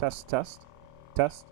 Test, test, test.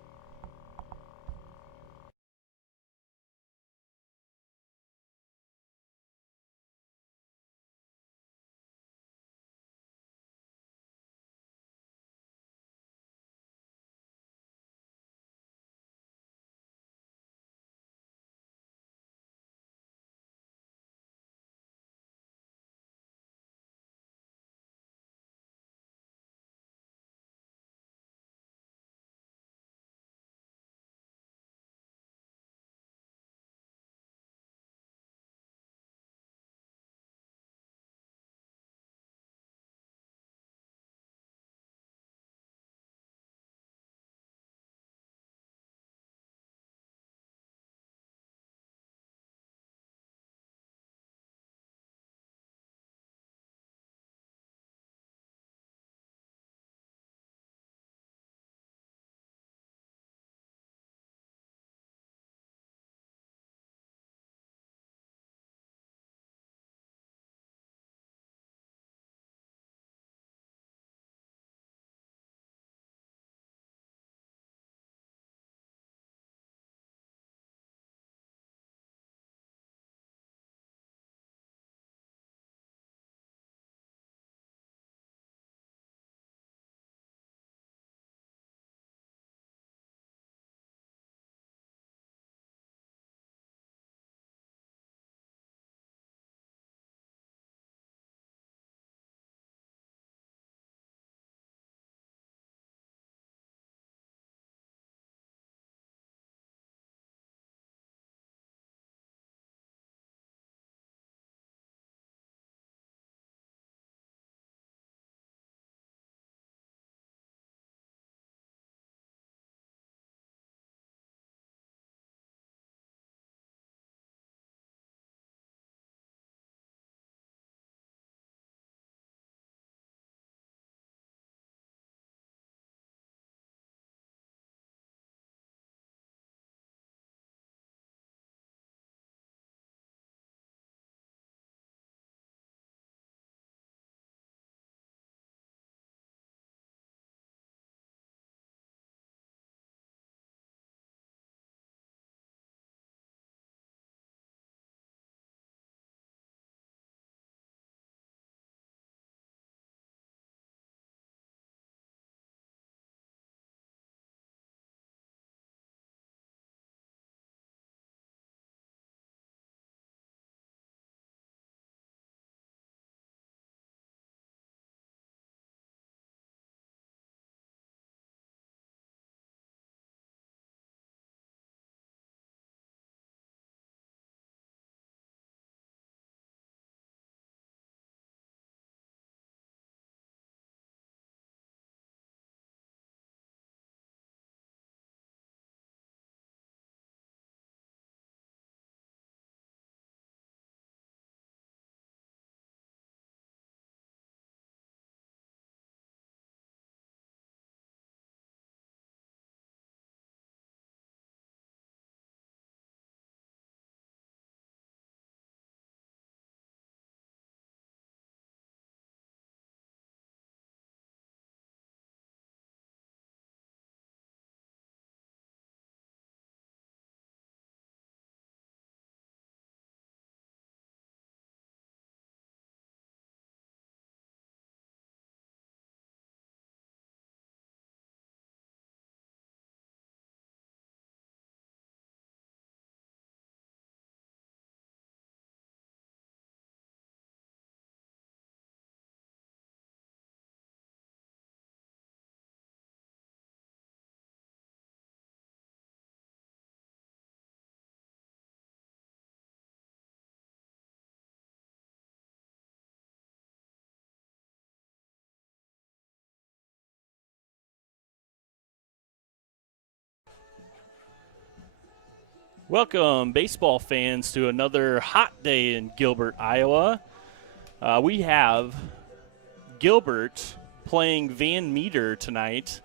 Welcome, baseball fans, to another hot day in Gilbert, Iowa. We have Gilbert playing Van Meter tonight.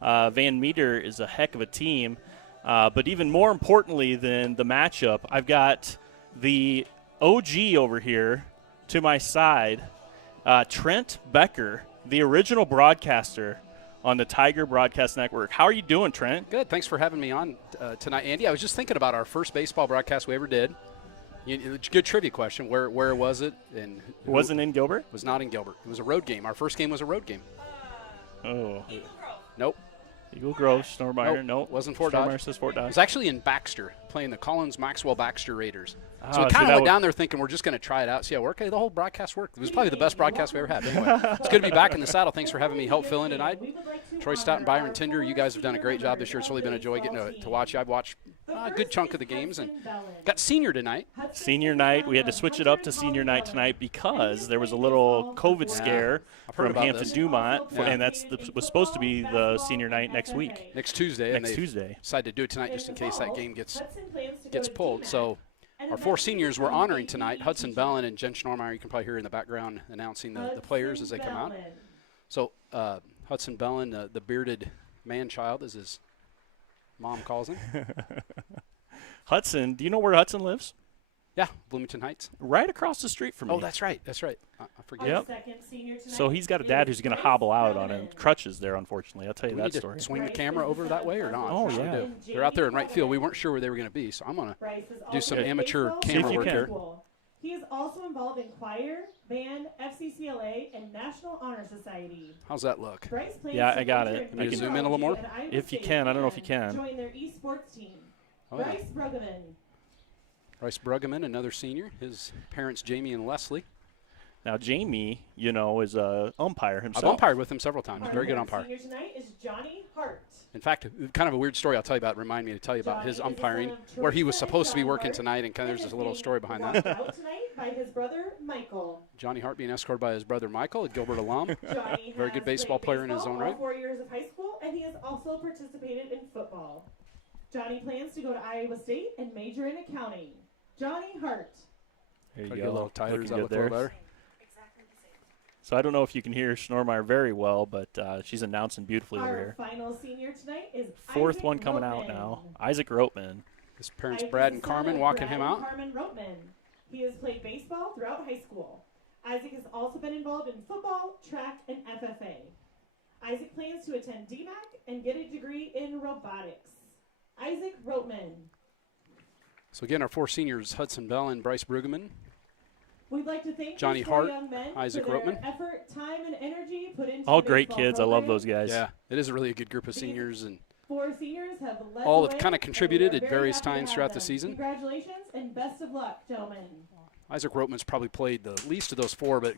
Van Meter is a heck of a team, but even more importantly than the matchup, I've got the OG over here to my side, Trent Becker, the original broadcaster on the Tiger Broadcast Network. How are you doing, Trent? Good. Thanks for having me on tonight, Andy. I was just thinking about our first baseball broadcast we ever did. Good trivia question. Where was it? And it wasn't in Gilbert? It was not in Gilbert. It was a road game. Our first game was a road game. Oh. Nope. Eagle Grove, Schnormeyer. Nope. Wasn't Fort Schnormeyer Dodge. says Fort Dodge. It was actually in Baxter, playing the Collins-Maxwell-Baxter Raiders. So Oh, we so kind that of went was- down there thinking we're just going to try it out, see how it worked. Hey, the whole broadcast worked. It was probably the best broadcast we ever had. Anyway, it's good to be back in the saddle. Thanks for having me help fill in tonight. Troy Stout and Byron Tinder, you guys have done a great job this year. It's really been a joy getting to watch you. I've watched a good chunk of the games and got senior tonight. Senior night. We had to switch it up to senior night tonight because there was a little COVID scare I've heard from about Hampton this. Dumont, Yeah. and was supposed to be the senior night next week. Next Tuesday. Next Tuesday. Decided to do it tonight just in case that game gets pulled. So our 4 seniors we're honoring tonight, Hudson Bellin and Jen Schnormeyer. You can probably hear in the background announcing the players as they come out. So Hudson Bellin, the bearded man-child, as his mom calls him. Hudson, do you know where Hudson lives? Yeah, Bloomington Heights. Right across the street from me. Oh, that's right. That's right. I forget. Yep. So he's got a dad who's going to hobble out on crutches there, unfortunately. I'll tell you Do we that need story. to swing the camera over that way or not? Oh, Sure we yeah. do. They're out there in right field. We weren't sure where they were going to be, so I'm going to do some amateur camera you work can. here. He is also involved in choir, band, FCCLA, and National Honor Society. How's that look? Bryce plans Yeah, to I got major it. in Can you zoom in a little more? technology at Iowa If you State can. I don't know if you and can. Join their esports team. Oh, yeah. Bryce Bruggeman. Bryce Bruggeman, another senior. His parents, Jamie and Leslie. Now, Jamie, is a umpire I've himself. umpired with him several times. Our Very good third umpire. Senior tonight is Johnny Hart. In fact, kind of a weird story I'll tell you about. Remind me to tell you about his umpiring, where he was supposed to be working tonight, and kind of there's a little story behind that. Out tonight by his brother Michael. Johnny Hart being escorted by his brother Michael, a Gilbert alum. Johnny Very has good baseball played player in his baseball own all right. 4 years of high school, and he has also participated in football. Johnny plans to go to Iowa State and major in accounting. Johnny Hart. There you Try to go. get a little tighter. Does that Looking look good a little there. better? So I don't know if you can hear Schnormeyer very well, but she's announcing beautifully over Our here. final senior tonight is Fourth Isaac one coming out Rotman. now. Isaac Rotman. His parents, Isaac Brad is and the son Carmen, of walking Brad him and out. Carmen Rotman. He has played baseball throughout high school. Isaac has also been involved in football, track, and FFA. Isaac plans to attend DMAC and get a degree in robotics. Isaac Rotman. So again, our 4 seniors, Hudson Bellin, Bryce Bruggeman. We'd like to thank Johnny these 4 Hart, young men Isaac for their Rotman. effort, time, and energy put into All the great baseball kids. I love program. those guys. Yeah, it is a really good group of seniors, and 4 seniors have led all the have way, kinda and we contributed are at very various happy to times have throughout the them. season. Congratulations and best of luck, gentlemen. Isaac Rotman's probably played the least of those 4, but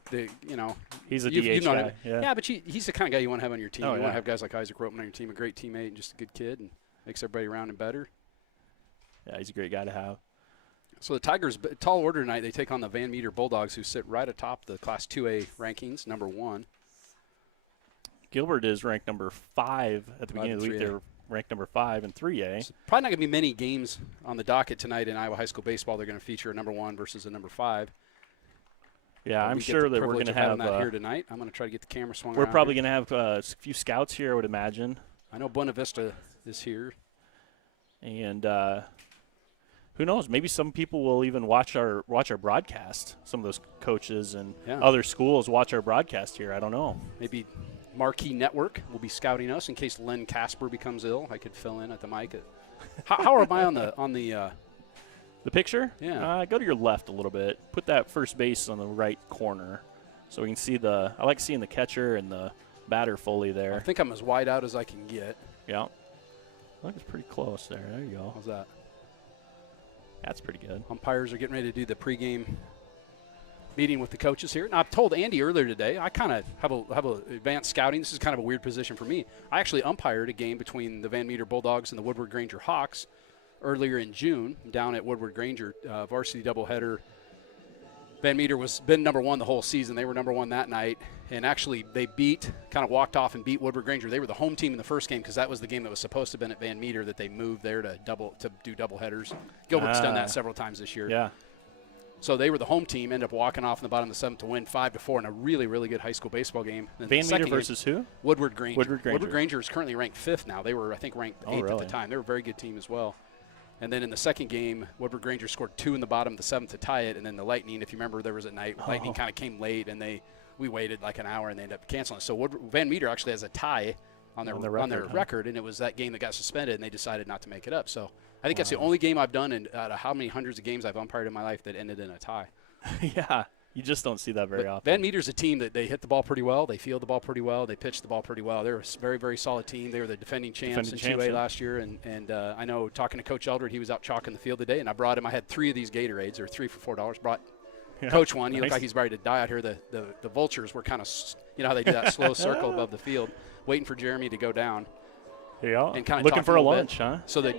He's a you've DH known guy. him. Yeah. But he's the kind of guy you want to have on your team. Oh, You yeah. want to have guys like Isaac Rotman on your team, a great teammate and just a good kid, and makes everybody around him better. Yeah, he's a great guy to have. So the Tigers, tall order tonight, they take on the Van Meter Bulldogs, who sit right atop the Class 2A rankings, number 1. Gilbert is ranked number 5 at the beginning of the week. 3A. They're ranked number 5 in 3A. So probably not going to be many games on the docket tonight in Iowa high school baseball. They're going to feature a number 1 versus a number 5. Yeah, I'm We get sure the that we're privilege going to of having have. that here tonight. I'm going to try to get the camera swung We're around probably here. going to have a few scouts here, I would imagine. I know Buena Vista is here. And who knows? Maybe some people will even watch our broadcast. Some of those coaches and Yeah. other schools watch our broadcast here. I don't know. Maybe Marquee Network will be scouting us in case Len Casper becomes ill. I could fill in at the mic. How am I on the The picture? Yeah. Go to your left a little bit. Put that first base on the right corner, so we can see the. I like seeing the catcher and the batter fully I there. think I'm as wide out as I can get. Yeah. I think it's pretty close there. There you go. How's that? That's pretty good. Umpires are getting ready to do the pregame meeting with the coaches here. Now, I've told Andy earlier today, I kind of have a advanced scouting. This is kind of a weird position for me. I actually umpired a game between the Van Meter Bulldogs and the Woodward Granger Hawks earlier in June down at Woodward Granger, varsity doubleheader. Van Meter was been number 1 the whole season. They were number 1 that night, and actually they walked off and beat Woodward Granger. They were the home team in the first game because that was the game that was supposed to have been at Van Meter that they moved there to do doubleheaders. Gilbert's done that several times this year. Yeah. So they were the home team, ended up walking off in the bottom of the 7th to win 5-4 in a really, really good high school baseball game. And Van the second Meter versus who? Woodward Granger. Woodward Granger. Is currently ranked 5th now. They were, I think, ranked 8th at really? the time. They were a very good team as well. And then in the second game, Woodward Granger scored 2 in the bottom of the 7th to tie it. And then the Lightning, if you remember, there was a night, Lightning kind of came late, and we waited like an hour, and they ended up canceling. So Van Meter actually has a tie on their record, record, and it was that game that got suspended, and they decided not to make it up. So I think that's the only game I've done in out of how many hundreds of games I've umpired in my life that ended in a tie. Yeah, you just don't see that very often. Van Meter's a team that they hit the ball pretty well, they field the ball pretty well, they pitch the ball pretty well. They're a very, very solid team. They were the defending champs in 2A last year, and I know talking to Coach Eldred, he was out chalking the field today, and I brought him. I had 3 of these Gatorades, or 3 for $4. Brought Coach one. He looked like he's ready to die out here. The vultures were kind of, you know how they do that slow circle above the field, waiting for Jeremy to go down. There you go. And kind of looking for a lunch, huh? So the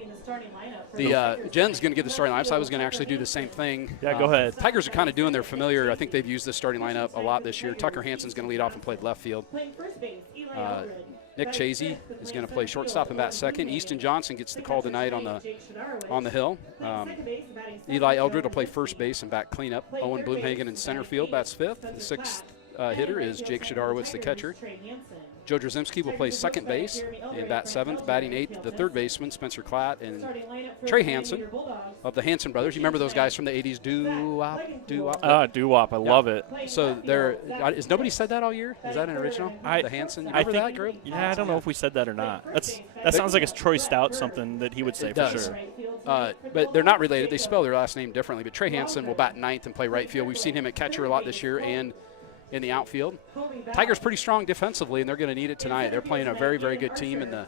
Jen's going to get the starting lineup. So I was going to actually do the same thing. Yeah, go ahead. Tigers are kind of doing their familiar. I think they've used this starting lineup a lot this year. Tucker Hansen's going to lead off and play left field. Nick Chasey is going to play shortstop and bat second. Easton Johnson gets the call tonight on the hill. Eli Eldred will play first base and bat cleanup. Owen Bloomhagen in center field bats fifth. The sixth hitter is Jake Shadarowitz, the catcher. Joe Drzymski will play second base and bat seventh. Batting eighth, the third baseman, Spencer Klatt, and Trey Hansen of the Hansen brothers. You remember those guys from the 80s, doo-wop? Doo-wop, I love it. So has nobody said that all year? Is that an original? The Hansen? You remember that group? Yeah, I don't know if we said that or not. That sounds like it's Troy Stout, something that he would say for sure. But they're not related. They spell their last name differently. But Trey Hansen will bat ninth and play right field. We've seen him at catcher a lot this year and in the outfield. Tigers pretty strong defensively, and they're going to need it tonight. They're playing a very, very good team in the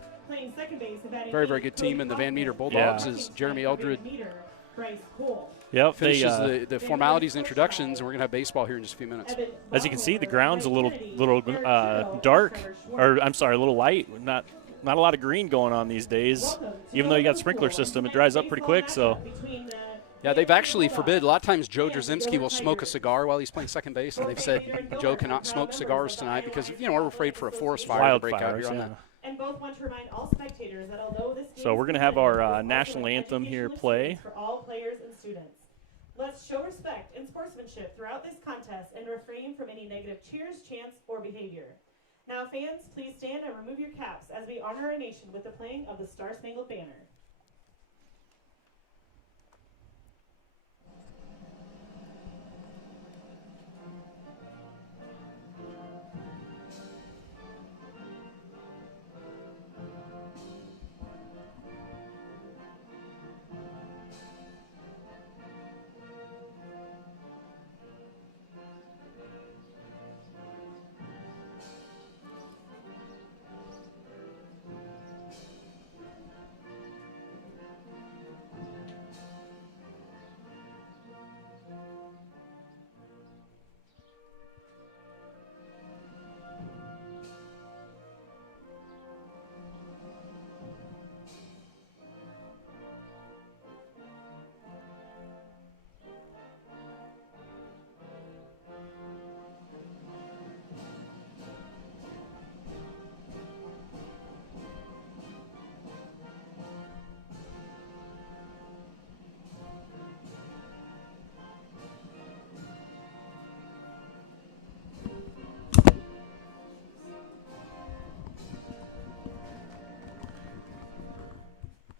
Van Meter Bulldogs as Jeremy Eldred finishes the formalities and introductions, and we're going to have baseball here in just a few minutes. As you can see, the ground's a little dark, or I'm sorry, a little light. Not a lot of green going on these days. Even though you got a sprinkler system, it dries up pretty quick. So. Yeah, they've actually forbid. A lot of times Joe Drzymski will smoke a cigar while he's playing second base, and they've said Joe cannot smoke cigars tonight because, we're afraid for a forest fire to break out here on that. And both want to remind all spectators that although this So we're going to have our national anthem here play. For all players and students. Let's show respect and sportsmanship throughout this contest and refrain from any negative cheers, chants, or behavior. Now, fans, please stand and remove your caps as we honor our nation with the playing of the Star-Spangled Banner.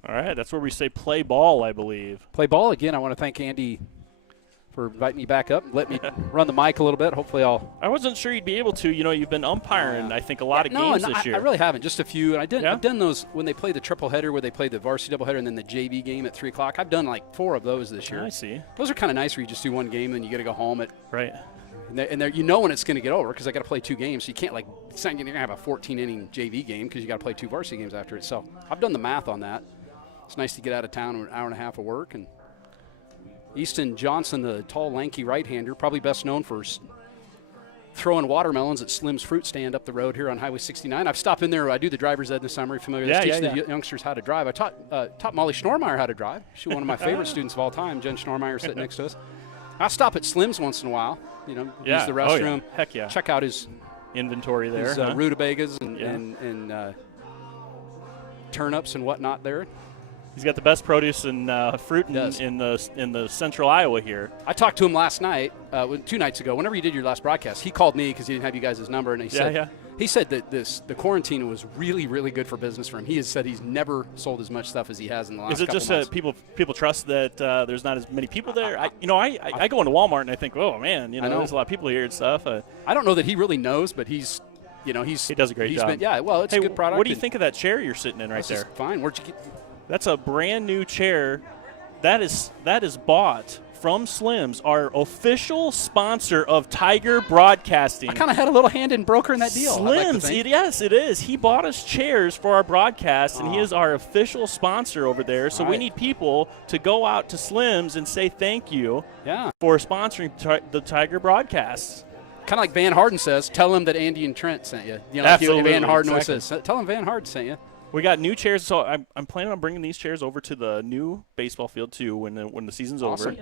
All right, that's where we say play ball, I believe. Play ball again. I want to thank Andy for inviting me back up. Let me run the mic a little bit. Hopefully I wasn't sure you'd be able to. You've been umpiring, I think, a lot of games this year. I really haven't. Just a few. And I've done those when they play the triple header, where they play the varsity doubleheader and then the JV game at 3 o'clock. I've done like 4 of those this year. I see. Those are kind of nice where you just do one game and you get to go home at right. And when it's going to get over because I got to play 2 games. So you can't it's not going to have a 14-inning JV game because you got to play 2 varsity games after it. So I've done the math on that. It's nice to get out of town in an hour and a half of work. And Easton Johnson, the tall, lanky right-hander, probably best known for throwing watermelons at Slim's Fruit Stand up the road here on Highway 69. I've stopped in there. I do the driver's ed in the summer. Familiar with teach the youngsters how to drive. I taught Molly Schnormeyer how to drive. She's one of my favorite students of all time. Jen Schnormeyer sitting next to us. I'll stop at Slim's once in a while. Use the restroom. Heck yeah. Check out his inventory there. His rutabagas and turnips and whatnot there. He's got the best produce and fruit in the central Iowa here. I talked to him last night, 2 nights ago. Whenever you did your last broadcast, he called me because he didn't have you guys' number, and he said that the quarantine was really, really good for business for him. He has said he's never sold as much stuff as he has in the last couple months. Is it just people trust that there's not as many people there? I go into Walmart and I think, oh man, there's a lot of people here and stuff. I don't know that he really knows, but he's he does a great job. It's a good product. What do you think of that chair you're sitting in right there? Fine. Where'd you get? That's a brand new chair. That is bought from Slim's, our official sponsor of Tiger Broadcasting. I kind of had a little hand in brokering that deal. Slim's, yes, it is. He bought us chairs for our broadcast, and he is our official sponsor over there. So we need people to go out to Slim's and say thank you for sponsoring the Tiger broadcasts. Kind of like Van Harden says, tell him that Andy and Trent sent you. Absolutely. Like Van Harden always says, tell him Van Harden sent you. We got new chairs, so I'm planning on bringing these chairs over to the new baseball field too when the season's over.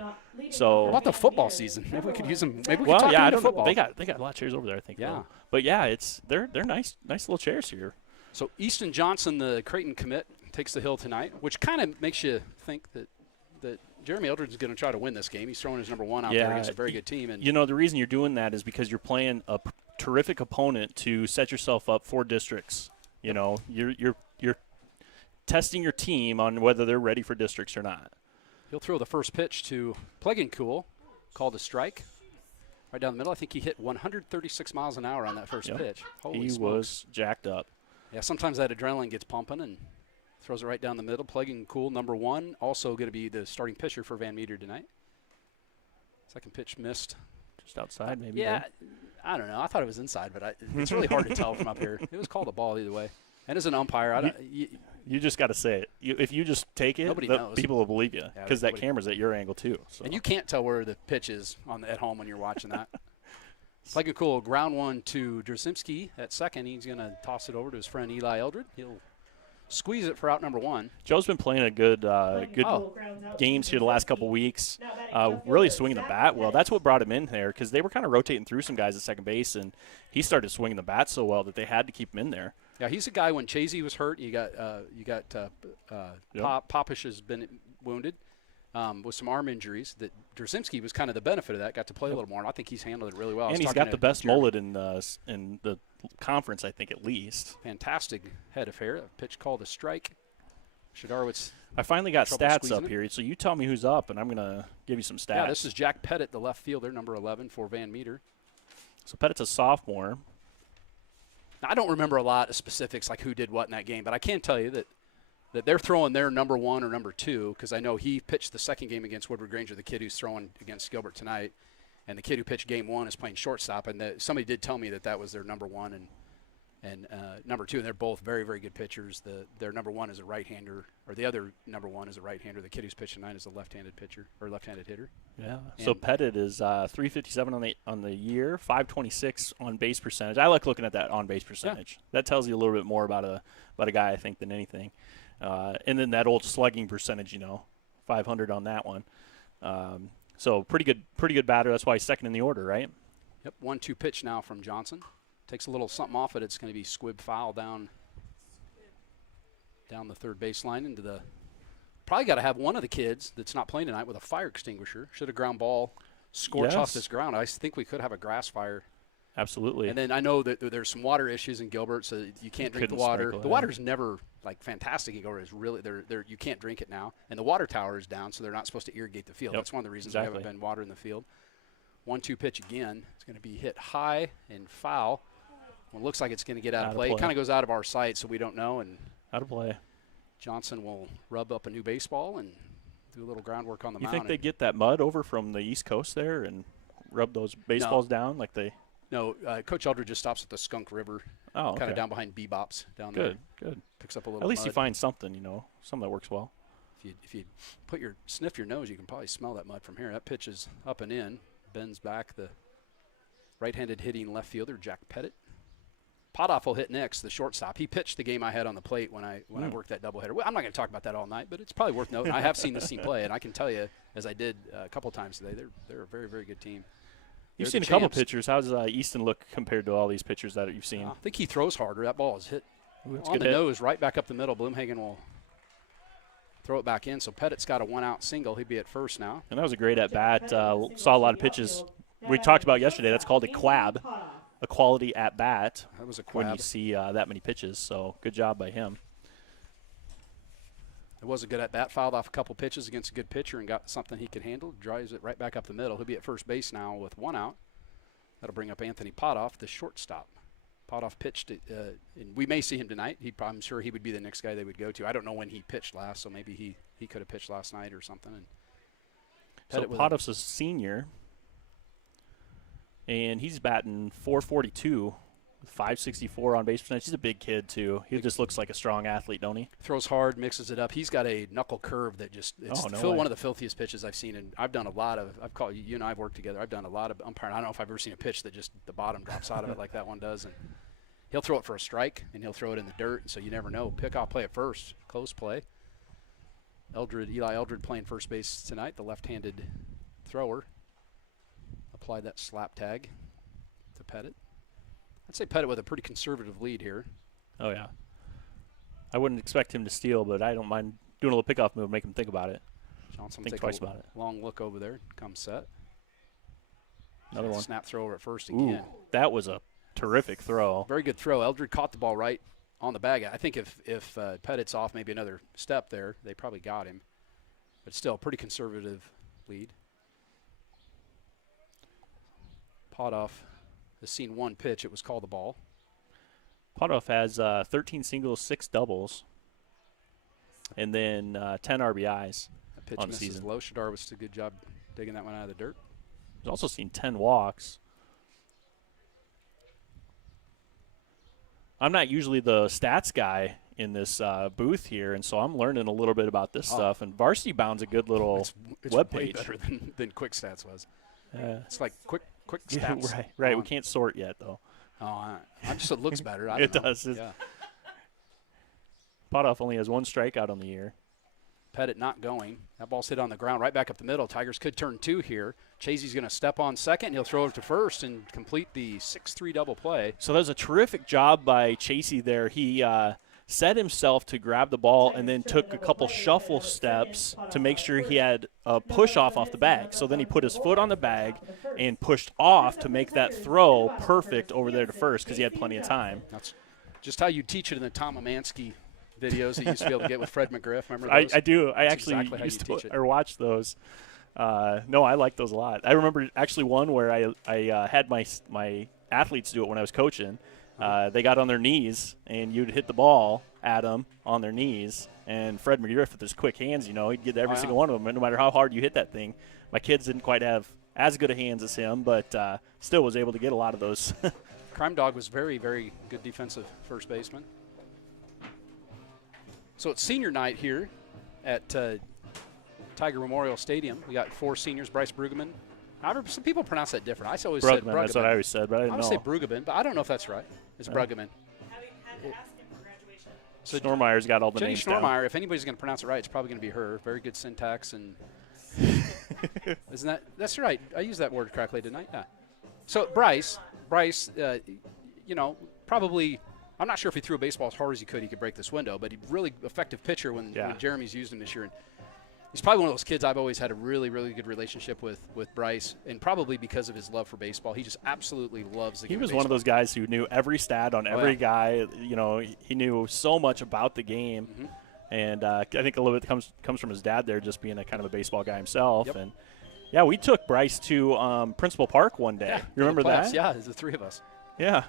So what about the football season? Maybe we could use them. Maybe we could talk I about don't football. They got a lot of chairs over there, I think. Yeah, but they're nice little chairs here. So Easton Johnson, the Creighton commit, takes the hill tonight, which kind of makes you think that Jeremy Eldridge is going to try to win this game. He's throwing his number one out there against a very good team. And the reason you're doing that is because you're playing a terrific opponent to set yourself up for districts. You're testing your team on whether they're ready for districts or not. He'll throw the first pitch to Pregame, called a strike. Right down the middle. I think he hit 136 miles an hour on that first pitch. Holy he smokes. Was jacked up. Yeah, sometimes that adrenaline gets pumping and throws it right down the middle. Pregame, number one, also going to be the starting pitcher for Van Meter tonight. Second pitch missed. Just outside, maybe. Yeah, I don't know. I thought it was inside, but it's really hard to tell from up here. It was called a ball either way. And as an umpire, you just got to say it. If you just take it, nobody knows. People will believe you because that camera's at your angle too. So. And you can't tell where the pitch is at home when you're watching that. Pregame, ground one to Drzycki at second. He's going to toss it over to his friend Eli Eldred. He'll squeeze it for out number one. Joe's been playing a good games here the last couple weeks. Really swinging the bat well. That's what brought him in there because they were kind of rotating through some guys at second base, and he started swinging the bat so well that they had to keep him in there. Yeah, he's a guy. When Chasey was hurt, Popish has been wounded with some arm injuries. That Drzycki was kind of the benefit of that. Got to play a little more, and I think he's handled it really well. And he's got the best mullet in the conference, I think, at least. Fantastic head of hair. A pitch called a strike. Shadarowitz. I finally got stats up here, so you tell me who's up, and I'm going to give you some stats. Yeah, this is Jack Pettit, the left fielder, number 11 for Van Meter. So Pettit's a sophomore. Now, I don't remember a lot of specifics like who did what in that game, but I can tell you that they're throwing their number one or number two because I know he pitched the second game against Woodward Granger, the kid who's throwing against Gilbert tonight, and the kid who pitched game one is playing shortstop, and somebody did tell me that was their number one and number two, and they're both very, very good pitchers. Their number one is a right-hander, or the other number one is a right-hander. The kid who's pitching tonight is a left-handed pitcher or left-handed hitter. Yeah. So Pettit is 357 on the year, 526 on base percentage. I like looking at that on base percentage. Yeah. That tells you a little bit more about a guy, I think, than anything. And then that old slugging percentage, 500 on that one. So pretty good batter. That's why he's second in the order, right? Yep. 1-2 pitch now from Johnson. Takes a little something off it. It's going to be squib foul down the third baseline into the. Probably got to have one of the kids that's not playing tonight with a fire extinguisher. Should have ground ball, scorch off this ground. I think we could have a grass fire. Absolutely. And then I know that there's some water issues in Gilbert, so you can't drink the water. The water's never fantastic in Gilbert. It's really you can't drink it now. And the water tower is down, so they're not supposed to irrigate the field. Yep. That's one of the reasons there haven't been water in the field. 1-2 pitch again. It's going to be hit high and foul. Well, it looks like it's going to get out of play. It kind of goes out of our sight, so we don't know. And out of play. Johnson will rub up a new baseball and do a little groundwork on the mound. You think they get that mud over from the East Coast there and rub those baseballs down like they? No, Coach Eldridge just stops at the Skunk River, kind of down behind Bebops down there. Good. Picks up a little. At least mud. you find something, something that works well. If you sniff your nose, you can probably smell that mud from here. That pitch is up and in, bends back. The right-handed hitting left fielder Jack Pettit. Potoff will hit next, the shortstop. He pitched the game I had on the plate when I worked that doubleheader. Well, I'm not going to talk about that all night, but it's probably worth noting. I have seen this team play, and I can tell you, as I did a couple times today, they're a very, very good team. You've seen a couple pitchers. How does Easton look compared to all these pitchers that you've seen? I think he throws harder. That ball is hit on the nose, right back up the middle. Bloomhagen will throw it back in. So Pettit's got a one-out single. He'd be at first now. And that was a great at-bat. Saw a lot of pitches. We talked about yesterday. That's called a quab. A quality at-bat. That was a quab. When you see that many pitches, so good job by him. It was a good at-bat. Fouled off a couple pitches against a good pitcher and got something he could handle. Drives it right back up the middle. He'll be at first base now with one out. That'll bring up Anthony Potoff, the shortstop. Potoff pitched, and we may see him tonight. I'm sure he would be the next guy they would go to. I don't know when he pitched last, so maybe he could have pitched last night or something. And so Potoff's a senior, and he's batting .442 with .564 on base percentage. He's a big kid too. He just looks like a strong athlete, don't he? Throws hard, mixes it up. He's got a knuckle curve that just one of the filthiest pitches I've seen. And I've done a lot of. I've called you and I've worked together. I've done a lot of umpiring. I don't know if I've ever seen a pitch that just the bottom drops out of it like that one does. And he'll throw it for a strike, and he'll throw it in the dirt. And so you never know. Pickoff play at first, close play. Eli Eldred playing first base tonight, the left-handed thrower. Applied that slap tag to Pettit. I'd say Pettit with a pretty conservative lead here. Oh, yeah. I wouldn't expect him to steal, but I don't mind doing a little pickoff move, make him think about it. Johnson think twice about it. Long look over there, comes set. Another one. Snap throw over at first again. Ooh, that was a terrific throw. Very good throw. Eldred caught the ball right on the bag. I think if Pettit's off maybe another step there, they probably got him. But still, pretty conservative lead. Potoff has seen one pitch. It was called the ball. Potoff has 13 singles, 6 doubles, and then 10 RBIs That pitch on the misses season. low. Shadar was a good job digging that one out of the dirt. He's also seen 10 walks. I'm not usually the stats guy in this booth here, and so I'm learning a little bit about this stuff. And Varsity Bound's a good little it's web way page. better than Quick Stats was. It's like quick Yeah, stats. right. We can't sort yet, though. Oh, I'm just it looks better. I It don't know. does. Yeah. Potoff only has 1 strikeout on the year. Pettit not going. That ball's hit on the ground right back up the middle. Tigers could turn 2 here. Chazy's going to step on second. He'll throw it to first and complete the 6-3 double play. So that was a terrific job by Chasey there. He set himself to grab the ball and then took a couple shuffle steps to make sure he had a push off the bag. So then he put his foot on the bag and pushed off to make that throw perfect over there to first because he had plenty of time. That's just how you teach it in the Tom Amansky videos that you used to be able to get with Fred McGriff. Remember those? I do. I That's actually exactly how used you to teach it. or watch those. No, I like those a lot. I remember actually one where I had my athletes do it when I was coaching. They got on their knees, and you'd hit the ball at them on their knees. And Fred McGriff, with his quick hands, he'd get every single one of them. And no matter how hard you hit that thing, my kids didn't quite have as good of hands as him, but still was able to get a lot of those. Crime Dog was very, very good defensive first baseman. So it's senior night here at Tiger Memorial Stadium. We got 4 seniors. Bryce Brueggemann. Some people pronounce that different. I always said Bruggeman. That's what I always said, but I didn't know. I would say Brueggemann, but I don't know if that's right. It's Bruggemann. Having had to ask him for graduation. So Schnormeyer's got all the Jenny names Schnormeyer, if anybody's going to pronounce it right, it's probably going to be her. Very good syntax and isn't that's right. I used that word correctly, didn't I? Yeah. So Bryce, probably. I'm not sure if he threw a baseball as hard as he could break this window, but he really effective pitcher when Jeremy's used him this year. And he's probably one of those kids I've always had a really, really good relationship with Bryce, and probably because of his love for baseball. He just absolutely loves the game. He was one of those guys who knew every stat on every guy. He knew so much about the game. Mm-hmm. And I think a little bit comes from his dad there, just being a kind of a baseball guy himself. Yep. And, yeah, we took Bryce to Principal Park one day. Yeah, you remember that? Yeah, there's the 3 of us. Yeah.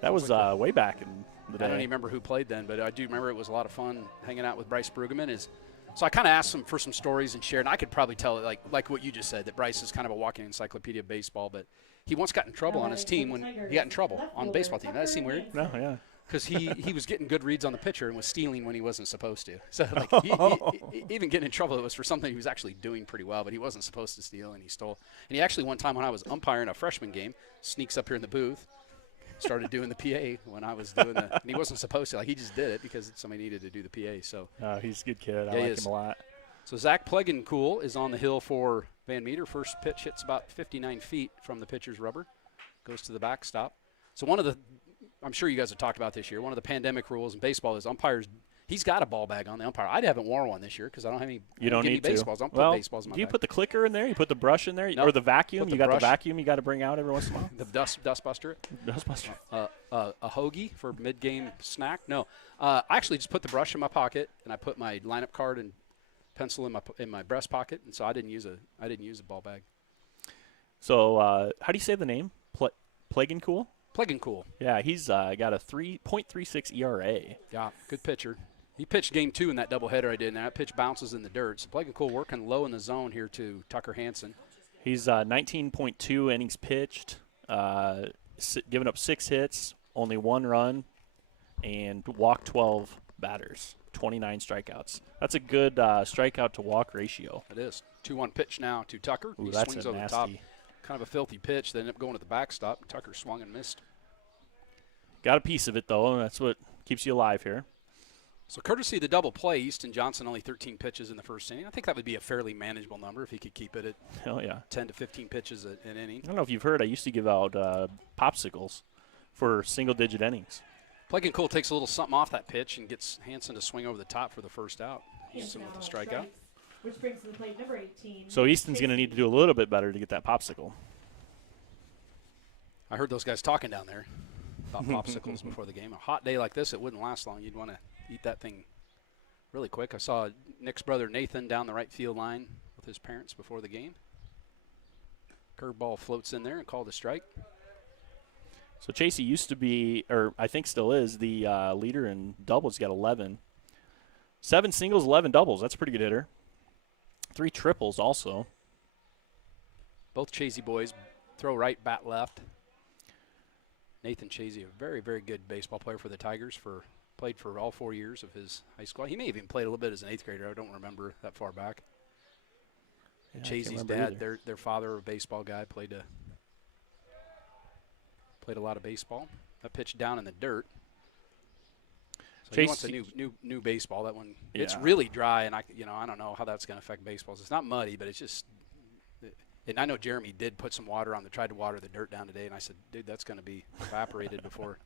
That was way back in the day. I don't even remember who played then, but I do remember it was a lot of fun hanging out with Bryce Brueggemann. So I kind of asked him for some stories and shared, and I could probably tell it like what you just said, that Bryce is kind of a walking encyclopedia of baseball, but he once got in trouble on his team when he got in trouble on the baseball team. That seemed weird. No, yeah. Because he was getting good reads on the pitcher and was stealing when he wasn't supposed to. So he even getting in trouble, it was for something he was actually doing pretty well, but he wasn't supposed to steal, and he stole. And he actually one time when I was umpiring a freshman game, sneaks up here in the booth, started doing the PA when I was doing and he wasn't supposed to. He just did it because somebody needed to do the PA. So he's a good kid. I like him a lot. So Zach Plegencool is on the hill for Van Meter. First pitch hits about 59 feet from the pitcher's rubber. Goes to the backstop. So I'm sure you guys have talked about this year, one of the pandemic rules in baseball is umpires, he's got a ball bag on the umpire. I haven't worn one this year because I don't have any. You don't need baseballs. to. I don't put baseballs in my do you bag. put the clicker in there? You put the brush in there? Nope. Or the vacuum? The got brush. the vacuum you got to bring out every once in a while? The dust buster? Dust buster. A hoagie for mid-game snack? No. I actually just put the brush in my pocket, and I put my lineup card and pencil in my breast pocket, and so I didn't use a ball bag. So how do you say the name? Plegencool? Plegame cool. Yeah, he's got a 3.36 ERA. Yeah, good pitcher. He pitched game 2 in that doubleheader I did, and that pitch bounces in the dirt. So Plegame cool working low in the zone here to Tucker Hansen. He's 19.2 innings pitched, giving up 6 hits, only 1 run, and walked 12 batters, 29 strikeouts. That's a good strikeout to walk ratio. It is. 2-1 pitch now to Tucker. Ooh, He that's swings a over the nasty. top. Kind of a filthy pitch. They ended up going to the backstop. Tucker swung and missed. Got a piece of it, though, and that's what keeps you alive here. So courtesy of the double play, Easton Johnson only 13 pitches in the first inning. I think that would be a fairly manageable number if he could keep it at Hell yeah. 10 to 15 pitches an inning. I don't know if you've heard, I used to give out popsicles for single-digit innings. Plegame cool takes a little something off that pitch and gets Hansen to swing over the top for the first out. Hansen Hansen with out the on strikeout. strikes, which brings to the plate number 18. So Easton's going to need to do a little bit better to get that popsicle. I heard those guys talking down there about popsicles before the game. A hot day like this, it wouldn't last long. You'd want to eat that thing really quick. I saw Nick's brother Nathan down the right field line with his parents before the game. Curveball floats in there and called a strike. So Chasey used to be, or I think still is, the leader in doubles. He's got 11. 7 singles, 11 doubles. That's a pretty good hitter. 3 triples also. Both Chasey boys throw right, bat left. Nathan Chasey, a very, very good baseball player for the Tigers. Played for all 4 years of his high school. He may have even played a little bit as an 8th grader. I don't remember that far back. Yeah, Chasey's dad, their father, a baseball guy, played a lot of baseball. That pitch down in the dirt. So he wants a new baseball. That one, it's really dry, and I don't know how that's going to affect baseballs. It's not muddy, but it's just. And I know Jeremy did put some water on tried to water the dirt down today, and I said, dude, that's going to be evaporated before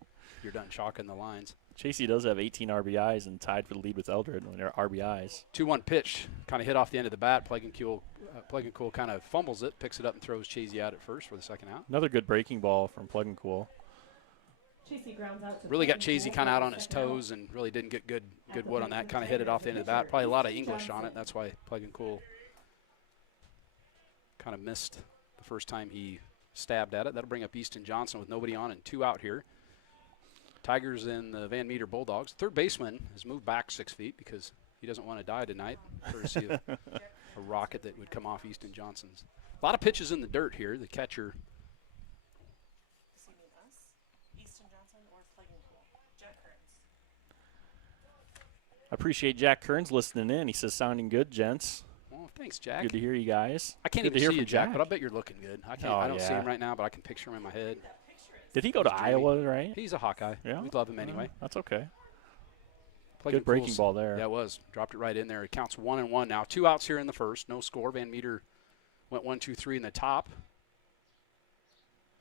you're done chalking the lines. Chasey does have 18 RBIs and tied for the lead with Eldred when they're RBIs. 2-1 pitch, kind of hit off the end of the bat. Plegame cool kind of fumbles it, picks it up, and throws Chasey out at first for the second out. Another good breaking ball from Plegame Cool. Chasey grounds out to Really got Plegame Chasey Cool kind of for out the on his second out. toes and really didn't get good wood on that. Kind of hit it off the end of the bat. Probably a lot of English on it. That's why Plegame Cool kind of missed the first time he stabbed at it. That'll bring up Easton Johnson with nobody on and 2 out here. Tigers and the Van Meter Bulldogs. Third baseman has moved back 6 feet because he doesn't want to die tonight, courtesy of a rocket that would come off Easton Johnson's. A lot of pitches in the dirt here. The catcher. Easton Johnson or Plegame Cool? Jack Kearns. I appreciate Jack Kearns listening in. He says, sounding good, gents. Well, thanks, Jack. Good to hear you guys. I can't Good to even hear see you, from Jack, but I bet you're looking good. I don't see yeah. him right now, but I can picture him in my head. Did he go to Iowa, right? He's a Hawkeye. Yeah. We love him anyway. That's okay. Plegame Good breaking Cool's- ball there. Yeah, it was. Dropped it right in there. It counts 1-1 now. 2 outs here in the first. No score. Van Meter went 1-2-3 in the top.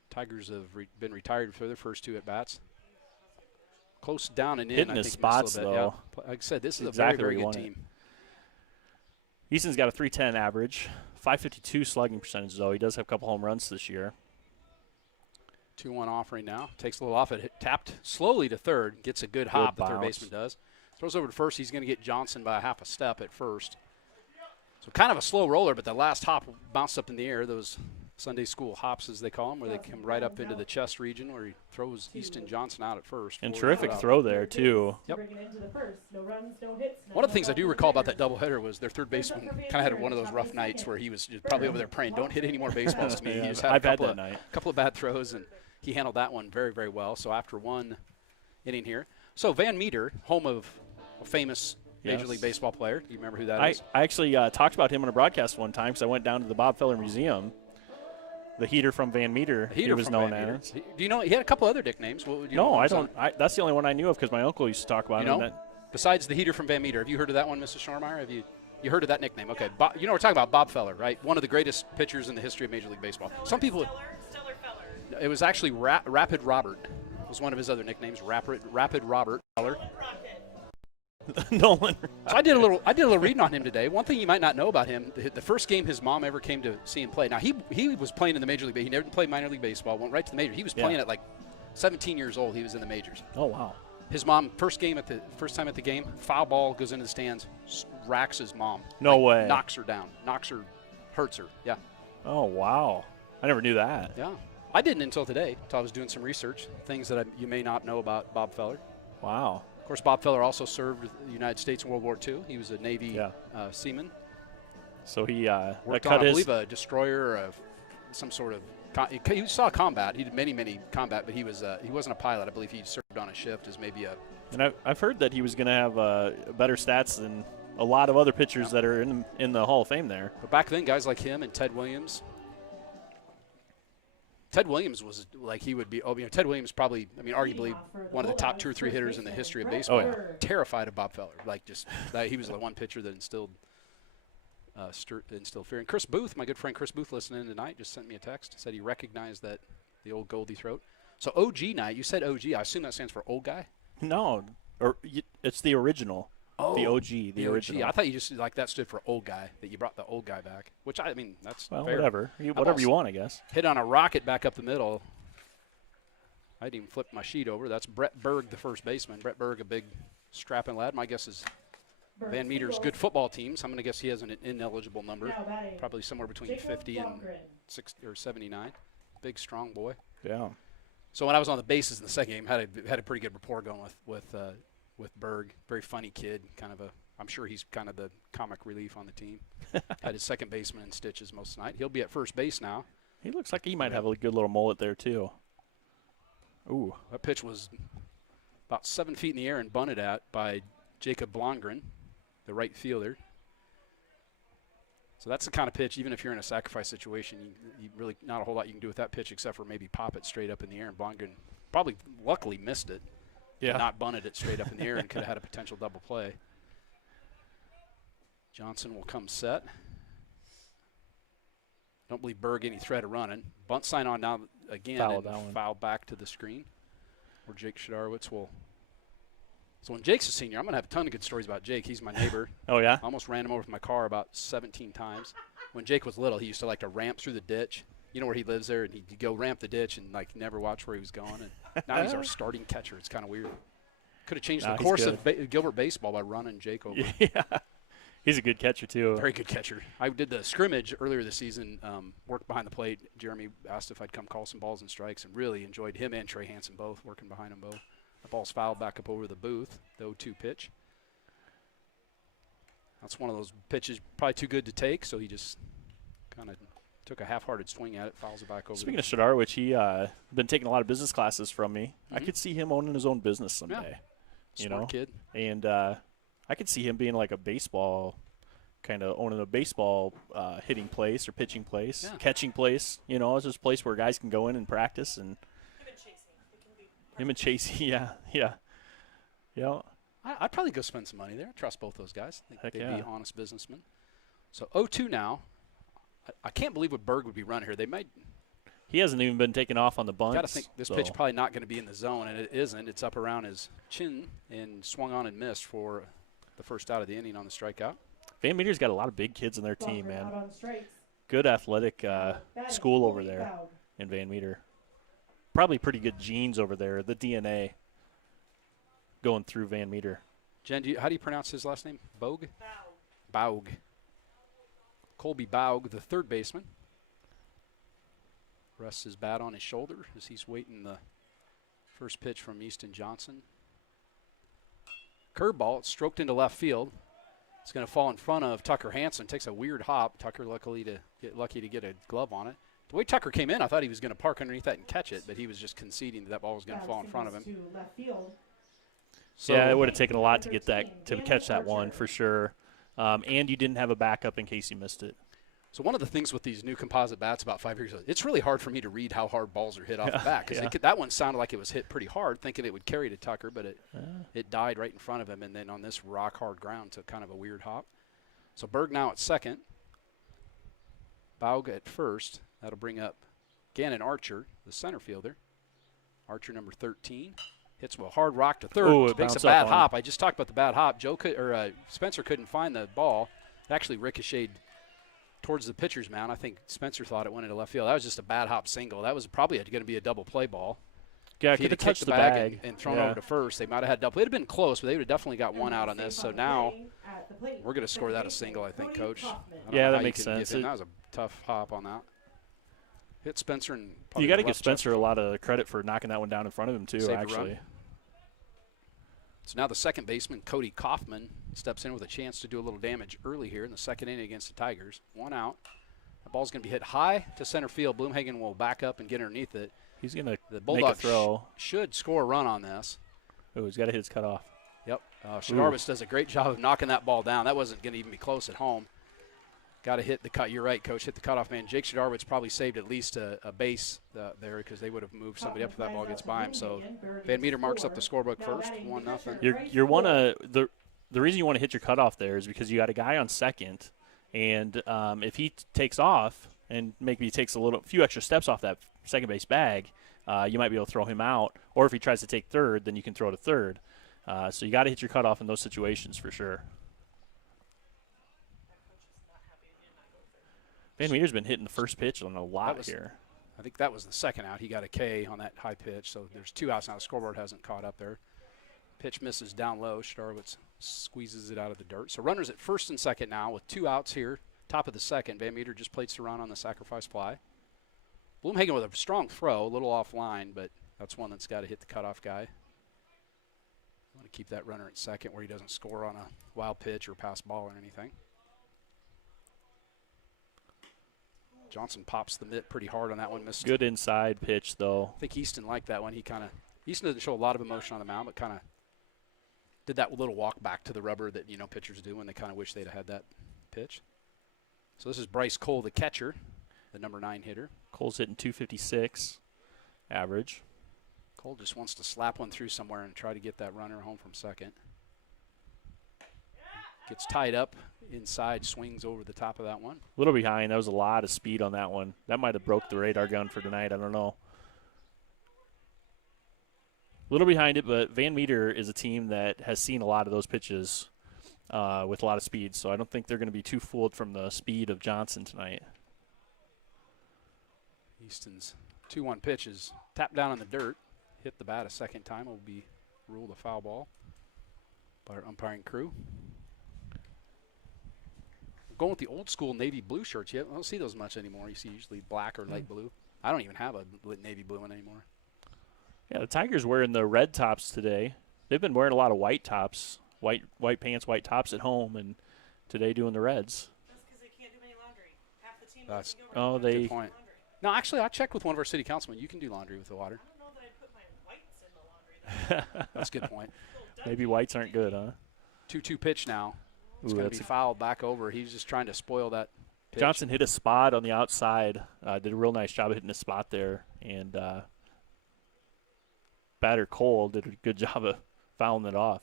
Tigers have been retired for their first 2 at-bats. Close down and in. Hitting I his think missed a spots, little bit. though. Yeah. Like I said, this is Exactly a very, where very you good want team. Easton's got a 310 average, 552 slugging percentage, though. He does have a couple home runs this year. 2-1 offering now. Takes a little off it. Tapped slowly to third. Gets a good hop. The third bounce. baseman does. Throws over to first. He's going to get Johnson by a half a step at first. So kind of a slow roller, but the last hop bounced up in the air. Those Sunday school hops, as they call them, where they come right up into the chest region where he throws Easton Johnson out at first. And 4 terrific out. throw there, too. Yep. Bringing into the first. No runs, no hits. One of the things I do recall about that doubleheader was their third baseman kind of had one of those rough nights where he was just probably over there praying, don't hit any more baseballs to me. Yeah, He just had I've a had couple, that night. couple of bad throws, and he handled that one very, very well. So after 1 inning here. So Van Meter, home of a famous Major Yes. League Baseball player. Do you remember who that is? I actually talked about him on a broadcast one time because I went down to the Bob Feller Museum. The heater from Van Meter, he was from known Van Meter. as. Do you know, he had a couple other nicknames. What would you know No, what I was don't. on- That's the only one I knew of because my uncle used to talk about You him. know? Besides the heater from Van Meter, have you heard of that one, Mrs. Schormeyer? Have you heard of that nickname? Okay, you know we're talking about Bob Feller, right? One of the greatest pitchers in the history of Major League Baseball. Some people, Stellar Feller. it was actually Rapid Robert was one of his other nicknames. Rapid Robert Feller. Nolan. So I did a little reading on him today. One thing you might not know about him: the first game his mom ever came to see him play. Now he was playing in the Major League. He never played minor league baseball. Went right to the major. He was playing at like 17 years old. He was in the majors. Oh, wow. His mom, first time at the game, foul ball goes into the stands, racks his mom. No way. Knocks her down. Hurts her. Yeah. Oh, wow. I never knew that. Yeah. I didn't until today, until I was doing some research, things that you may not know about Bob Feller. Wow. Of course, Bob Feller also served the United States in World War II. He was a Navy seaman. So he worked on, I believe, a destroyer or some sort of. He saw combat. He did many combat, but he wasn't a pilot. I believe he served on a ship as maybe a. And I've heard that he was going to have better stats than a lot of other pitchers that are in the Hall of Fame there. But back then, guys like him and Ted Williams. Ted Williams was like he would be. Ted Williams probably, arguably one of the top 2 or 3 hitters in the history of baseball. Oh, yeah. Terrified of Bob Feller. He was the one pitcher that instilled fear. And Chris Booth, my good friend Chris Booth, listening in tonight, just sent me a text. Said he recognized the old Goldie throat. So OG night. You said OG. I assume that stands for old guy. No, it's the original. Oh, the OG, the original. I thought you just that stood for old guy, that you brought the old guy back, which that's fair. Whatever. Whatever you want, I guess. Hit on a rocket back up the middle. I didn't even flip my sheet over. That's Brett Berg, the first baseman. Brett Berg, a big strapping lad. My guess is Van Meter's good football team, so I'm going to guess he has an ineligible number, probably somewhere between 50 and 60 or 79. Big, strong boy. Yeah. So when I was on the bases in the second game, had a pretty good rapport going with Berg. Very funny kid, I'm sure he's kind of the comic relief on the team. Had his second baseman in stitches most night. He'll be at first base now. He looks like he might have a good little mullet there, too. Ooh. That pitch was about 7 feet in the air and bunted at by Jacob Blongren, the right fielder. So that's the kind of pitch, even if you're in a sacrifice situation, you really not a whole lot you can do with that pitch except for maybe pop it straight up in the air. And Blongren probably luckily missed it. Yeah. Not bunted it straight up in the air and could have had a potential double play. Johnson will come set. Don't believe Berg any threat of running. Bunt sign on now again. Foul back to the screen where Jake Shadarowitz will. So when Jake's a senior, I'm going to have a ton of good stories about Jake. He's my neighbor. Oh, yeah? I almost ran him over with my car about 17 times. When Jake was little, he used to like to ramp through the ditch. You know where he lives there, and he'd go ramp the ditch and never watch where he was going. And now he's our starting catcher. It's kind of weird. Could have changed the course of Gilbert baseball by running Jake over. Yeah, he's a good catcher too. Very good catcher. I did the scrimmage earlier this season. Worked behind the plate. Jeremy asked if I'd come call some balls and strikes, and really enjoyed him and Trey Hansen both working behind them both. The ball's fouled back up over the booth. The 0-2 pitch. That's one of those pitches probably too good to take, so he just kind of took a half-hearted swing at it, fouls it back over. Speaking of Shadarowicz, he been taking a lot of business classes from me. I could see him owning his own business someday. Yeah. Smart kid. And I could see him being like a baseball, kind of owning a baseball hitting place or pitching place, catching place. It's just a place where guys can go in and practice. And him and Chasey, yeah. I'd probably go spend some money there. I trust both those guys. I think they'd be honest businessmen. So 0-2 now. I can't believe what Berg would be running here. They might. He hasn't even been taken off on the bunts. Got to think this pitch probably not going to be in the zone, and it isn't. It's up around his chin and swung on and missed for the first out of the inning on the strikeout. Van Meter's got a lot of big kids in their team, man. Good athletic school over there in Van Meter. Probably pretty good genes over there. The DNA going through Van Meter. Jen, how do you pronounce his last name? Bogue? Baug. Colby Baug, the third baseman. Rests his bat on his shoulder as he's waiting the first pitch from Easton Johnson. Curveball, it's stroked into left field. It's going to fall in front of Tucker Hansen. Takes a weird hop. Tucker lucky to get a glove on it. The way Tucker came in, I thought he was going to park underneath that and catch it, but he was just conceding that ball was going to fall in front of him. So yeah, it would have taken a lot to get that to catch that one for sure. And you didn't have a backup in case you missed it. So one of the things with these new composite bats about 5 years ago, it's really hard for me to read how hard balls are hit off the bat. Because that one sounded like it was hit pretty hard, thinking it would carry to Tucker, but it died right in front of him. And then on this rock-hard ground took kind of a weird hop. So Berg now at second. Baug at first. That'll bring up Gannon Archer, the center fielder. Archer number 13. Hits with a hard rock to third. Ooh, makes a bad hop. I just talked about the bad hop. Spencer couldn't find the ball. It actually ricocheted towards the pitcher's mound. I think Spencer thought it went into left field. That was just a bad hop single. That was probably going to be a double play ball. Yeah, if he had touched the bag and thrown over to first, they might have had double. It would have been close, but they would have definitely got one out on this. So now we're going to score that a single, I think, Coach. Yeah, that makes sense. That was a tough hop on that. Hit Spencer and you got to give Spencer a lot of credit for knocking that one down in front of him too. Saved a actually. run. So now the second baseman, Cody Kaufman, steps in with a chance to do a little damage early here in the second inning against the Tigers. 1 out. The ball's going to be hit high to center field. Bloomhagen will back up and get underneath it. He's going to the make a throw. Should score a run on this. Oh, he's got to hit his cutoff. Yep. Shadorowicz does a great job of knocking that ball down. That wasn't going to even be close at home. Got to hit the cut. You're right, Coach. Hit the cutoff man. Jake Shadorowicz probably saved at least a base there because they would have moved somebody up if that ball gets by him. So Van Meter marks up the scorebook first, 1-0. You're the reason you want to hit your cutoff there is because you got a guy on second, and if he takes off and maybe takes a few extra steps off that second base bag, you might be able to throw him out. Or if he tries to take third, then you can throw to third. So you got to hit your cutoff in those situations for sure. Van Meter's been hitting the first pitch on a lot here. I think that was the second out. He got a K on that high pitch, so there's 2 outs now. The scoreboard hasn't caught up there. Pitch misses down low. Shadorowicz squeezes it out of the dirt. So runners at first and second now with 2 outs here. Top of the second. Van Meter just plates the run on the sacrifice fly. Bloomhagen with a strong throw, a little offline, but that's one that's got to hit the cutoff guy. I want to keep that runner at second where he doesn't score on a wild pitch or pass ball or anything. Johnson pops the mitt pretty hard on that one. Missed. Good inside pitch, though. I think Easton liked that one. Easton doesn't show a lot of emotion on the mound, but kind of did that little walk back to the rubber that, pitchers do when they kind of wish they'd have had that pitch. So this is Bryce Cole, the catcher, the number 9 hitter. Cole's hitting 256 average. Cole just wants to slap one through somewhere and try to get that runner home from second. Gets tied up inside, swings over the top of that one. A little behind. That was a lot of speed on that one. That might have broke the radar gun for tonight. I don't know. A little behind it, but Van Meter is a team that has seen a lot of those pitches with a lot of speed, so I don't think they're going to be too fooled from the speed of Johnson tonight. Easton's 2-1 pitch is tapped down in the dirt. Hit the bat a second time. It will be ruled a foul ball by our umpiring crew. Going with the old school navy blue shirts. I don't see those much anymore. You see usually black or light blue. I don't even have a navy blue one anymore. Yeah, the Tigers wearing the red tops today. They've been wearing a lot of white tops, white pants, white tops at home, and today doing the reds. That's because they can't do any laundry. Half the team Good point. No, actually, I checked with one of our city councilmen. You can do laundry with the water. I don't know that I'd put my whites in the laundry, though. That's a good point. Maybe whites aren't good, huh? 2-2 pitch now. It's going to be fouled back over. He's just trying to spoil that pitch. Johnson hit a spot on the outside. Did a real nice job of hitting a spot there. And batter Cole did a good job of fouling it off.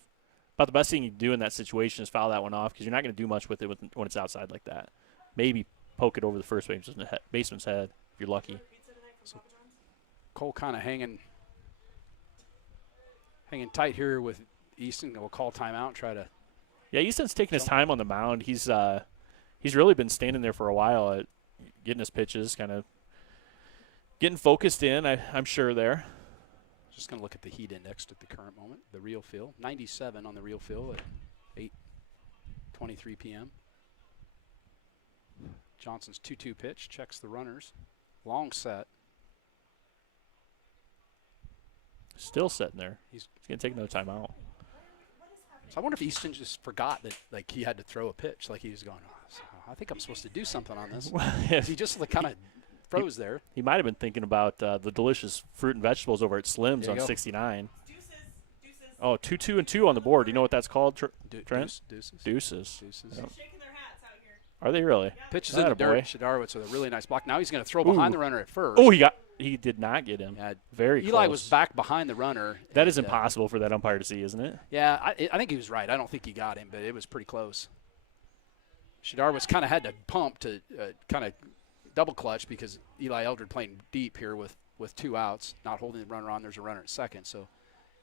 About the best thing you can do in that situation is foul that one off because you're not going to do much with it when it's outside like that. Maybe poke it over the first baseman's head if you're lucky. So Cole kind of hanging tight here with Easton. We'll call timeout and try to. Yeah, Easton's taking his time on the mound. He's really been standing there for a while, getting his pitches, kind of getting focused in. I'm sure there. Just going to look at the heat index at the current moment. The real feel, 97 on the real feel at 8:23 p.m. Johnson's 2-2 pitch checks the runners. Long set. Still sitting there. He's going to take another timeout. So I wonder if Easton just forgot that he had to throw a pitch. Like he was going, I think I'm supposed to do something on this. He just kind of froze there. He might have been thinking about the delicious fruit and vegetables over at Slim's on 69. Deuces. Oh, 2-2 and 2 on the board. You know what that's called, Trent? Deuces. Deuces. They're shaking their hats out here. Are they really? Pitches in the dirt. Shadorowicz with a really nice block. Now he's going to throw behind the runner at first. Oh, he did not get him. Yeah, very Eli close. was back behind the runner. That is impossible for that umpire to see, isn't it? Yeah, I think he was right. I don't think he got him, but it was pretty close. Shadorowicz kind of had to pump to kind of double clutch because Eli Eldred playing deep here with 2 outs, not holding the runner on. There's a runner at second. So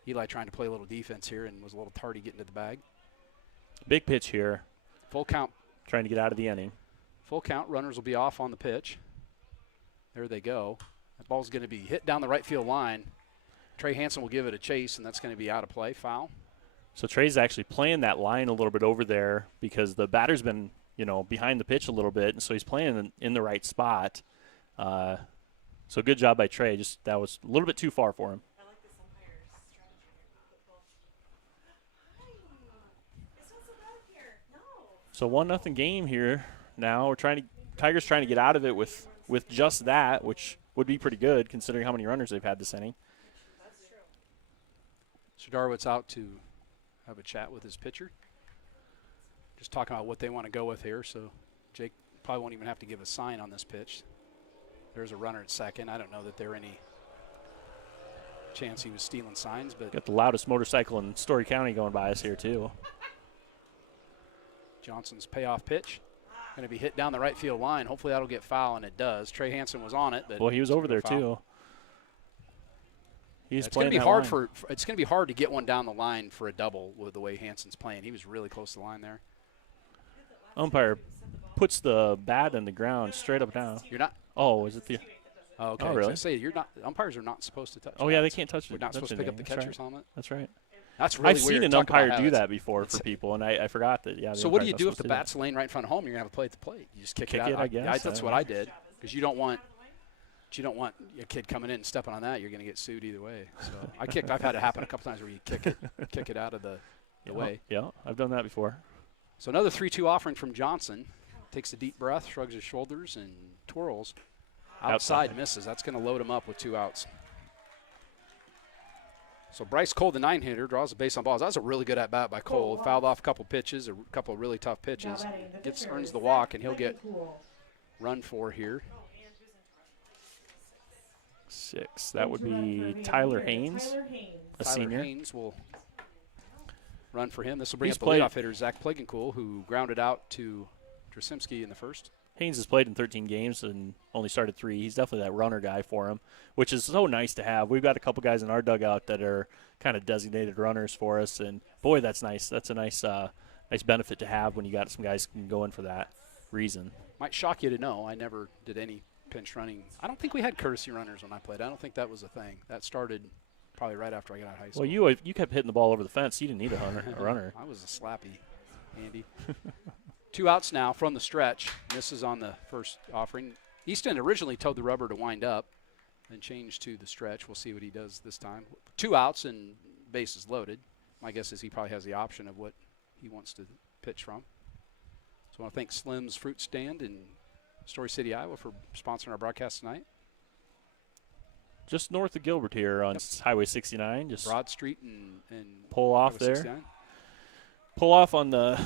Eli trying to play a little defense here and was a little tardy getting to the bag. Big pitch here. Full count. Trying to get out of the inning. Full count. Runners will be off on the pitch. There they go. That ball's going to be hit down the right field line. Trey Hansen will give it a chase, and that's going to be out of play. Foul. So Trey's actually playing that line a little bit over there because the batter's been, behind the pitch a little bit, and so he's playing in the right spot. So good job by Trey. Just that was a little bit too far for him. I like this umpire's strategy in football. It's not so bad up here. No. So 1-0 game here. Now we're Tigers trying to get out of it with just that, which would be pretty good considering how many runners they've had this inning. That's true. Darwitz out to have a chat with his pitcher. Just talking about what they want to go with here. So Jake probably won't even have to give a sign on this pitch. There's a runner at second. I don't know that there any chance he was stealing signs, but Got the loudest motorcycle in Story County going by us here too. Johnson's payoff pitch going to be hit down the right field line. Hopefully that'll get foul, and it does. Trey Hansen was on it, but Well, he was over there too. He's it's going to playing be that hard line. it's going to be hard to get one down the line for a double with the way Hansen's playing. He was really close to the line there. Umpire puts the bat in the ground straight up now. You're not. Oh, is it the? Oh, okay. Oh, So really? I say you're not. Umpires are not supposed to touch. Oh yeah, they bats. can't touch it. We're not supposed to pick up the catcher's helmet. That's right. That's really I've weird. seen an Talk about umpire do habits. that before for people, and I forgot that. Yeah. the So what do umpire's you not do if supposed the to do bat's laying right in front of home? You're gonna have a play at the plate. You just kick Kick it out. it, I guess. That's what I did because you don't want a kid coming in and stepping on that. You're gonna get sued either way. So I've had it happen a couple times where you kick it out of the way. Yeah, I've done that before. So another 3-2 offering from Johnson. Takes a deep breath, shrugs his shoulders, and twirls. Outside misses. That's going to load him up with 2 outs. So Bryce Cole, the 9-hitter, draws a base on balls. That was a really good at-bat by Cole. Fouled off a couple pitches, a couple of really tough pitches. Earns the walk, and he'll get run for here. 6. That would be Tyler Haynes, a Tyler senior. Haynes will run for him. This will bring He's up the played- leadoff hitter, Zach Plagencool, who grounded out to Drasimski in the first. Haynes has played in 13 games and only started 3. He's definitely that runner guy for him, which is so nice to have. We've got a couple guys in our dugout that are kind of designated runners for us, and boy, that's nice. That's a nice benefit to have when you got some guys who can go in for that reason. Might shock you to know I never did any pinch running. I don't think we had courtesy runners when I played. I don't think that was a thing. That started probably right after I got out of high school. Well, you kept hitting the ball over the fence. You didn't need a runner. I was a slappy, Andy. 2 outs now from the stretch. Misses on the first offering. East End originally toed the rubber to wind up, then changed to the stretch. We'll see what he does this time. 2 outs and bases loaded. My guess is he probably has the option of what he wants to pitch from. So I want to thank Slim's Fruit Stand in Story City, Iowa for sponsoring our broadcast tonight. Just north of Gilbert here on Highway 69. Just Broad Street and pull off Highway there. 69. Pull off on the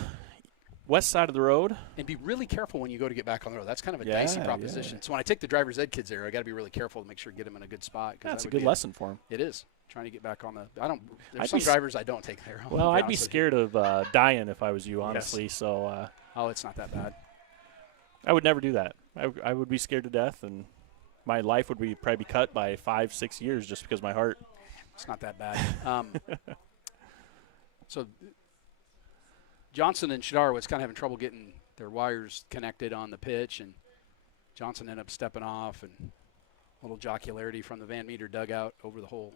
west side of the road. And be really careful when you go to get back on the road. That's kind of a Yeah, dicey proposition. So when I take the driver's ed kids there, I got to be really careful to make sure to get them in a good spot. That's that a would good be lesson for him. It is trying to get back on the. There's I'd some be drivers I don't take there. Well, I'd be scared of dying if I was you, honestly. Yes. So Oh, it's not that bad. I would never do that. I would be scared to death, and my life would probably be cut by 5-6 years just because of my heart. It's not that bad. So Johnson and Shadar was kind of having trouble getting their wires connected on the pitch, and Johnson ended up stepping off, and a little jocularity from the Van Meter dugout over the whole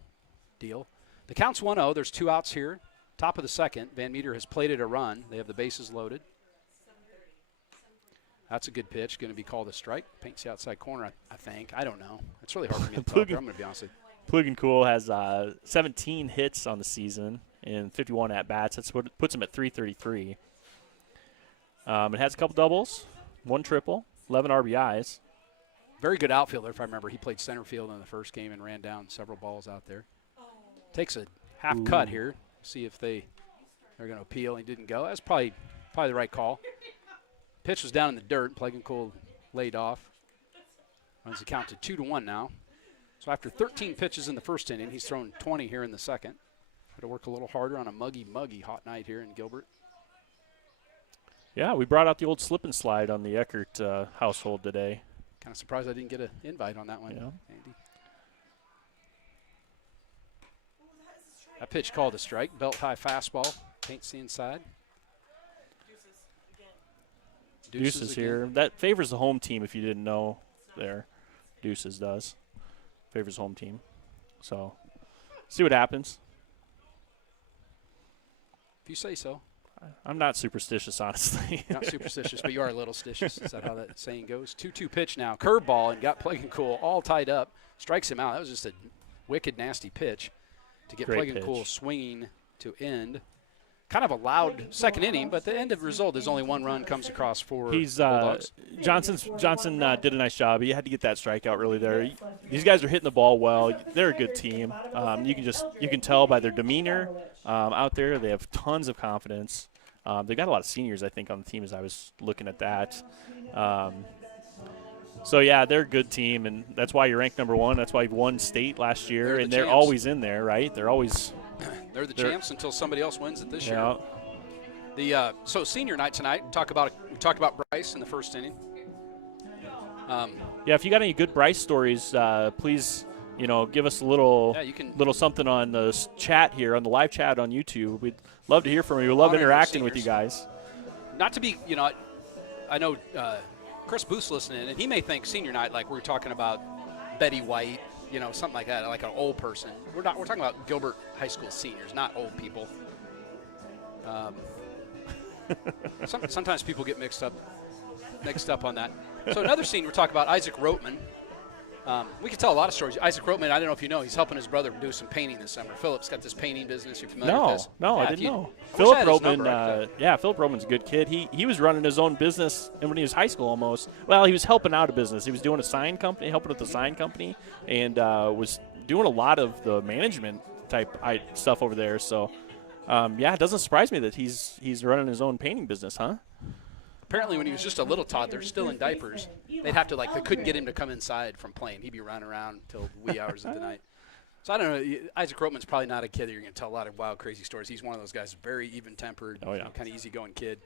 deal. The count's 1-0. There's 2 outs here. Top of the second. Van Meter has plated a run. They have the bases loaded. That's a good pitch. Going to be called a strike. Paints the outside corner, I think. I don't know. It's really hard for me to tell. I'm going to be honest with you. Plagencool has 17 hits on the season and 51 at-bats. That's what puts him at 333. It has a couple doubles, 1 triple, 11 RBIs. Very good outfielder, if I remember. He played center field in the first game and ran down several balls out there. Takes a half cut here. See if they're going to appeal. He didn't go. That's probably the right call. Pitch was down in the dirt. Plagencool laid off. Runs the count to 2-1 now. So after 13 pitches in the first inning, he's thrown 20 here in the second. Had to work a little harder on a muggy hot night here in Gilbert. Yeah, we brought out the old slip and slide on the Eckert household today. Kind of surprised I didn't get an invite on that one, Yeah. Andy. That pitch called a strike. Belt-high fastball. Paints the inside. Deuces again. here. That favors the home team if you didn't know there. Deuces does. Favors home team. So, see what happens. If you say so. I'm not superstitious, honestly. Not superstitious, but you are a little stitious. Is that how that saying goes? 2-2 pitch now. Curveball and got Plague and Cool all tied up. Strikes him out. That was just a wicked, nasty pitch to get Great Plague and Cool pitch. swinging to end. Kind of a loud second inning, but the end of the result is only one run comes across for He's the Bulldogs. Johnson did a nice job. He had to get that strikeout really there. These guys are hitting the ball well. They're a good team. You can tell by their demeanor out there. They have tons of confidence. They got a lot of seniors, I think, on the team as I was looking at that. So yeah, they're a good team, and that's why you're ranked number 1. That's why you won state last year, and they're champs. always in there, right? They're always. They're the champs until somebody else wins it this year. So senior night tonight. We talked about Bryce in the first inning. If you got any good Bryce stories, please, give us a little something on the chat here, on the live chat on YouTube. We'd love to hear from you. We love interacting with you guys. Not to be, I know Chris Booth's listening, and he may think senior night like we're talking about Betty White, something like that, like an old person. We're not. We're talking about Gilbert High School seniors, not old people. Sometimes people get mixed up on that. So another senior we're talking about, Isaac Roteman. We could tell a lot of stories. Isaac Roteman, I don't know if you know, he's helping his brother do some painting this summer. Philip's got this painting business. You're familiar with this? No, I didn't know. Philip Roteman, Philip Roteman's a good kid. He was running his own business and when he was high school almost. Well, he was helping out a business. He was doing a sign company, helping with the sign company, and was doing a lot of the management type stuff over there. So, it doesn't surprise me that he's running his own painting business, huh? Apparently, when he was just a little toddler, still in diapers, they'd have to they couldn't get him to come inside from playing. He'd be running around till wee hours of the night. So I don't know. Isaac Roteman's probably not a kid that you're going to tell a lot of wild, crazy stories. He's one of those guys, very even-tempered, kind of easygoing kid.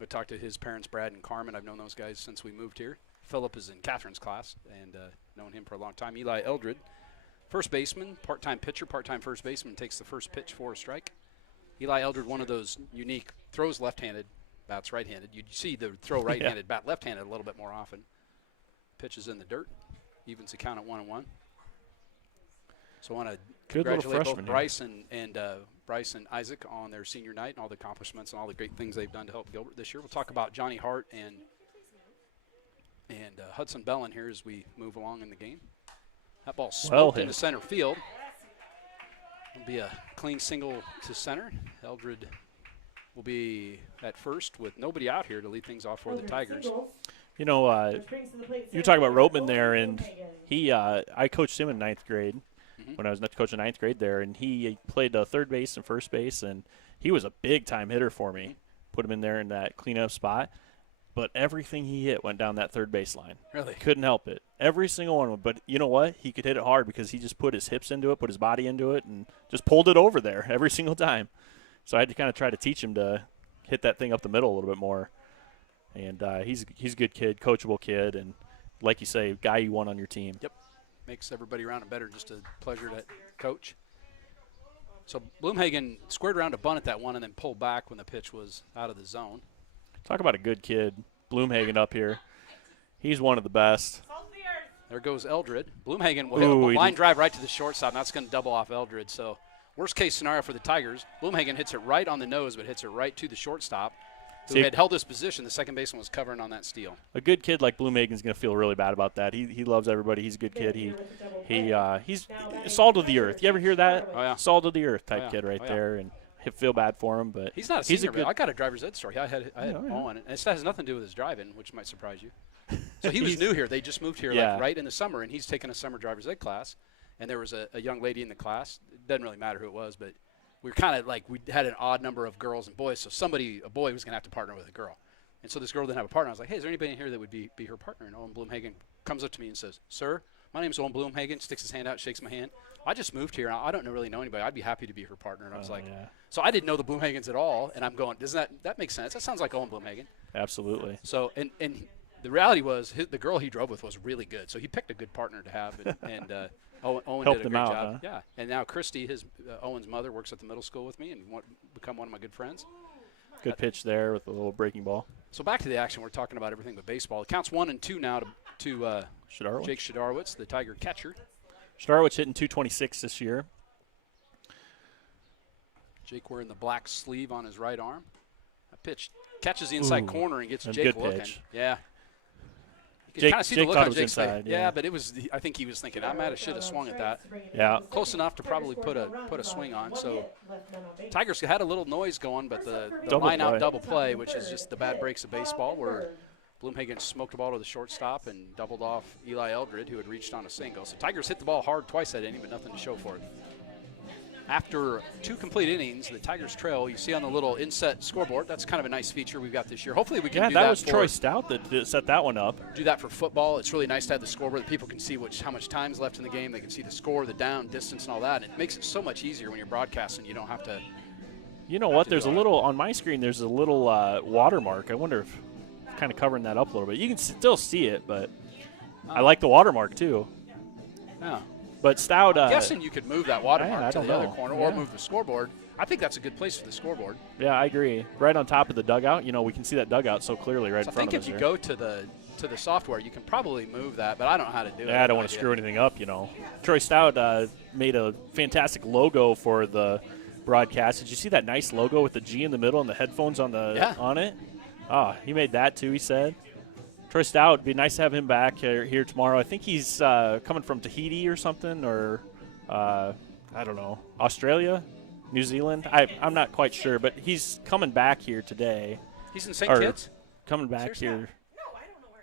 I talked to his parents, Brad and Carmen. I've known those guys since we moved here. Philip is in Catherine's class and known him for a long time. Eli Eldred, first baseman, part-time pitcher, part-time first baseman, takes the first pitch for a strike. Eli Eldred, one of those unique, throws left-handed, bats right-handed. You see the throw right-handed, bat left-handed a little bit more often. Pitches in the dirt, evens the count at 1-1. So I want to congratulate both Bryce and Isaac on their senior night and all the accomplishments and all the great things they've done to help Gilbert this year. We'll talk about Johnny Hart and Hudson Bellin here as we move along in the game. That ball smoked into center field. It'll be a clean single to center. Eldred will be at first with nobody out here to lead things off for the Tigers. You talk about Roteman there, and I coached him in 9th grade when I was coaching 9th grade there, and he played third base and first base, and he was a big-time hitter for me. Put him in there in that cleanup spot. But everything he hit went down that third base line. Really? Couldn't help it. Every single one of them. But you know what? He could hit it hard because he just put his hips into it, put his body into it, and just pulled it over there every single time. So I had to kind of try to teach him to hit that thing up the middle a little bit more. And he's a good kid, coachable kid, and like you say, guy you want on your team. Yep. Makes everybody around him better. Just a pleasure to coach. So Bloomhagen squared around to bunt at that one and then pulled back when the pitch was out of the zone. Talk about a good kid. Bloomhagen up here. He's one of the best. There goes Eldred. Bloomhagen will hit a line drive right to the shortstop. That's going to double off Eldred. So worst case scenario for the Tigers. Bloomhagen hits it right on the nose, but hits it right to the shortstop, who had held his position. The second baseman was covering on that steal. A good kid like Bloomhagen's going to feel really bad about that. He loves everybody. He's a good kid. He's salt of the earth. You ever hear that? Oh, yeah. Salt of the earth type kid right there. And feel bad for him, but he's not a senior. I got a driver's ed story. I had Owen, and it has nothing to do with his driving, which might surprise you. So he was new here. They just moved here right in the summer, and he's taking a summer driver's ed class. And there was a young lady in the class. It doesn't really matter who it was, but we were kind of like we had an odd number of girls and boys. So a boy was going to have to partner with a girl. And so this girl didn't have a partner. I was like, hey, is there anybody in here that would be her partner? And Owen Bloomhagen comes up to me and says, sir, my name's Owen Bloomhagen, sticks his hand out, shakes my hand. I just moved here. I don't really know anybody. I'd be happy to be her partner. And I was so I didn't know the Bloomhagens at all. And I'm going, doesn't that make sense? That sounds like Owen Bloomhagen. Absolutely. So, and the reality was the girl he drove with was really good. So he picked a good partner to have. And Owen helped did a him great out, job. huh? Yeah. And now Christy, Owen's mother, works at the middle school with me and become one of my good friends. Good pitch there with a little breaking ball. So back to the action. We're talking about everything but baseball. It counts 1-2 now to Jake Shadarowitz, the Tiger catcher. Shadarowitz hitting .226 this year. Jake wearing the black sleeve on his right arm. Pitch catches the inside corner and gets Jake good looking. pitch. Yeah. You Jake, kind of see Jake the look thought on it was Jake's face. inside. Yeah, but it was. I think he was thinking I might have should have swung at that. Yeah. Close enough to probably put a swing on. So Tigers had a little noise going, but the line out double play, which is just the bad breaks of baseball, where Bloomhagen smoked the ball to the shortstop and doubled off Eli Eldred, who had reached on a single. So Tigers hit the ball hard twice that inning, but nothing to show for it. After 2 complete innings, the Tigers trail. You see on the little inset scoreboard. That's kind of a nice feature we've got this year. Hopefully we can do that. Yeah, that was Troy Stout that set that one up. Do that for football. It's really nice to have the scoreboard that people can see how much time's left in the game. They can see the score, the down, distance, and all that. And it makes it so much easier when you're broadcasting. You don't have to. You know what? There's a little on my screen. There's a little watermark. I wonder if kind of covering that up a little bit. You can still see it, but I like the watermark too. Yeah. But Stout. I'm guessing you could move that watermark to the other know. corner or move the scoreboard. I think that's a good place for the scoreboard. Yeah, I agree. Right on top of the dugout. You know, we can see that dugout so clearly right in front of us. I think if you go to the software, you can probably move that, but I don't know how to do it. Yeah, I don't want to screw anything up, you know. Troy Stout made a fantastic logo for the broadcast. Did you see that nice logo with the G in the middle and the headphones on it? Oh, he made that too, he said. Troy Stout, it'd be nice to have him back here tomorrow. I think he's coming from Tahiti or something, or I don't know, Australia, New Zealand. I'm not quite sure, but he's coming back here today. He's in St. Kitts? Coming back here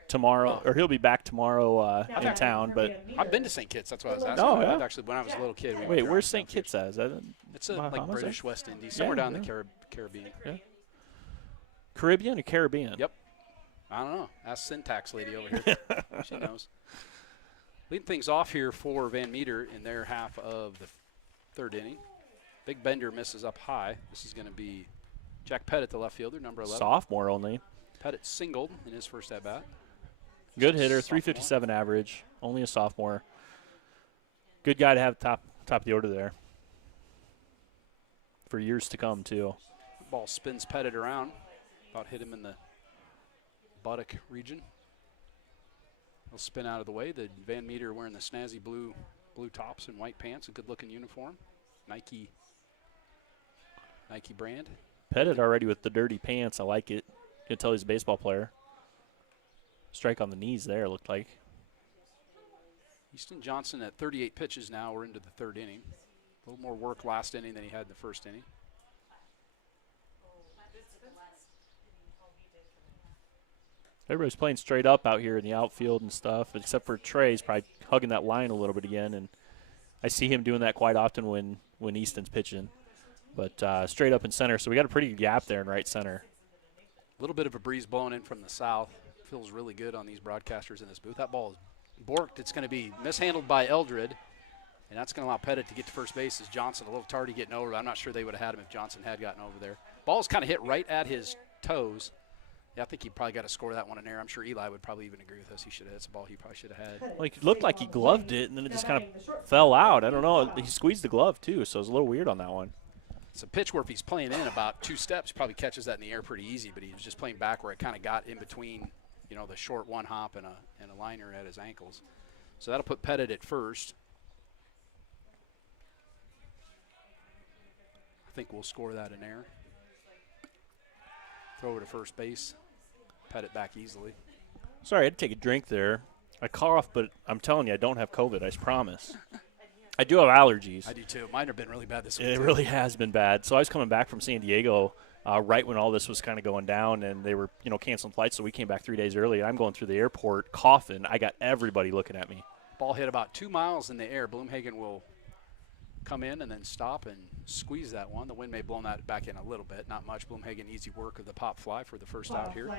tomorrow, or he'll be back tomorrow in town. But I've been to St. Kitts. That's what I was asking. Oh, yeah? Actually, when I was a little kid. Wait, where's St. Kitts at? It's like British West Indies, somewhere down the Caribbean. Yeah. Caribbean or Caribbean? Yep. I don't know. Ask Syntax lady over here. She knows. Leading things off here for Van Meter in their half of the 3rd inning. Big Bender misses up high. This is going to be Jack Pettit, the left fielder, number 11. Sophomore only. Pettit singled in his first at-bat. Good hitter, 357 average, only a sophomore. Good guy to have top of the order there for years to come, too. Ball spins Pettit around. About hit him in the buttock region. He'll spin out of the way. The Van Meter wearing the snazzy blue tops and white pants, a good-looking uniform. Nike brand. Pettit already with the dirty pants. I like it. You can tell he's a baseball player. Strike on the knees there, looked like. Easton Johnson at 38 pitches now. We're into the 3rd inning. A little more work last inning than he had in the 1st inning. Everybody's playing straight up out here in the outfield and stuff, except for Trey. He's probably hugging that line a little bit again, and I see him doing that quite often when Easton's pitching. But straight up in center, so we got a pretty good gap there in right center. A little bit of a breeze blowing in from the south. Feels really good on these broadcasters in this booth. That ball is borked. It's going to be mishandled by Eldred, and that's going to allow Pettit to get to first base as Johnson a little tardy getting over. I'm not sure they would have had him if Johnson had gotten over there. Ball's kind of hit right at his toes. Yeah, I think he probably got to score that one in there. I'm sure Eli would probably even agree with us. He should have. That's a ball he probably should have had. Well, it looked like he gloved it, and then it just kind of fell out. I don't know. He squeezed the glove, too, so it was a little weird on that one. It's a pitch where if he's playing in about 2 steps, he probably catches that in the air pretty easy, but he was just playing back where it kind of got in between, you know, the short one hop and a liner at his ankles. So that'll put Pettit at first. I think we'll score that in air. Throw over to first base. Pettit back easily. Sorry, I had to take a drink there. I coughed, but I'm telling you, I don't have COVID, I promise. I do have allergies. I do too. Mine have been really bad this week. It really has been bad. So I was coming back from San Diego right when all this was kind of going down, and they were, canceling flights, so we came back 3 days early. I'm going through the airport coughing. I got everybody looking at me. Ball hit about 2 miles in the air. Bloomhagen will come in and then stop and squeeze that one. The wind may have blown that back in a little bit, not much. Bloomhagen easy work of the pop fly for the first out here.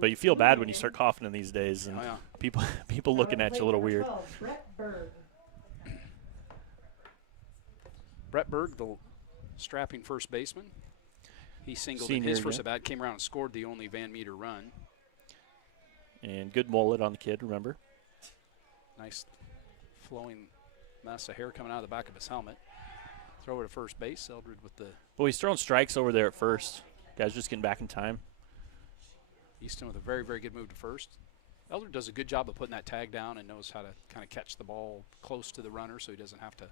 But you feel bad when you start coughing in these days, and people looking at you a little weird. Brett Berg, the strapping first baseman. He singled Senior, in his first at-bat, came around and scored the only Van Meter run. And good mullet on the kid, remember? Nice flowing mess of hair coming out of the back of his helmet. Throw over to first base. Eldred with the... Well, he's throwing strikes over there at first. Guys just getting back in time. Easton with a very, very good move to first. Eldred does a good job of putting that tag down and knows how to kind of catch the ball close to the runner so he doesn't have to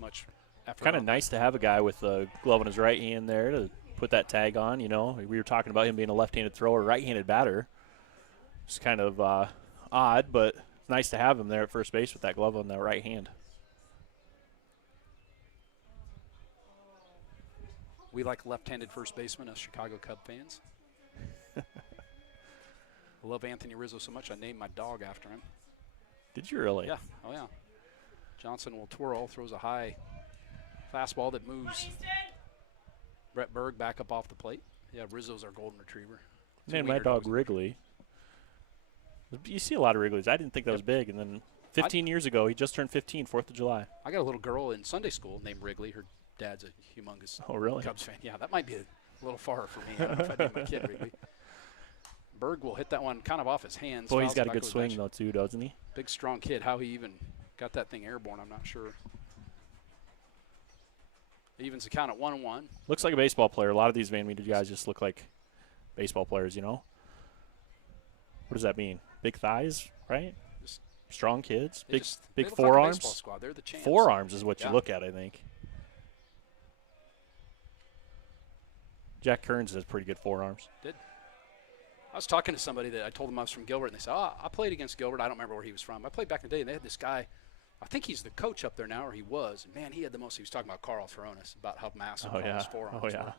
much effort. Kind of nice to have a guy with a glove in his right hand there to put that tag on. You know, we were talking about him being a left-handed thrower, right-handed batter. It's kind of odd, but it's nice to have him there at first base with that glove on the right hand. We like left-handed first basemen as Chicago Cub fans. I love Anthony Rizzo so much I named my dog after him. Did you really? Yeah. Oh, yeah. Johnson will twirl, throws a high fastball that moves Brett Berg back up off the plate. Yeah, Rizzo's our golden retriever. Named my dog Wrigley. You see a lot of Wrigleys. I didn't think that was big. And then 15 years ago, he just turned 15, 4th of July. I got a little girl in Sunday school named Wrigley. Her dad's a humongous Cubs fan. Yeah, that might be a little far for me. I don't know if I named my kid Wrigley. Berg will hit that one kind of off his hands. Boy, he's got a good swing, though, too, doesn't he? Big, strong kid. How he even got that thing airborne, I'm not sure. Evens the count at 1-1. Looks like a baseball player. A lot of these Van Meter guys just look like baseball players, you know? What does that mean? Big thighs, right? Just strong kids, big look forearms. Like a baseball squad. They're the champs. Forearms is what you look at, I think. Jack Kearns has pretty good forearms. Did. I was talking to somebody that I told them I was from Gilbert, and they said, "Oh, I played against Gilbert. I don't remember where he was from. I played back in the day, and they had this guy. I think he's the coach up there now, or he was. And man, he had the most. He was talking about Carl Thronis, about how massive Carl's forearms were.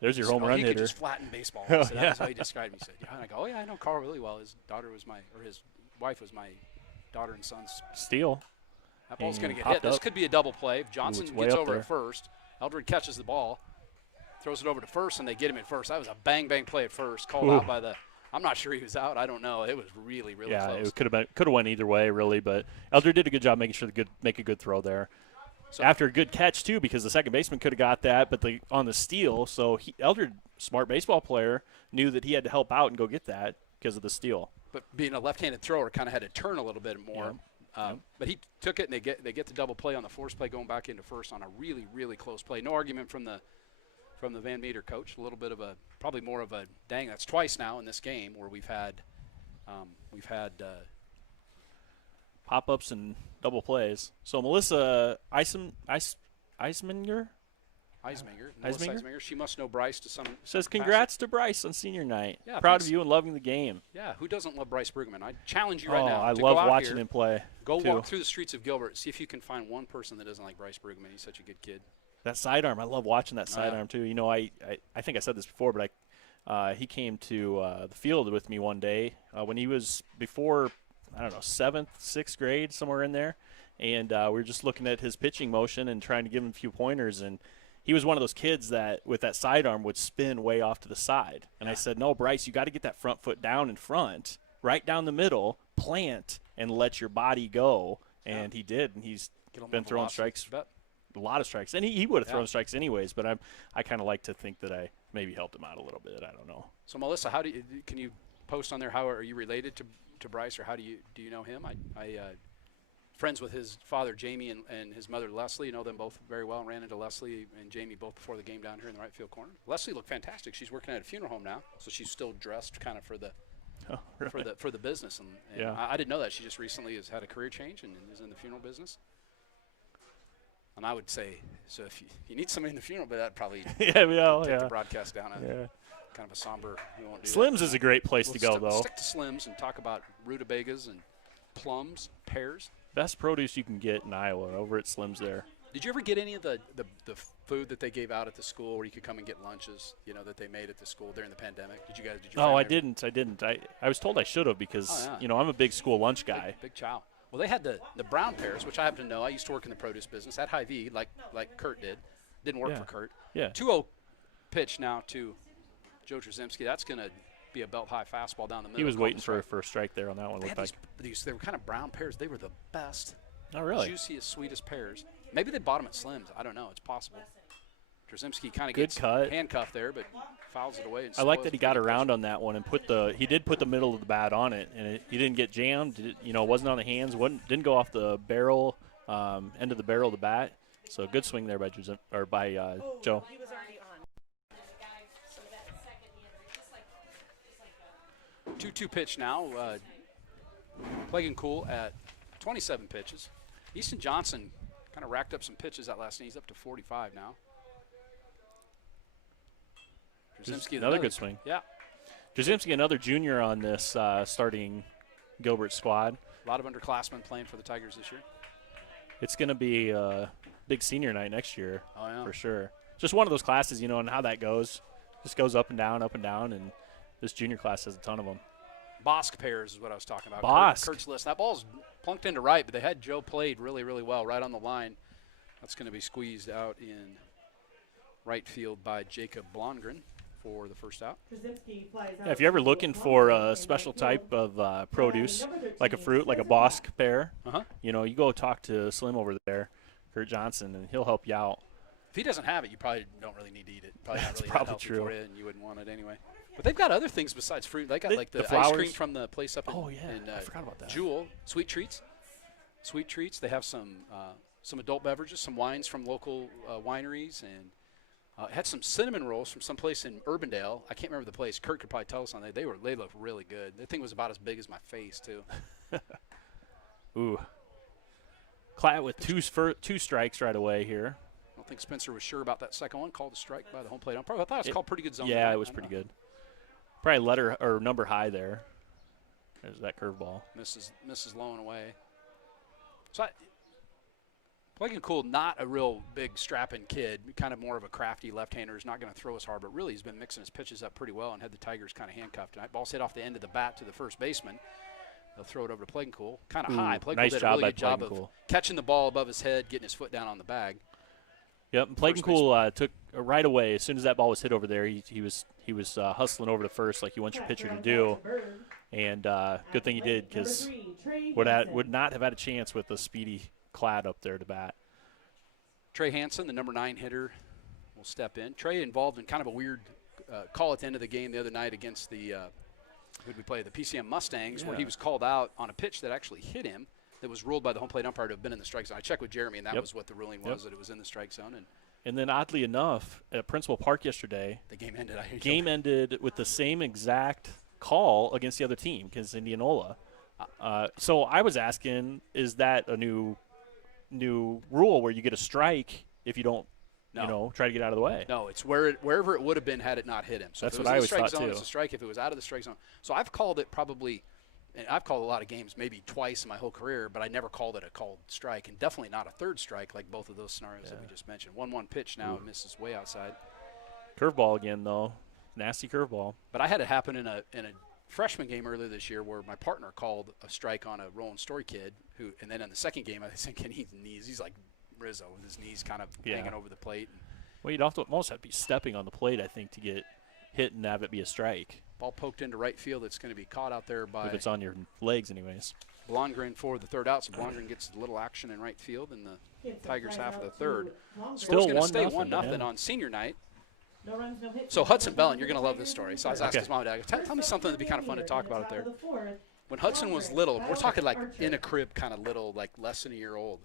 There's your home run hitter. He could just flatten baseball. So that's how he described me. He said, "Yeah." And I go, "Oh yeah, I know Carl really well. His daughter was his wife was my daughter and son's steal. That ball's going to get hit. This could be a double play. If Johnson gets over at first, Eldred catches the ball, throws it over to first, and they get him at first. That was a bang play at first, called out by the. I'm not sure he was out. I don't know. It was really close. Yeah, it could have went either way, really. But Eldred did a good job making sure make a good throw there. So after a good catch too, because the second baseman could have got that, but on the steal. So Eldred, smart baseball player, knew that he had to help out and go get that because of the steal. But being a left-handed thrower, kind of had to turn a little bit more. Yeah. But he took it, and they get the double play on the force play, going back into first on a really close play. No argument from the Van Meter coach. A little bit of probably more of a dang. That's twice now in this game where we've had pop-ups and double plays. So Melissa Eisminger, she must know Bryce to some. Says congrats to Bryce on senior night. Yeah, proud of you and loving the game. Yeah, who doesn't love Bryce Bruggeman? I challenge you right now. I love watching him play. Go walk through the streets of Gilbert. See if you can find one person that doesn't like Bryce Bruggeman. He's such a good kid. That sidearm, I love watching that sidearm too. You know, I think I said this before, but he came to the field with me one day when he was before, I don't know, 7th, 6th grade, somewhere in there. And we were just looking at his pitching motion and trying to give him a few pointers. And he was one of those kids that with that sidearm would spin way off to the side. And I said, no, Bryce, you got to get that front foot down in front, right down the middle, plant, and let your body go. And he did. And he's been throwing strikes. A lot of strikes, and he would have thrown strikes anyways. But I kind of like to think that I maybe helped him out a little bit. I don't know. So Melissa, can you post on there? How are you related to Bryce, or do you know him? I friends with his father Jamie and his mother Leslie. You know them both very well. Ran into Leslie and Jamie both before the game down here in the right field corner. Leslie looked fantastic. She's working at a funeral home now, so she's still dressed kind of for the business. And I didn't know that. She just recently has had a career change and is in the funeral business. And I would say, so if you need somebody in the funeral, but that'd probably take the broadcast down kind of a somber. We won't do Slim's that. Is a great place to go, though. Stick to Slim's and talk about rutabagas and plums, pears. Best produce you can get in Iowa over at Slim's there. Did you ever get any of the food that they gave out at the school where you could come and get lunches, that they made at the school during the pandemic? Did you? Oh, I didn't. I was told I should have because, I'm a big school lunch guy. Big chow. Well, they had the brown pears, which I happen to know. I used to work in the produce business at Hy-Vee, like Kurt did. Didn't work for Kurt. Yeah. 2-0 pitch now to Joe Trzymski. That's going to be a belt-high fastball down the middle. He was waiting for a strike there on that one. They were kind of brown pears. They were the best. Oh, really? Juiciest, sweetest pears. Maybe they bought them at Slim's. I don't know. It's possible. Trzymski kind of gets handcuffed there, but fouls it away. I like that he got around on that one and he did put the middle of the bat on it, and he didn't get jammed. Wasn't on the hands. Didn't go off the barrel, end of the barrel of the bat. So good swing there by Joe. He was already on. 2-2 pitch now. Plagan Cool at 27 pitches. Easton Johnson kind of racked up some pitches that last inning. He's up to 45 now. Jasimski, another good swing. Yeah. Jasimski, another junior on this starting Gilbert squad. A lot of underclassmen playing for the Tigers this year. It's going to be a big senior night next year for sure. Just one of those classes, and how that goes. Just goes up and down, and this junior class has a ton of them. Bosk pairs is what I was talking about. Bosk. Kurt's list. That ball's plunked into right, but they had Joe played really, really well right on the line. That's going to be squeezed out in right field by Jacob Blondgren for the first out. Yeah, if you're ever looking for a special type of produce, like a fruit, like a Bosk pear, you go talk to Slim over there, Kurt Johnson, and he'll help you out. If he doesn't have it, you probably don't really need to eat it. Probably not really probably healthy true. for you, and you wouldn't want it anyway. But they've got other things besides fruit. They got like the flowers. ice cream from the place up in, I forgot about that. Jewel, Sweet Treats. Sweet Treats. They have some adult beverages, some wines from local wineries, and had some cinnamon rolls from someplace in Urbandale. I can't remember the place. Kurt could probably tell us on that. They looked really good. The thing was about as big as my face too. Ooh. Klatt with two strikes right away here. I don't think Spencer was sure about that second one. Called a strike by the home plate umpire. I thought it was called pretty good zone. Yeah, it was pretty good. Probably letter or number high there. There's that curveball. Misses low and away. So Plegame Cool, not a real big strapping kid, kind of more of a crafty left-hander. He's not going to throw as hard, but really he's been mixing his pitches up pretty well and had the Tigers kind of handcuffed tonight. Ball's hit off the end of the bat to the first baseman. They'll throw it over to Plegame Cool. Kind of high. Plegame nice did job a really good job Plegame of catching the ball above his head, getting his foot down on the bag. Yep, and Plegame Cool took right away. As soon as that ball was hit over there, he was hustling over to first like you want your pitcher to do. And good thing he did because would not have had a chance with a speedy Klatt up there to bat. Trey Hansen, the number 9 hitter, will step in. Trey involved in kind of a weird call at the end of the game the other night against the who did we play? The PCM Mustangs, where he was called out on a pitch that actually hit him. That was ruled by the home plate umpire to have been in the strike zone. I checked with Jeremy, and that was what the ruling was, that it was in the strike zone. And then, oddly enough, at Principal Park yesterday, the game ended. Ended with the same exact call against the other team, against Indianola. So I was asking, is that a new rule where you get a strike if you don't, try to get out of the way? No, it's wherever it would have been had it not hit him. So that's if it what was I in the always strike thought zone, too. it's a strike. If it was out of the strike zone, so I've called it probably. And I've called a lot of games, maybe twice in my whole career, but I never called it a called strike, and definitely not a third strike like both of those scenarios that we just mentioned. 1-1 pitch now, it misses way outside. Curveball again, though. Nasty curveball. But I had it happen in a freshman game earlier this year where my partner called a strike on a Rolling Story kid, and then in the second game I was thinking he's like Rizzo with his knees kind of hanging over the plate. Well, you'd almost have to be stepping on the plate, I think, to get hit and have it be a strike. Ball poked into right field. It's going to be caught out there by. If it's on your legs, anyways. Blondgren for the third out, so Blondgren gets a little action in right field in the Tigers' half of the third. Still going to stay 1-0 on senior night. No runs, no hits. So Hudson Bellin, you're going to love this story. So I was asking his mom and dad, tell me something that'd be kind of fun to talk about out there. When Hudson was little, we're talking like in a crib kind of little, like less than a year old,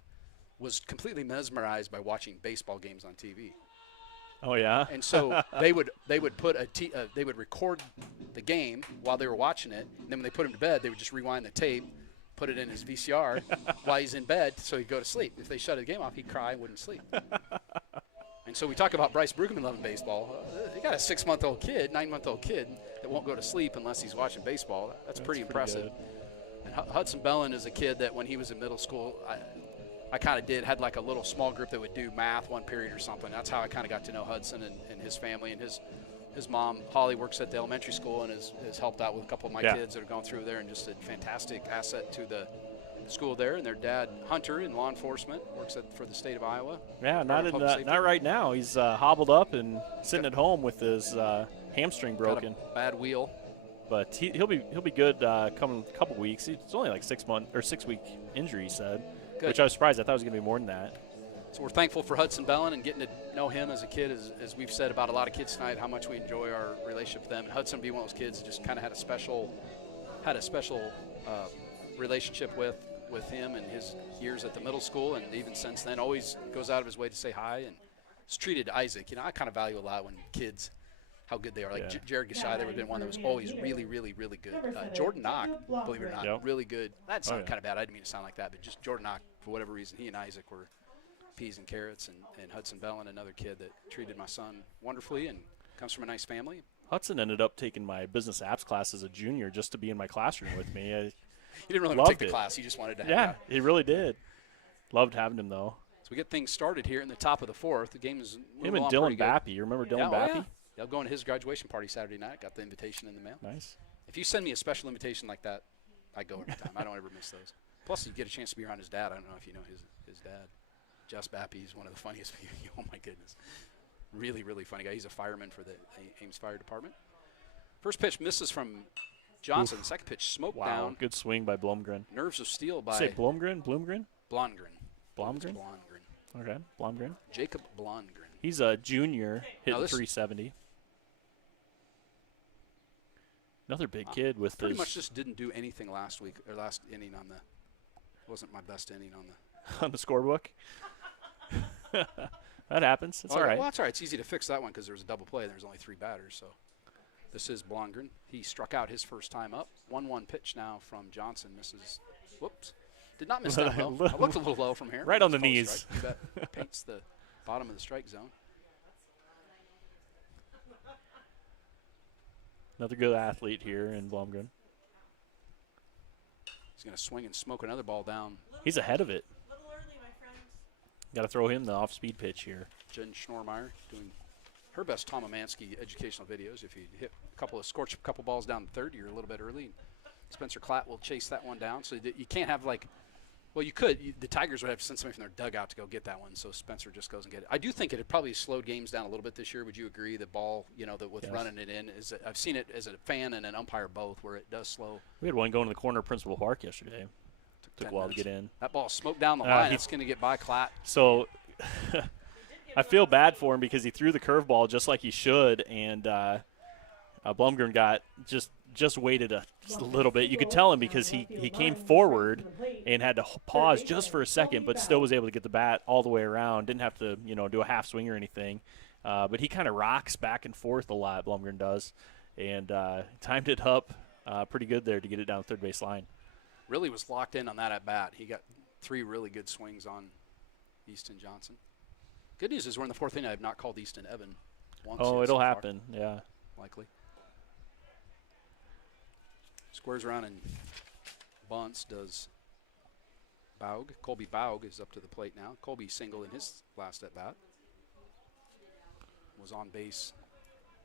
was completely mesmerized by watching baseball games on TV. Oh yeah. And so they would put they would record the game while they were watching it, and then when they put him to bed, they would just rewind the tape, put it in his VCR while he's in bed, so he'd go to sleep. If they shut the game off, he'd cry and wouldn't sleep. And so we talk about Bryce Brueggemann loving baseball. He got a 9-month-old kid that won't go to sleep unless he's watching baseball. That's pretty impressive. And Hudson Bellin is a kid that when he was in middle school, I kind of had like a little small group that would do math one period or something. That's how I kind of got to know Hudson and his family. And his mom, Holly, works at the elementary school and has helped out with a couple of my kids that are going through there, and just a fantastic asset to the school there. And their dad, Hunter, in law enforcement, works for the state of Iowa. Yeah, not right now. He's hobbled up and sitting at home with his hamstring broken. Got a bad wheel. But he'll be good coming a couple weeks. It's only like 6 week injury, he said. Good. Which I was surprised. I thought it was going to be more than that. So we're thankful for Hudson Bellin and getting to know him as a kid, as we've said about a lot of kids tonight, how much we enjoy our relationship with them. And Hudson being one of those kids that just kind of had a special relationship with him and his years at the middle school, and even since then always goes out of his way to say hi and has treated Isaac. I kind of value a lot when kids, how good they are. Like Jared Gashai, there would have been one that was always really, really, really good. Jordan Knock, believe it or not, really good. That sounded kind of bad. I didn't mean to sound like that, but just Jordan Knock, for whatever reason, he and Isaac were peas and carrots, and Hudson Bellin, another kid that treated my son wonderfully. And Comes from a nice family. Hudson ended up taking my business apps class as a junior just to be in my classroom with me. You didn't really loved take the it. class. You just wanted to have Yeah, he really did. Loved having him, though. So we get things started here in the top of the fourth. The game is Him moving and along Dylan pretty good. Bappy. You remember Dylan Yeah, Bappy? oh, yeah. Yeah, going to his graduation party Saturday night. Got the invitation in the mail. Nice. If you send me a special invitation like that, I go every time. I don't ever miss those. Plus, you get a chance to be around his dad. I don't know if you know his dad. Jess Bappy is one of the funniest people. Oh, my goodness. Really, really funny guy. He's a fireman for the Ames Fire Department. First pitch misses from Johnson. Oof. Second pitch smoked Wow, down. good swing by Blomgren. Nerves of steel by Say Blomgren? Blomgren. Blomgren? Blomgren. Okay, Blomgren. Jacob Blomgren. He's a junior, hitting this- 370. Another big kid with Pretty his much just didn't do anything last week or last inning on the. Wasn't my best inning on the. on the scorebook. That happens. It's all right. Well, that's all right. It's easy to fix that one because there was a double play and there's only 3 batters. So this is Blomgren. He struck out his first time up. 1-1 pitch now from Johnson. Misses. Whoops. Did not miss that low. I looked a little low from here. Right on the Close knees. strike. You bet. Paints the bottom of the strike zone. Another good athlete here in Blomgren. He's going to swing and smoke another ball down. He's ahead of it. Got to throw him the off-speed pitch here. Jen Schnormeyer doing her best Tom Amansky educational videos. If you hit scorch a couple balls down the third, you're a little bit early. Spencer Klatt will chase that one down. So you can't have well, you could. The Tigers would have to send somebody from their dugout to go get that one. So Spencer just goes and get it. I do think it had probably slowed games down a little bit this year. Would you agree? The ball, with Yes. running it in, I've seen it as a fan and an umpire both, where it does slow. We had one going to the corner of Principal Park yesterday. Took a 10 while minutes. to get in. That ball smoked down the line. It's going to get by Klatt. So I feel bad for him because he threw the curveball just like he should, and Blomgren got just waited a little bit. You could tell him because he came forward and had to pause just for a second, but still was able to get the bat all the way around. Didn't have to do a half swing or anything. But he kind of rocks back and forth a lot, Blomgren does, and timed it up pretty good there to get it down the third base line. Really was locked in on that at bat. He got 3 really good swings on Easton Johnson. Good news is we're in the 4th inning. I have not called Easton Evan once. Oh, yet it'll so far. happen, yeah. Likely. Squares around and bunts does Baug. Colby Baug is up to the plate now. Colby singled in his last at bat. Was on base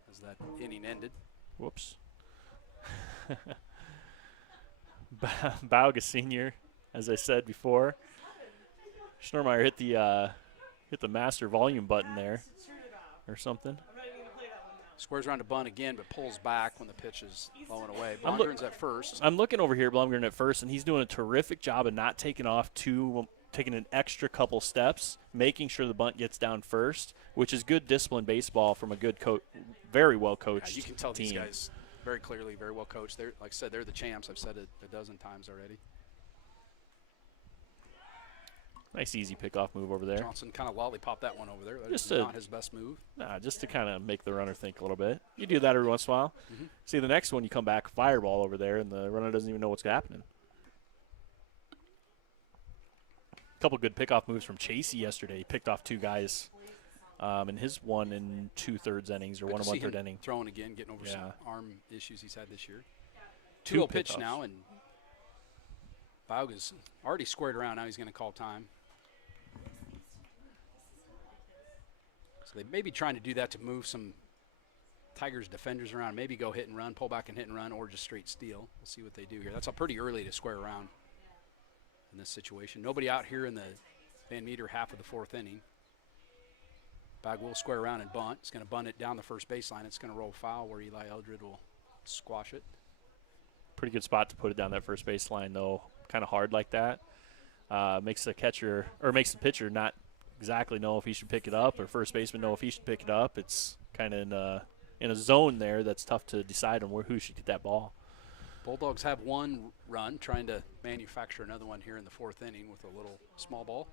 as that inning ended. Whoops. Baug, a senior, as I said before. Schnormeyer hit the master volume button there or something. Squares around to bunt again, but pulls back when the pitch is blowing away. Blomgren's at first. I'm looking over here, Blomgren at first, and he's doing a terrific job of not taking taking an extra couple steps, making sure the bunt gets down first, which is good disciplined baseball from a good coach, very well coached Yeah, you can tell team. these guys very clearly, very well coached. They're, like I said, they're the champs. I've said it a dozen times already. Nice easy pickoff move over there. Johnson kind of lollipop that one over there. That's Just not his best move. Nah, just to kind of make the runner think a little bit. You do that every once in a while. Mm-hmm. See, the next one, you come back, fireball over there, and the runner doesn't even know what's happening. A couple good pickoff moves from Chasey yesterday. He picked off 2 guys in his 1 2/3 innings or Good 1 to see 1/3 him inning. throwing again, getting over some Yeah. arm issues he's had this year. 2 2-0 pitch pickoffs. now, and Baug is already squared around. Now he's going to call time. So they may be trying to do that to move some Tigers defenders around, maybe go hit and run, pull back and hit and run, or just straight steal. We'll see what they do here. That's pretty early to square around in this situation. Nobody out here in the Van Meter half of the 4th inning. Baug will square around and bunt. He's going to bunt it down the first baseline. It's going to roll foul where Eli Eldred will squash it. Pretty good spot to put it down that first baseline, though. Kind of hard like that. Makes the pitcher not exactly know if he should pick it up, or first baseman know if he should pick it up. It's kind of in a zone there that's tough to decide on who should get that ball. Bulldogs have 1 run, trying to manufacture another one here in the 4th inning with a little small ball.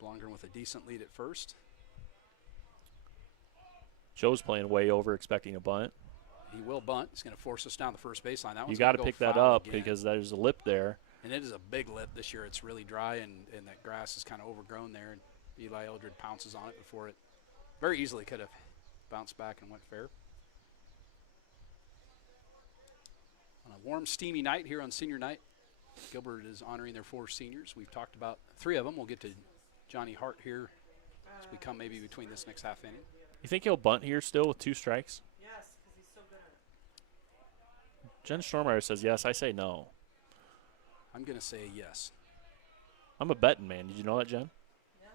Blomgren with a decent lead at first. Joe's playing way over, expecting a bunt. He will bunt. He's going to force us down the first baseline. That You one's got to gonna go pick that foul up again. because there's a lip there. And it is a big lip this year. It's really dry, and that grass is kind of overgrown there. And Eli Eldred pounces on it before it Very easily could have bounced back and went fair. On a warm, steamy night here on senior night, Gilbert is honoring their 4 seniors. We've talked about 3 of them. We'll get to Johnny Hart here as we come maybe between this next half inning. You think he'll bunt here still with 2 strikes? Yes, because he's so good at it. Jen Stormeyer says yes. I say no. I'm going to say yes. I'm a betting man. Did you know that, Jen? Yeah.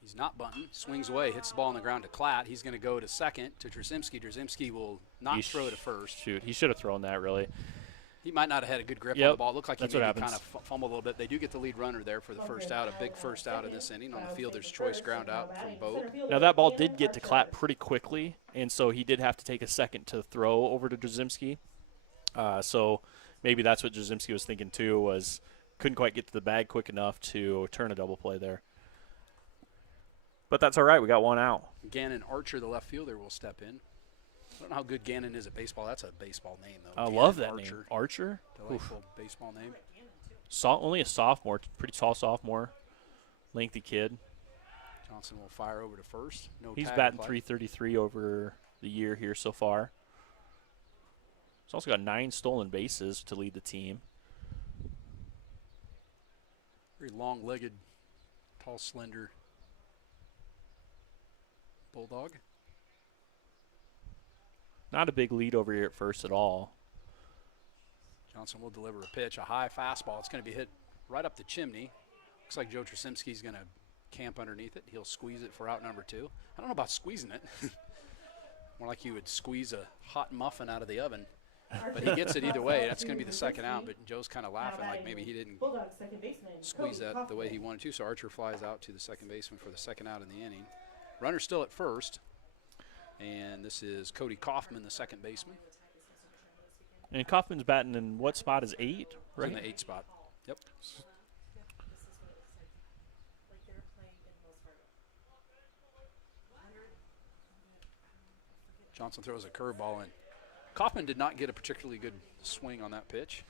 He's not bunting. Swings away, hits the ball on the ground to Klatt. He's going to go to second to Drzymski. Drzymski will not throw to first. Shoot, he should have thrown that, really. He might not have had a good grip on Yep, the ball. It looked like he that's what maybe happens. kind of fumbled a little bit. They do get the lead runner there for the first out, a big first out in this inning. On the field, there's choice ground out from Bogue. Now, that ball did get to Klatt pretty quickly, and so he did have to take a second to throw over to Drzymski. So maybe that's what Drzymski was thinking, too, was couldn't quite get to the bag quick enough to turn a double play there. But that's all right. We got 1 out. Gannon Archer, the left fielder, will step in. I don't know how good Gannon is at baseball. That's a baseball name, though. I Gannon love that Archer. name. Archer? Delightful baseball name. Only a sophomore, pretty tall sophomore, lengthy kid. Johnson will fire over to first. No He's tag batting applied. 333 over the year here so far. He's also got 9 stolen bases to lead the team. Very long-legged, tall, slender bulldog. Not a big lead over here at first at all. Johnson will deliver a pitch, a high fastball. It's going to be hit right up the chimney. Looks like Joe Trzycimski's going to camp underneath it. He'll squeeze it for out number 2. I don't know about squeezing it. More like you would squeeze a hot muffin out of the oven. But he gets it either way. That's going to be the second out. But Joe's kind of laughing like maybe he didn't squeeze that the way he wanted to. So Archer flies out to the second baseman for the second out in the inning. Runner still at first. And this is Cody Kaufman, the second baseman. And Kaufman's batting in what spot is 8? Right Right. in the 8 spot. Yep. Johnson throws a curveball in. Kaufman did not get a particularly good swing on that pitch.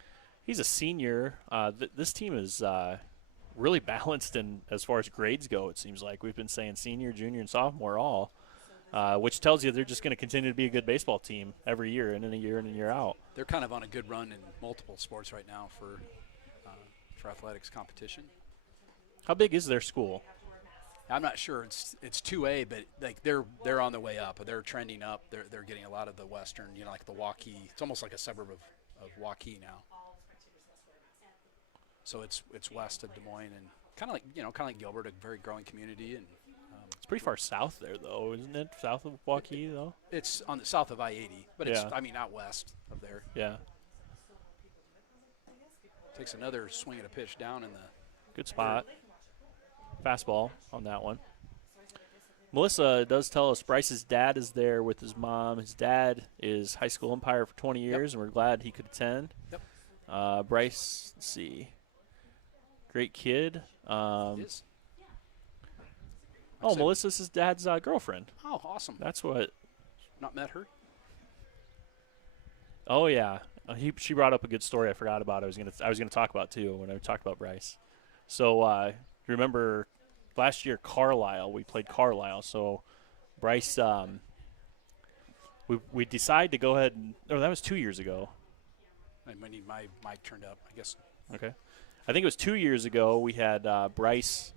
He's a senior. This team is really balanced in as far as grades go, it seems like. We've been saying senior, junior, and sophomore all, which tells you they're just going to continue to be a good baseball team every year and in a year in and year out. They're kind of on a good run in multiple sports right now for athletics competition. How big is their school? I'm not sure. It's 2A, but like they're on their way up. They're trending up. They're getting a lot of the western, like the Waukee. It's almost like a suburb of Waukee now. So it's west of Des Moines and kind of like Gilbert, a very growing community. And It's pretty far south there, though, isn't it? South of Waukee, though. it's on the south of I-80, but it's Yeah. out west of there. Yeah, Takes another swing at a pitch down in the. good spot. Fastball on that one. Melissa does tell us Bryce's dad is there with his mom. His dad is high school umpire for 20 years, and we're glad he could attend. Yep. Bryce, let's see. Great kid. Is. Oh, Melissa's his dad's girlfriend. Oh, awesome. That's what. Not met her. Oh yeah, she brought up a good story. I forgot about. I was gonna talk about too when I talked about Bryce. So remember last year Carlisle? We played Carlisle. So Bryce, we decided to go ahead and. Oh, that was 2 years ago. I need my mic turned up, I guess. Okay, I think it was 2 years ago. We had Bryce,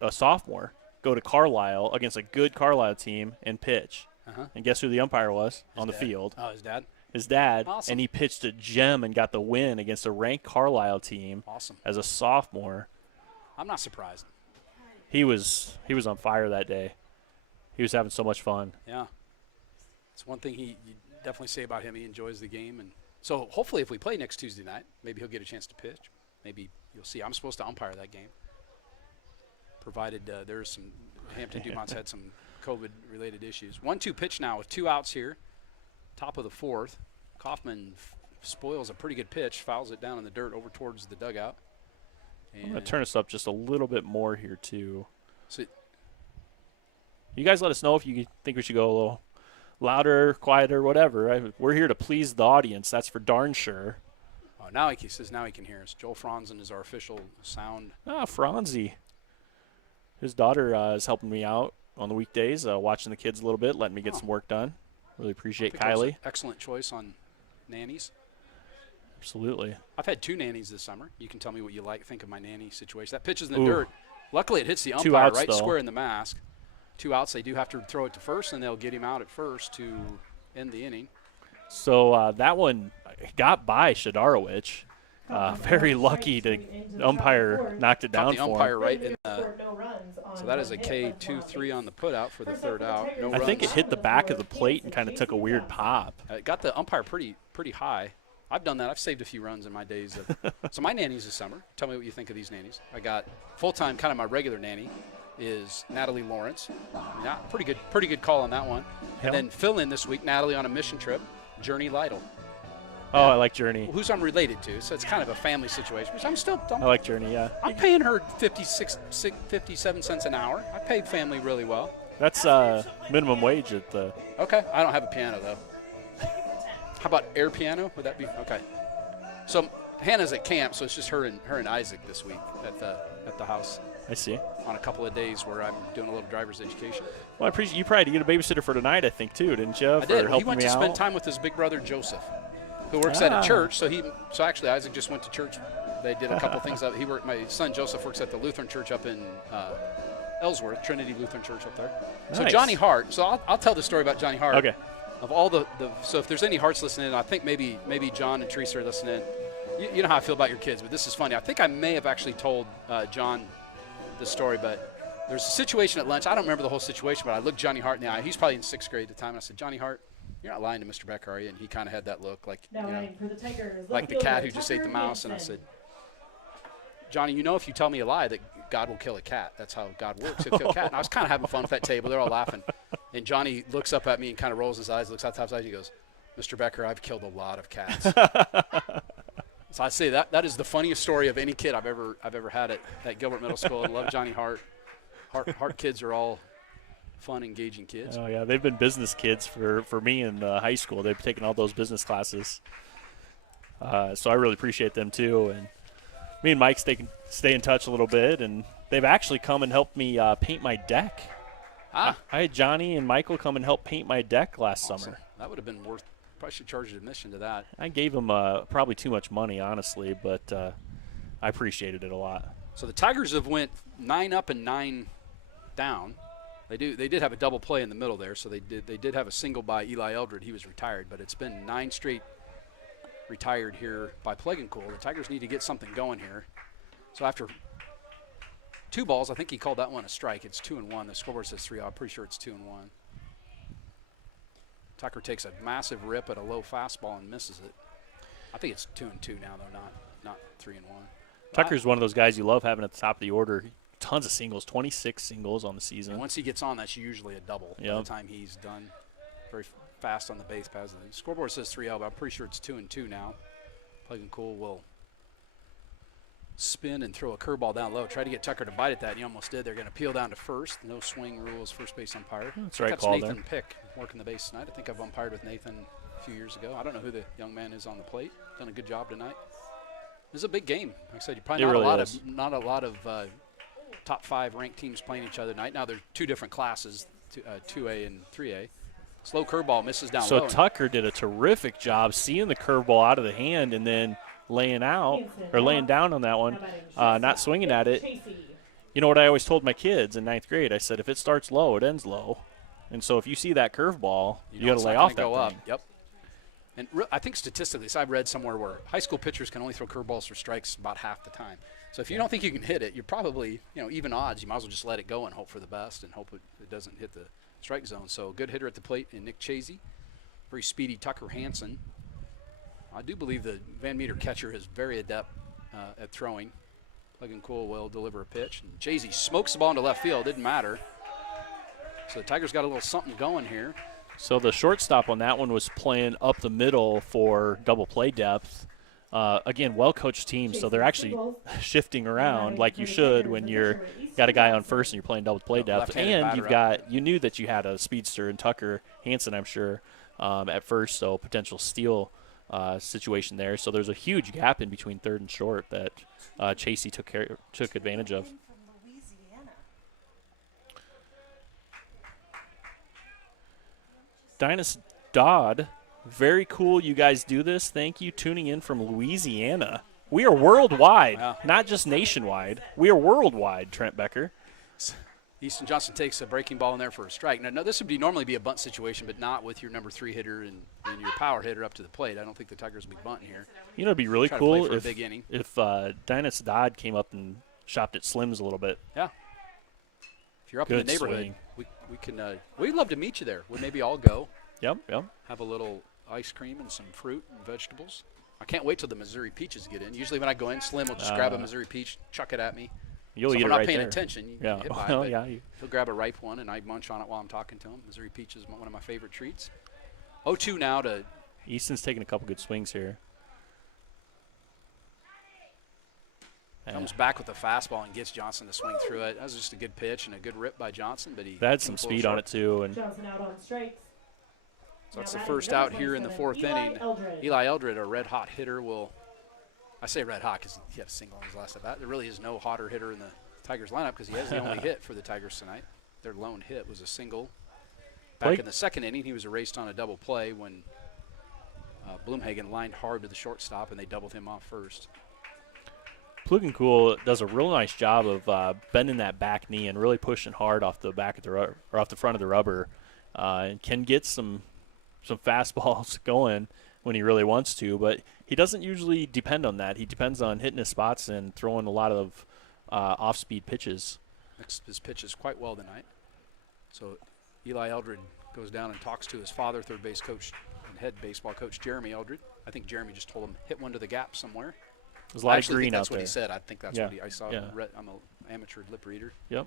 a sophomore, go to Carlisle against a good Carlisle team and pitch. Uh-huh. And guess who the umpire was on the Dad. field? Oh, his dad? His dad. Awesome. And he pitched a gem and got the win against a ranked Carlisle team Awesome. as a sophomore. I'm not surprised. He was on fire that day. He was having so much fun. Yeah. It's one thing you definitely say about him. He enjoys the game. And so hopefully if we play next Tuesday night, maybe he'll get a chance to pitch. Maybe you'll see. I'm supposed to umpire that game, provided there's some – Hampton Dumont's had some COVID-related issues. 1-2 pitch now with 2 outs here. Top of the 4th. Kaufman spoils a pretty good pitch, fouls it down in the dirt over towards the dugout. I'm going to turn us up just a little bit more here, too. So you guys let us know if you think we should go a little louder, quieter, whatever. We're here to please the audience. That's for darn sure. oh, now he says now he can hear us. Joel Franzen is our official sound. Franzi. His daughter is helping me out on the weekdays, watching the kids a little bit, letting me get some work done. Really appreciate I think that was Kylie. an excellent choice on nannies. Absolutely. I've had 2 nannies this summer. You can tell me what you think of my nanny situation. That pitch is in the dirt. Luckily, it hits the umpire outs, right though. square in the mask. 2 outs. They do have to throw it to first, and they'll get him out at first to end the inning. So that one got by Shadarowicz. Very lucky to umpire knocked it down Caught the for umpire him. right in the. So that is a K2-3 on the putout for the 3rd out. No I think it runs. hit the back of the plate and kind of took a weird pop. It got the umpire pretty high. I've done that. I've saved a few runs in my days. So my nannies this summer. Tell me what you think of these nannies. I got full-time, kind of my regular nanny is Natalie Lawrence. Yeah, pretty good call on that one. And then fill in this week, Natalie on a mission trip, Journey Lytle. Oh, I like Journey. Who's I'm related to, so it's kind of a family situation. Which I like Journey, yeah. I'm paying her 57 cents an hour. I pay family really well. That's minimum wage at the. Okay, I don't have a piano though. How about air piano? Would that be okay? So Hannah's at camp, so it's just her and Isaac this week at the house. I see. On a couple of days where I'm doing a little driver's education. Well, I appreciate you probably get a babysitter for tonight, I think, too, didn't you? I did. He went to spend out? time with his big brother Joseph, who works at a church. So actually Isaac just went to church. They did a couple things. My son Joseph works at the Lutheran church up in Ellsworth, Trinity Lutheran Church up there. Nice. So Johnny Hart. So I'll tell the story about Johnny Hart. Okay. Of all the so if there's any Harts listening, I think maybe John and Teresa are listening. You know how I feel about your kids, but this is funny. I think I may have actually told John the story, but there's a situation at lunch. I don't remember the whole situation, but I looked Johnny Hart in the eye. He's probably in 6th grade at the time. And I said, Johnny Hart, you're not lying to Mr. Becker, are you? And he kind of had that look like, like the cat who just ate the mouse. And I said, Johnny, you know if you tell me a lie that God will kill a cat. That's how God works. He'll kill a cat. And I was kind of having fun with that table. They're all laughing. And Johnny looks up at me and kind of rolls his eyes, looks out the top of his eyes, and he goes, Mr. Becker, I've killed a lot of cats. So I'd say that is the funniest story of any kid I've ever had at Gilbert Middle School. I love Johnny Hart. Hart kids are all fun, engaging kids. Oh, yeah. They've been business kids for me in high school. They've taken all those business classes. So I really appreciate them, too. And me and Mike stay in touch a little bit, and they've actually come and helped me paint my deck. I had Johnny and Michael come and help paint my deck last summer. That would have been worth. Probably should charge admission to that. I gave them probably too much money, honestly, but I appreciated it a lot. So the Tigers have went 9 up and 9 down. They did have a double play in the middle there, so they did have a single by Eli Eldred. He was retired, but it's been 9 straight retired here by Pregame. The Tigers need to get something going here. So after 2 balls, I think he called that one a strike. It's 2-1. The scoreboard says 3. I'm pretty sure it's 2-1. Tucker takes a massive rip at a low fastball and misses it. I think it's 2-2 now, though, not 3-1. Tucker's one of those guys you love having at the top of the order. Tons of singles, 26 singles on the season. And once he gets on, that's usually a double by the time he's done. Very fast on the base paths. The scoreboard says 3-0, but I'm pretty sure it's 2-2 now. Pregame will spin and throw a curveball down low. Try to get Tucker to bite at that, and he almost did. They're going to peel down to first. No swing rules, first base umpire. That's right, That's call Nathan there. Pick working the base tonight. I think I've umpired with Nathan a few years ago. I don't know who the young man is on the plate. Done a good job tonight. This is a big game. Like I said, you're probably not a lot of top 5 ranked teams playing each other tonight. Now they're 2 different classes, 2A and 3A. Slow curveball misses down low. So Tucker did a terrific job seeing the curveball out of the hand and then laying down on that one, not swinging at it. You know what I always told my kids in 9th grade? I said, if it starts low, it ends low. And so if you see that curveball, you got to lay off that thing. Up. Yep. And I think statistically, so I've read somewhere where high school pitchers can only throw curveballs for strikes about half the time. So if you don't think you can hit it, you're probably, even odds, you might as well just let it go and hope for the best and hope it doesn't hit the strike zone. So good hitter at the plate in Nick Chasey. Very speedy Tucker Hansen. I do believe the Van Meter catcher is very adept at throwing. Pregame will deliver a pitch. And Chasey smokes the ball into left field. Didn't matter. So the Tigers got a little something going here. So the shortstop on that one was playing up the middle for double play depth. Again, well-coached team, so they're actually shifting around like you should when you're got a guy on first and you're playing double play depth. And you knew that you had a speedster in Tucker Hansen, I'm sure, at first, so potential steal situation there. So there's a huge gap in between third and short that Chasey took advantage of. Dynas Dodd, very cool you guys do this. Thank you, tuning in from Louisiana. We are worldwide, Wow. not just nationwide. We are worldwide, Trent Becker. Easton Johnson takes a breaking ball in there for a strike. Now, this would normally be a bunt situation, but not with your number 3 hitter and your power hitter up to the plate. I don't think the Tigers will be bunting here. You know, it'd be really Try to play cool for a big inning. if Dynas Dodd came up and shopped at Slim's a little bit. Yeah. If you're up Good in the neighborhood, swing. we can. We'd love to meet you there. We'd maybe all go. Yep. Have a little ice cream and some fruit and vegetables. I can't wait till the Missouri peaches get in. Usually when I go in, Slim will just grab a Missouri peach, chuck it at me. You'll So eat if it I'm not right paying there. attention, you Yeah. get by. Oh, but yeah. He'll grab a ripe one, and I munch on it while I'm talking to him. Missouri peach is one of my favorite treats. 0-2 now to Easton's taking a couple good swings here. comes back with a fastball and gets Johnson to swing through it. That was just a good pitch and a good rip by Johnson, but he That had some came a little speed on short. it too, and Johnson out on strikes. So it's Now the batting first number out here in the 27, fourth Eli inning. Eldred. Eli Eldred, a red-hot hitter, I say red-hot because he had a single on his last at-bat. There really is no hotter hitter in the Tigers lineup because he has the only hit for the Tigers tonight. Their lone hit was a single. Back Blake- in the second inning, he was erased on a double play when Bloomhagen lined hard to the shortstop, and they doubled him off first. Plugencool does a real nice job of bending that back knee and really pushing hard off the back of the or off the front of the rubber, and can get some fastballs going when he really wants to. But he doesn't usually depend on that. He depends on hitting his spots and throwing a lot of off-speed pitches. His pitches quite well tonight. So Eli Eldred goes down and talks to his father, third base coach and head baseball coach Jeremy Eldred. I think Jeremy just told him hit one to the gap somewhere. There's a lot I of actually green think that's out what there. he said. I think that's Yeah, what I saw. yeah. I'm an amateur lip reader. Yep.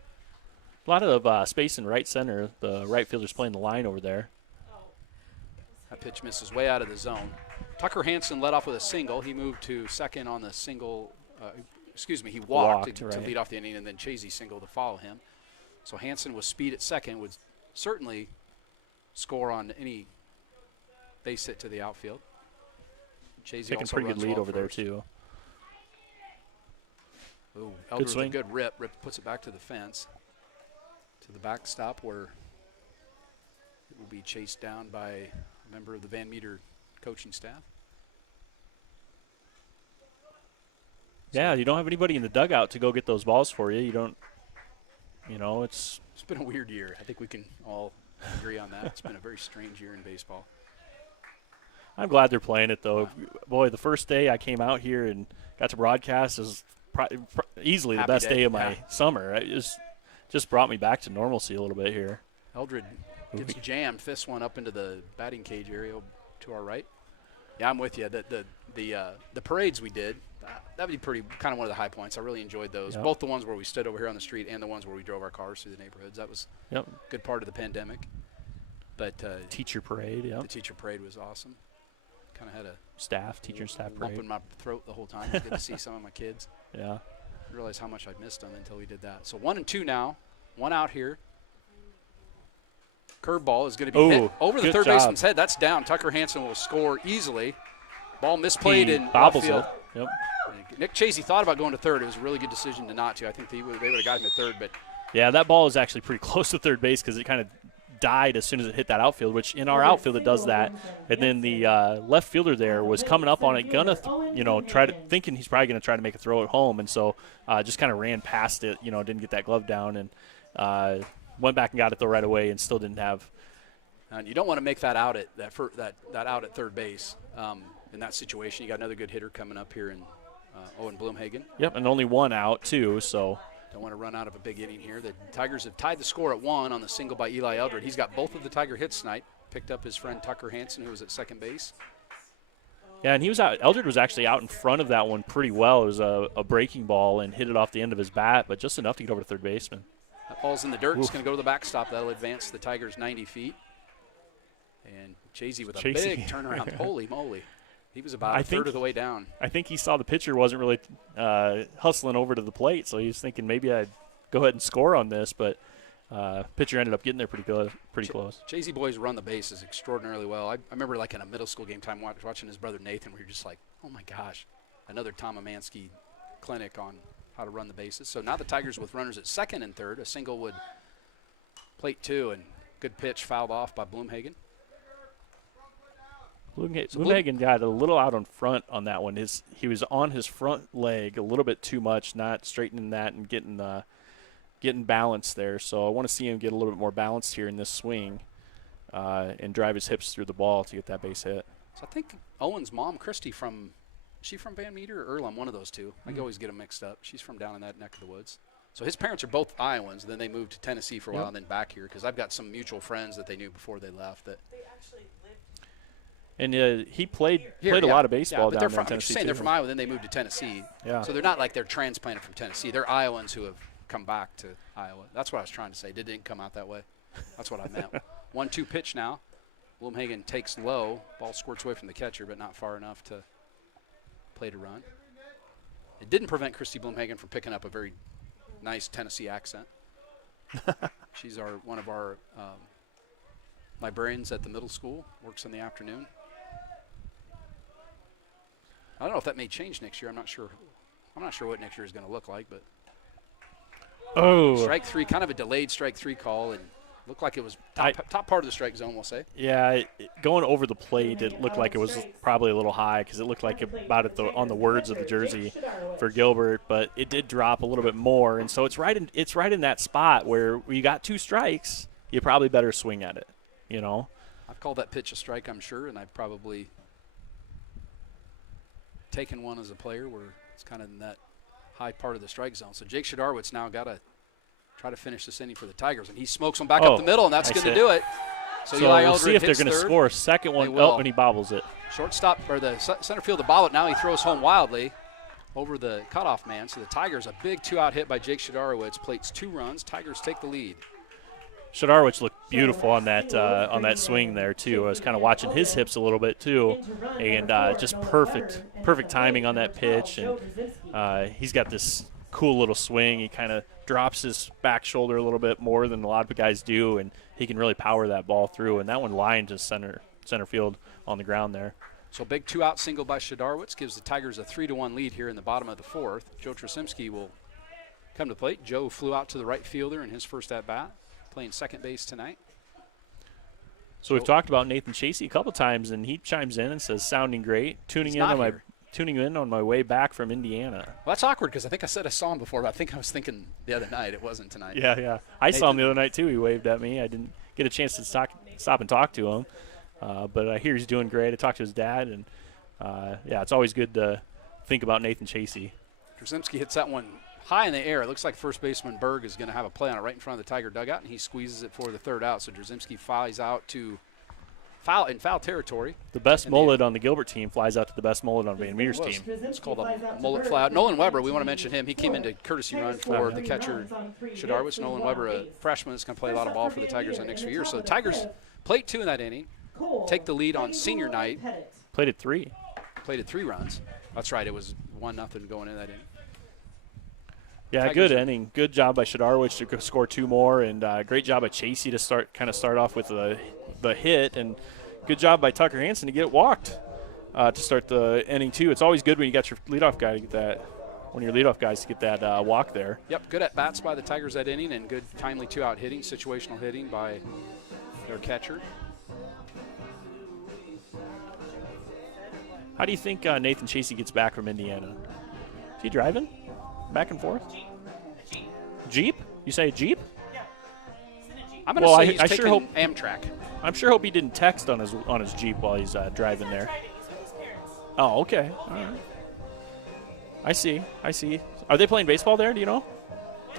A lot of space in right center. The right fielder's playing the line over there. That pitch misses way out of the zone. Tucker Hansen led off with a single. He moved to second on the single. He walked to right. lead off the inning, and then Chasey single to follow him. So Hansen with speed at second would certainly score on any base hit to the outfield. Chasey Taking a also pretty good runs lead well over there first. too. Ooh, Eldred with a swing. good rip. Rip puts it back to the fence, to the backstop where it will be chased down by a member of the Van Meter coaching staff. Yeah, you don't have anybody in the dugout to go get those balls for you. You don't. It's It's been a weird year. I think we can all agree on that. It's been a very strange year in baseball. I'm glad they're playing it, though. Boy, the first day I came out here and got to broadcast is easily the Happy best day, day of my yeah. summer. It just brought me back to normalcy a little bit here. Eldred gets jammed, fists one up into the batting cage area to our right. Yeah, I'm with you. The parades we did, that would be pretty kind of one of the high points. I really enjoyed those. Yep. Both the ones where we stood over here on the street and the ones where we drove our cars through the neighborhoods. That was Yep. a good part of the pandemic. But Teacher parade, yep. the teacher parade was awesome. Kind of had a Teacher and staff lump parade. in my throat the whole time. It was good to see some of my kids. Yeah. I realized how much I'd missed them until we did that. So 1-2 now. One out here. Curveball is going to be hit Ooh, over the good third job. baseman's head. That's down. Tucker Hansen will score easily. Ball misplayed He in left bobbles field. it. Yep. Nick Chasey thought about going to third. It was a really good decision to not to. I think they would have got him at third, but Yeah, that ball is actually pretty close to third base because it kind of died as soon as it hit that outfield, which in our outfield it does that. And then the left fielder there was coming up on it, thinking he's probably going to try to make a throw at home, and so just kind of ran past it, didn't get that glove down, and went back and got it though right away, and still didn't have. and you don't want to make that out at that out at third base in that situation. You got another good hitter coming up here in Owen Bloomhagen. Yep, and only one out too, so. Don't want to run out of a big inning here. The Tigers have tied the score at 1 on the single by Eli Eldred. He's got both of the Tiger hits tonight. Picked up his friend Tucker Hansen, who was at second base. Yeah, and he was out. Eldred was actually out in front of that one pretty well. It was a breaking ball and hit it off the end of his bat, but just enough to get over to third baseman. That ball's in the dirt. It's Oof. going to go to the backstop. That'll advance the Tigers 90 feet. And Chasey with a Chasey. big turnaround. Holy moly. He was about I a third think- of the way down. I think he saw the pitcher wasn't really hustling over to the plate, so he was thinking maybe I'd go ahead and score on this, but pitcher ended up getting there pretty close. Chasey boys run the bases extraordinarily well. I remember like in a middle school game time watching his brother Nathan, we were just like, oh my gosh, another Tom Amansky clinic on how to run the bases. So now the Tigers with runners at second and third. A single would plate 2, and good pitch fouled off by Bloomhagen. Bloomhagen got a little out in front on that one. He was on his front leg a little bit too much, not straightening that and getting balance there. So I want to see him get a little bit more balanced here in this swing and drive his hips through the ball to get that base hit. So I think Owen's mom, Christy, is she from Van Meter or Earlham? One of those two. I always get them mixed up. She's from down in that neck of the woods. So his parents are both Iowans. Then they moved to Tennessee for a while and then back here because I've got some mutual friends that they knew before they left. That They actually lived. And he played a lot of baseball but down they're there in Tennessee. they're from Iowa, then they moved to Tennessee. Yeah. So they're not like they're transplanted from Tennessee. They're Iowans who have come back to Iowa. That's what I was trying to say. It didn't come out that way. That's what I meant. 1-2 pitch now. Blumhagen takes low. Ball squirts away from the catcher, but not far enough to play to run. It didn't prevent Christy Blumhagen from picking up a very nice Tennessee accent. She's one of our librarians at the middle school, works in the afternoon. I don't know if that may change next year. I'm not sure what next year is going to look like, but strike three, kind of a delayed strike three call, and looked like it was top part of the strike zone, we'll say. Yeah, going over the plate, it looked like it was probably a little high because it looked like about on the words of the jersey for Gilbert, but it did drop a little bit more, and so it's right in that spot where you got 2 strikes, you probably better swing at it, you know. I've called that pitch a strike, I'm sure, and I've probably taken one as a player where it's kind of in that high part of the strike zone. So Jake Shadarwitz now got to try to finish this inning for the Tigers, and he smokes them back up the middle, and that's going to do it. So we'll see if they're going to score a second one. And he bobbles it. Shortstop, or the center field to bobble it. Now he throws home wildly over the cutoff man. So the Tigers, a big 2-out hit by Jake Shadarwitz, plates 2 runs. Tigers take the lead. Shadarwitz looked beautiful on that swing there too. I was kind of watching his hips a little bit too, and just perfect timing on that pitch. And he's got this cool little swing. He kind of drops his back shoulder a little bit more than a lot of guys do, and he can really power that ball through. And that one lined to center field on the ground there. So big 2-out single by Shadarwitz gives the Tigers a 3-1 lead here in the bottom of the 4th. Joe Trasimski will come to the plate. Joe flew out to the right fielder in his first at-bat, playing second base tonight. So we've talked about Nathan Chasey a couple times, and he chimes in and says, "Sounding great. Tuning in on my way back from Indiana." Well, that's awkward because I think I said I saw him before, but I think I was thinking the other night. It wasn't tonight. Yeah. I saw him the other night, too. He waved at me. I didn't get a chance to stop and talk to him. But I hear he's doing great. I talked to his dad, and, it's always good to think about Nathan Chasey. Trzymski hits that one high in the air. It looks like first baseman Berg is going to have a play on it right in front of the Tiger dugout, and he squeezes it for the 3rd out. So Trzymski flies out to foul territory. The best mullet on the Gilbert team flies out to the best mullet on Van Meter's team. It's called a mullet fly out. Nolan Weber, we want to mention him. He came into courtesy run for the catcher, Shadarwitz. Nolan Weber, a freshman that's going to play a lot of ball for the Tigers in the next few years. So the Tigers played 2 in that inning, take the lead on senior night. Played at 3. Played at 3 runs. That's right. It was 1-0 going in that inning. Yeah, Tigers good inning. Good job by Shadarwitz to score 2 more, and great job by Chasey to start off with the hit, and good job by Tucker Hansen to get it walked to start the inning too. It's always good when you got your leadoff guy to get that, one of your leadoff guys to get that walk there. Yep, good at bats by the Tigers that inning, and good timely 2-out hitting, situational hitting by their catcher. How do you think Nathan Chasey gets back from Indiana? Is he driving back and forth? Jeep? You say Jeep? Yeah. He's in a Jeep. I'm going to say he's taking sure hope Amtrak. I'm sure hope he didn't text on his Jeep while he's driving there. He's with his parents. Oh, okay. All right. I see. Are they playing baseball there? Do you know?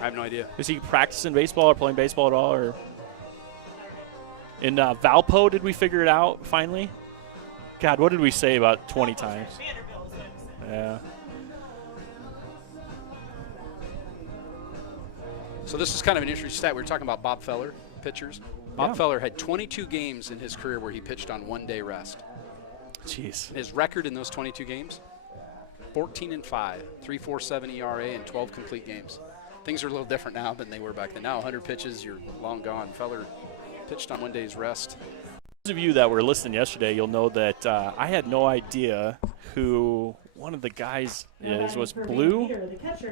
I have no idea. Is he practicing baseball or playing baseball at all? Or in Valpo, did we figure it out finally? God, what did we say about 20 times? Vanderbilt is what I'm saying. Yeah. So this is kind of an interesting stat. We were talking about Bob Feller, pitchers. Bob Feller had 22 games in his career where he pitched on 1-day rest. Jeez. His record in those 22 games, 14-5, 3.47 ERA, and 12 complete games. Things are a little different now than they were back then. Now 100 pitches, you're long gone. Feller pitched on 1 day's rest. Those of you that were listening yesterday, you'll know that I had no idea who one of the guys is. Was Blue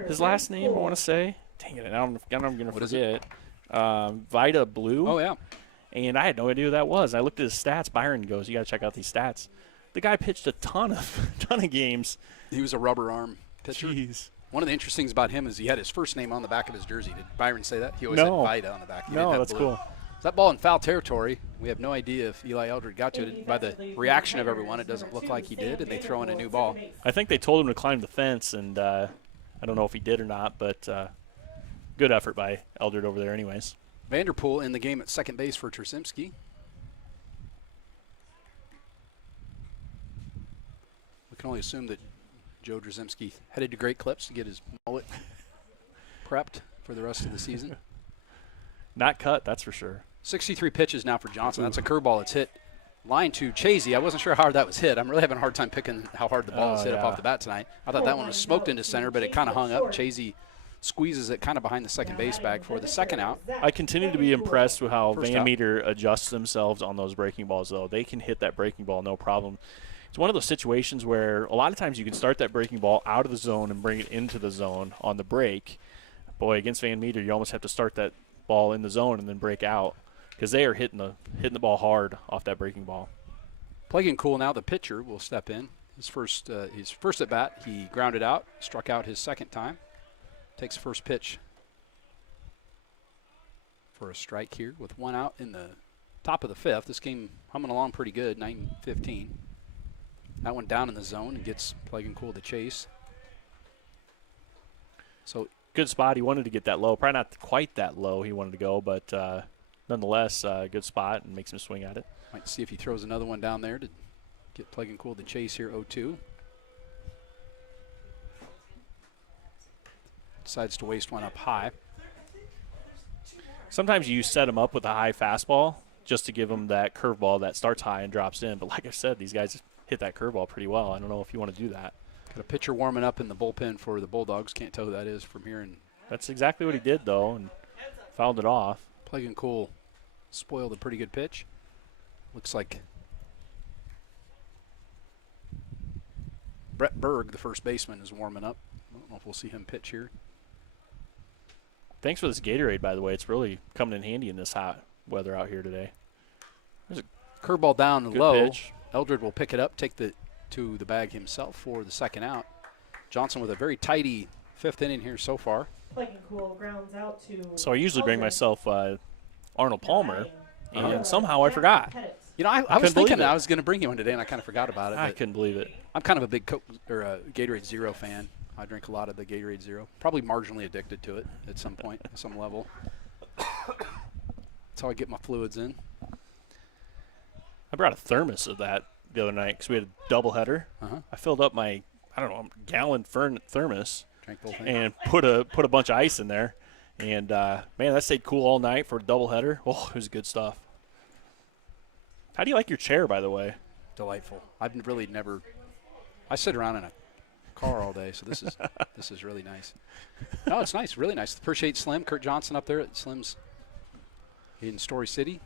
his last name, I want to say? Dang it, now I'm going to forget. Vida Blue. Oh, yeah. And I had no idea who that was. I looked at his stats. Byron goes, "You got to check out these stats." The guy pitched a ton of games. He was a rubber arm pitcher. Jeez. One of the interesting things about him is he had his first name on the back of his jersey. Did Byron say that? He always No. had Vida on the back. He No, didn't have that's blue. cool. So that ball in foul territory. We have no idea if Eli Eldred got to it. By the reaction of everyone, it doesn't look like he did, and they throw in a new ball. I think they told him to climb the fence, and I don't know if he did or not, but good effort by Eldred over there anyways. Vanderpool in the game at second base for Trzymski. We can only assume that Joe Trzymski headed to Great Clips to get his mullet prepped for the rest of the season. Not cut, that's for sure. 63 pitches now for Johnson. That's a curveball that's hit line to Chasey. I wasn't sure how hard that was hit. I'm really having a hard time picking how hard the ball was hit up off the bat tonight. I thought that one was smoked into center, but it kind of hung up. Chasey squeezes it kind of behind the second base bag for the second out. I continue to be impressed with how First Van out. Meter adjusts themselves on those breaking balls, though. They can hit that breaking ball no problem. It's one of those situations where a lot of times you can start that breaking ball out of the zone and bring it into the zone on the break. Boy, against Van Meter, you almost have to start that ball in the zone and then break out because they are hitting the ball hard off that breaking ball. Playing cool now, the pitcher will step in. His first at bat, he grounded out, struck out his second time. Takes first pitch for a strike here with one out in the top of the fifth. This game humming along pretty good, 9-15. That one down in the zone and gets Playing Cool to chase. So good spot. He wanted to get that low. Probably not quite that low he wanted to go, but nonetheless, good spot and makes him swing at it. might see if he throws another one down there to get Playing Cool to chase here, 0-2. Decides to waste one up high. Sometimes you set him up with a high fastball just to give him that curveball that starts high and drops in. But like I said, these guys hit that curveball pretty well. I don't know if you want to do that. Got a pitcher warming up in the bullpen for the Bulldogs. Can't tell who that is from here. And That's exactly what he did, though, and fouled it off. Playing Cool spoiled a pretty good pitch. Looks like Brett Berg, the first baseman, is warming up. I don't know if we'll see him pitch here. Thanks for this Gatorade, by the way. It's really coming in handy in this hot weather out here today. Curveball down and Good low. pitch. Eldred will pick it up, take the to the bag himself for the second out. Johnson with a very tidy fifth inning here so far. Playing Cool grounds out to. So I usually bring Eldred. myself Arnold Palmer, and Eldred. somehow I forgot. You know, I was couldn't believe thinking it. I was going to bring you one today, and I kind of forgot about it. I but couldn't believe it. I'm kind of a big Gatorade Zero fan. I drink a lot of the Gatorade Zero. Probably marginally addicted to it at some point, at some level. That's how I get my fluids in. I brought a thermos of that the other night because we had a doubleheader. Uh-huh. I filled up my, gallon thermos Drank the whole thing. and put a bunch of ice in there. And, man, that stayed cool all night for a doubleheader. Oh, it was good stuff. How do you like your chair, by the way? Delightful. I've really never. I sit around in a car all day, so this is really nice. No, it's nice, really nice. Appreciate Slim, Kurt Johnson up there at Slim's in Story City.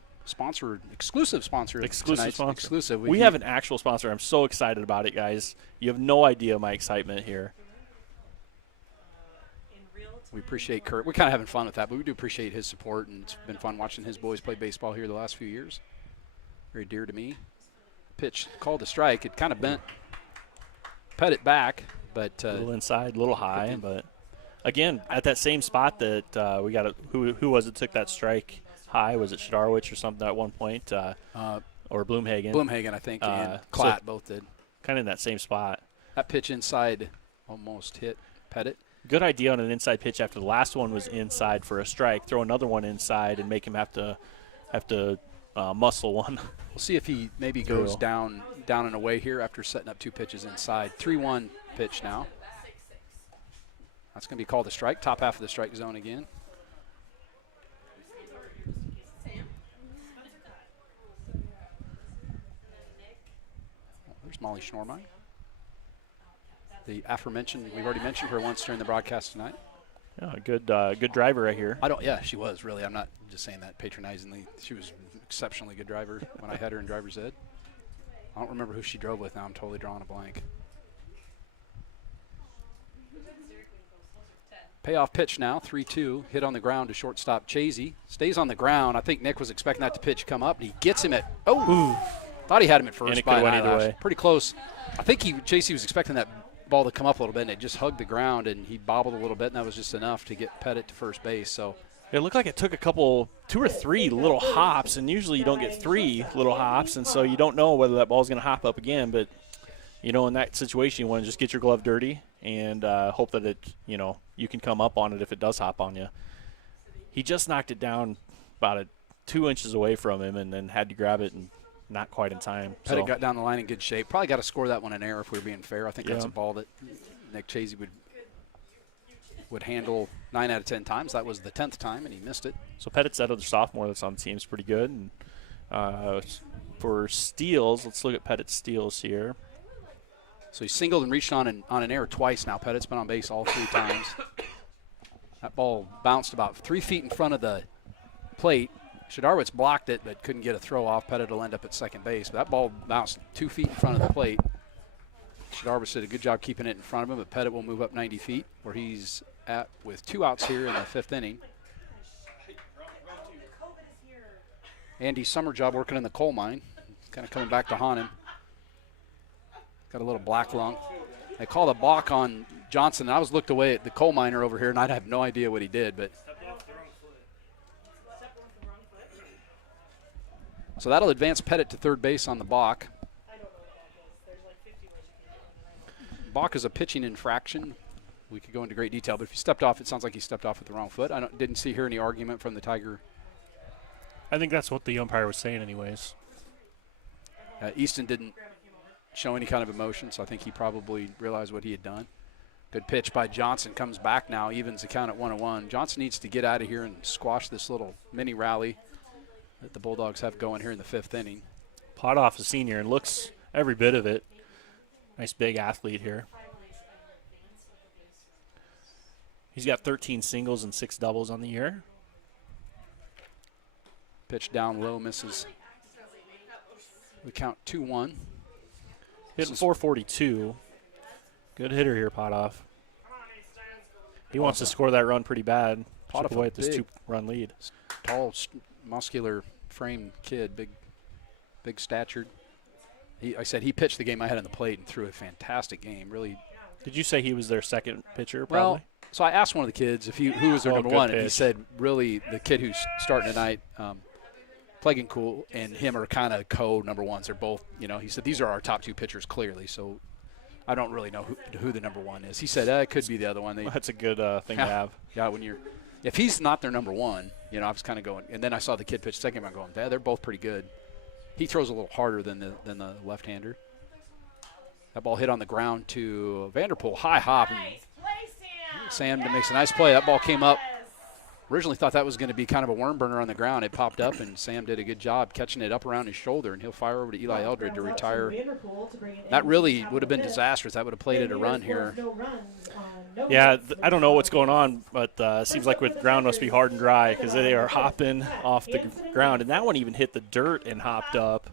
Exclusive sponsor. Exclusive sponsor. Exclusive. We have an actual sponsor. I'm so excited about it, guys. You have no idea my excitement here. We appreciate Kurt. We're kind of having fun with that, but we do appreciate his support, and it's been fun watching his boys play baseball here the last few years. Very dear to me. Pitch called a strike. It kind of bent, pet it back, but A little inside, a little high, but again, at that same spot that we got who was it took that strike high? Was it Shadarwich or something at one point? Or Bloomhagen? Bloomhagen, I think, and so Klatt both did. Kind of in that same spot. That pitch inside almost hit, pet it. Good idea on an inside pitch after the last one was inside for a strike. Throw another one inside and make him have to muscle one. We'll see if he maybe goes down and away here after setting up two pitches inside. 3-1 pitch now. That's going to be called a strike. Top half of the strike zone again. There's Molly Schnormeyer. The aforementioned, we've already mentioned her once during the broadcast tonight. Yeah, good driver right here. Yeah, she was really. I'm not just saying that patronizingly. She was an exceptionally good driver when I had her in driver's ed. I don't remember who she drove with now. I'm totally drawing a blank. Payoff pitch now, 3-2. Hit on the ground to shortstop Chasey. Stays on the ground. I think Nick was expecting that to pitch come up. And he gets him at, thought Thought he had him at first. And it by could've an went either eyelash. way. Pretty close. I think JC was expecting that ball to come up a little bit, and it just hugged the ground, and he bobbled a little bit, and that was just enough to get Pettit to first base. So It looked like it took two or three little hops, and usually you don't get 3 little hops, and so you don't know whether that ball's going to hop up again. But, in that situation, you want to just get your glove dirty and hope that you can come up on it if it does hop on you. He just knocked it down about 2 inches away from him and then had to grab it and not quite in time. Pettit got down the line in good shape. Probably got to score that one in air if we were being fair. I think that's a ball that Nick Chasey would handle 9 out of 10 times. That was the 10th time, and he missed it. So Pettit's that other sophomore that's on the team is pretty good. And for steals, let's look at Pettit's steals here. So he singled and reached on an error twice now. Pettit's been on base all 3 times. That ball bounced about 3 feet in front of the plate. Shadarwitz blocked it but couldn't get a throw off. Pettit will end up at second base. But that ball bounced 2 feet in front of the plate. Shadarwitz did a good job keeping it in front of him, but Pettit will move up 90 feet where he's at with 2 outs here in the 5th inning. Andy's summer job working in the coal mine. Kind of coming back to haunt him. Got a little black lung. They called a balk on Johnson. I was looked away at the coal miner over here, and I'd have no idea what he did. But so that'll advance Pettit to third base on the balk. Balk is a pitching infraction. We could go into great detail, but if he stepped off, it sounds like he stepped off with the wrong foot. I didn't see here any argument from the Tiger. I think that's what the umpire was saying anyways. Easton didn't show any kind of emotion, so I think he probably realized what he had done. Good pitch by Johnson. Comes back now, evens the count at 1-1. Johnson needs to get out of here and squash this little mini rally that the Bulldogs have going here in the 5th inning. Potoff, a senior, and looks every bit of it. Nice big athlete here. He's got 13 singles and 6 doubles on the year. Pitch down low, misses. We count 2-1. Hitting 442. Good hitter here, Potoff. He wants to score that run pretty bad. Potoff Chip away at this big. 2-run lead. Tall, muscular frame kid, big statured. I said he pitched the game I had on the plate and threw a fantastic game. Really. Did you say he was their second pitcher, probably? Well, so I asked one of the kids who was their number good one, and he pitch. said really the kid who's starting tonight, Pleggen Cool, and him are kind of co-number ones. They're both, he said these are our top 2 pitchers clearly. So I don't really know who the number one is. He said it could be the other one. That's a good thing to have. Yeah, if he's not their number one, I was kind of going. And then I saw the kid pitch second. I'm going, they're both pretty good. He throws a little harder than the left-hander. That ball hit on the ground to Vanderpool. High hop. And Sam makes a nice play. That ball came up. Originally thought that was going to be kind of a worm burner on the ground. It popped up, and Sam did a good job catching it up around his shoulder, and he'll fire over to Eli Eldred to retire. That really would have been disastrous. That would have played it a run here. Yeah, I don't know what's going on, but it seems like the ground must be hard and dry because they are hopping off the ground. And that one even hit the dirt and hopped up.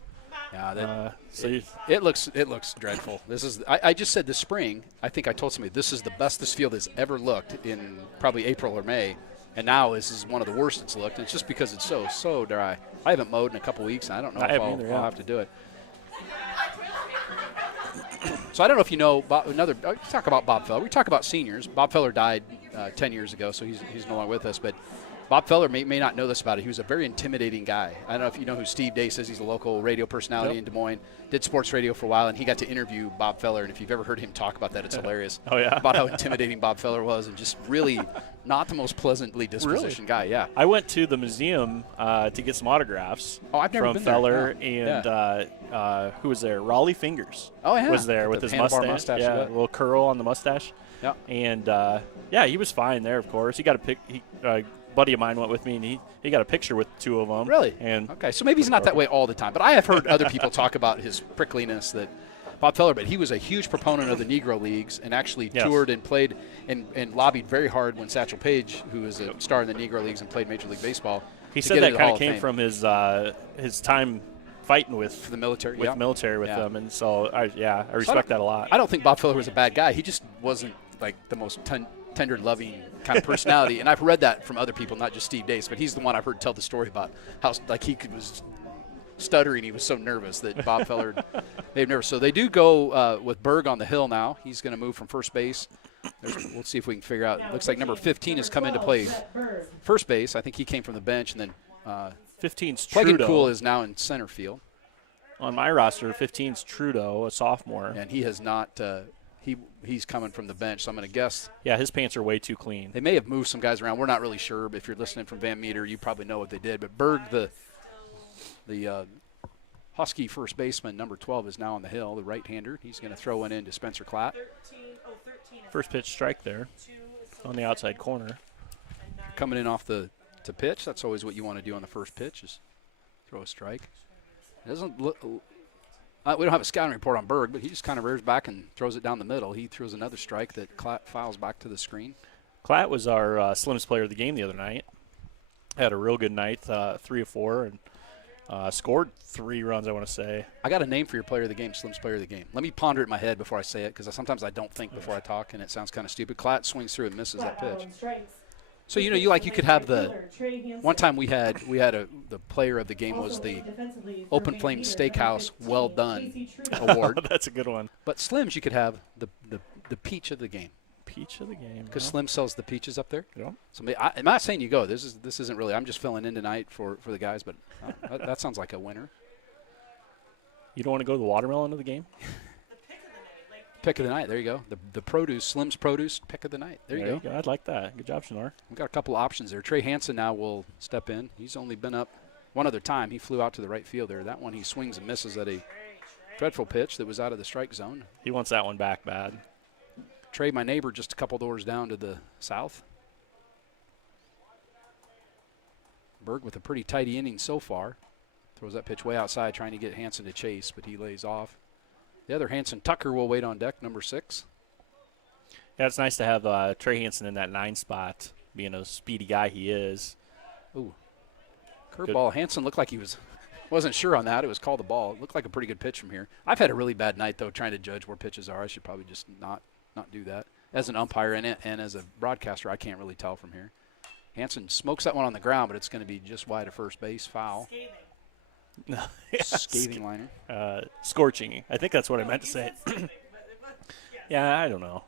Yeah, So it looks dreadful. This is I just said this spring, I think I told somebody this is the best this field has ever looked in probably April or May. And now this is one of the worst it's looked. And it's just because it's so dry. I haven't mowed in a couple weeks, and I don't know if I'll have to do it. So I don't know if you know talk about Bob Feller. We talk about seniors. Bob Feller died 10 years ago, so he's no longer with us. But Bob Feller may not know this about it. He was a very intimidating guy. I don't know if you know who Steve Dace is. He's a local radio personality in Des Moines. Did sports radio for a while, and he got to interview Bob Feller. And if you've ever heard him talk about that, it's hilarious. Oh, yeah. About how intimidating Bob Feller was and just really not the most pleasantly dispositioned guy. Yeah. I went to the museum to get some autographs I've never from been Feller there. and who was there? Raleigh Fingers was there with his mustache. Yeah, a little curl on the mustache. Yeah. And, he was fine there, of course. He got a buddy of mine went with me, and he got a picture with 2 of them. Really? And okay, so maybe he's not that way all the time. But I have heard other people talk about his prickliness that Bob Feller, but he was a huge proponent of the Negro Leagues and actually toured and played and lobbied very hard when Satchel Paige, who was a star in the Negro Leagues and played Major League Baseball. He said that kind of came from his time fighting with the military, military with them, and so I respect that a lot. I don't think Bob Feller was a bad guy. He just wasn't like the most tender, loving kind of personality. And I've read that from other people, not just Steve Dace, but he's the one I've heard tell the story about how like he was stuttering. He was so nervous that Bob Feller made him nervous. So they do go with Berg on the hill now. He's going to move from first base. We'll see if we can figure out. It looks like number 15 has come in to play first base. I think he came from the bench. And then 15's Pregame Trudeau. Cool is now in center field. On my roster, 15's Trudeau, a sophomore. And he has not he's coming from the bench, so I'm going to guess. Yeah, his pants are way too clean. They may have moved some guys around. We're not really sure, but if you're listening from Van Meter, you probably know what they did. But Berg, the Husky first baseman, number 12, is now on the hill, the right-hander. He's going to throw one into Spencer Klatt. First pitch strike there on the outside corner. Coming in off to pitch, that's always what you want to do on the first pitch is throw a strike. It doesn't look. We don't have a scouting report on Berg, but he just kind of rears back and throws it down the middle. He throws another strike that Klatt fouls back to the screen. Klatt was our slimmest player of the game the other night. Had a real good night, 3 of 4, and scored 3 runs, I want to say. I got a name for your player of the game, Slim's player of the game. Let me ponder it in my head before I say it, because sometimes I don't think before I talk, and it sounds kind of stupid. Klatt swings through and misses that pitch. So you could have the one time we had the player of the game was the Open Flame Steakhouse Well Done award. That's a good one. But Slim's you could have the peach of the game. Peach of the game. Because Slim sells the peaches up there. Yeah. So I'm not saying you go. This isn't really. I'm just filling in tonight for the guys. But that sounds like a winner. You don't want to go to the watermelon of the game? Pick of the night. There you go. The produce, Slim's produce pick of the night. There you go. I'd like that. Good job, Shinar. We've got a couple options there. Trey Hansen now will step in. He's only been up one other time. He flew out to the right field there. That one he swings and misses at a dreadful pitch that was out of the strike zone. He wants that one back bad. Trey, my neighbor, just a couple doors down to the south. Berg with a pretty tidy inning so far. Throws that pitch way outside trying to get Hansen to chase, but he lays off. The other Hansen, Tucker, will wait on deck, number 6. Yeah, it's nice to have Trey Hansen in that 9 spot, being a speedy guy he is. Ooh. Curveball. Hansen looked like he wasn't sure on that. It was called the ball. It looked like a pretty good pitch from here. I've had a really bad night, though, trying to judge where pitches are. I should probably just not do that. As an umpire and as a broadcaster, I can't really tell from here. Hansen smokes that one on the ground, but it's going to be just wide of first base. Foul. Scathing liner. Scorching. I think that's what I meant to say. Yeah, I don't know.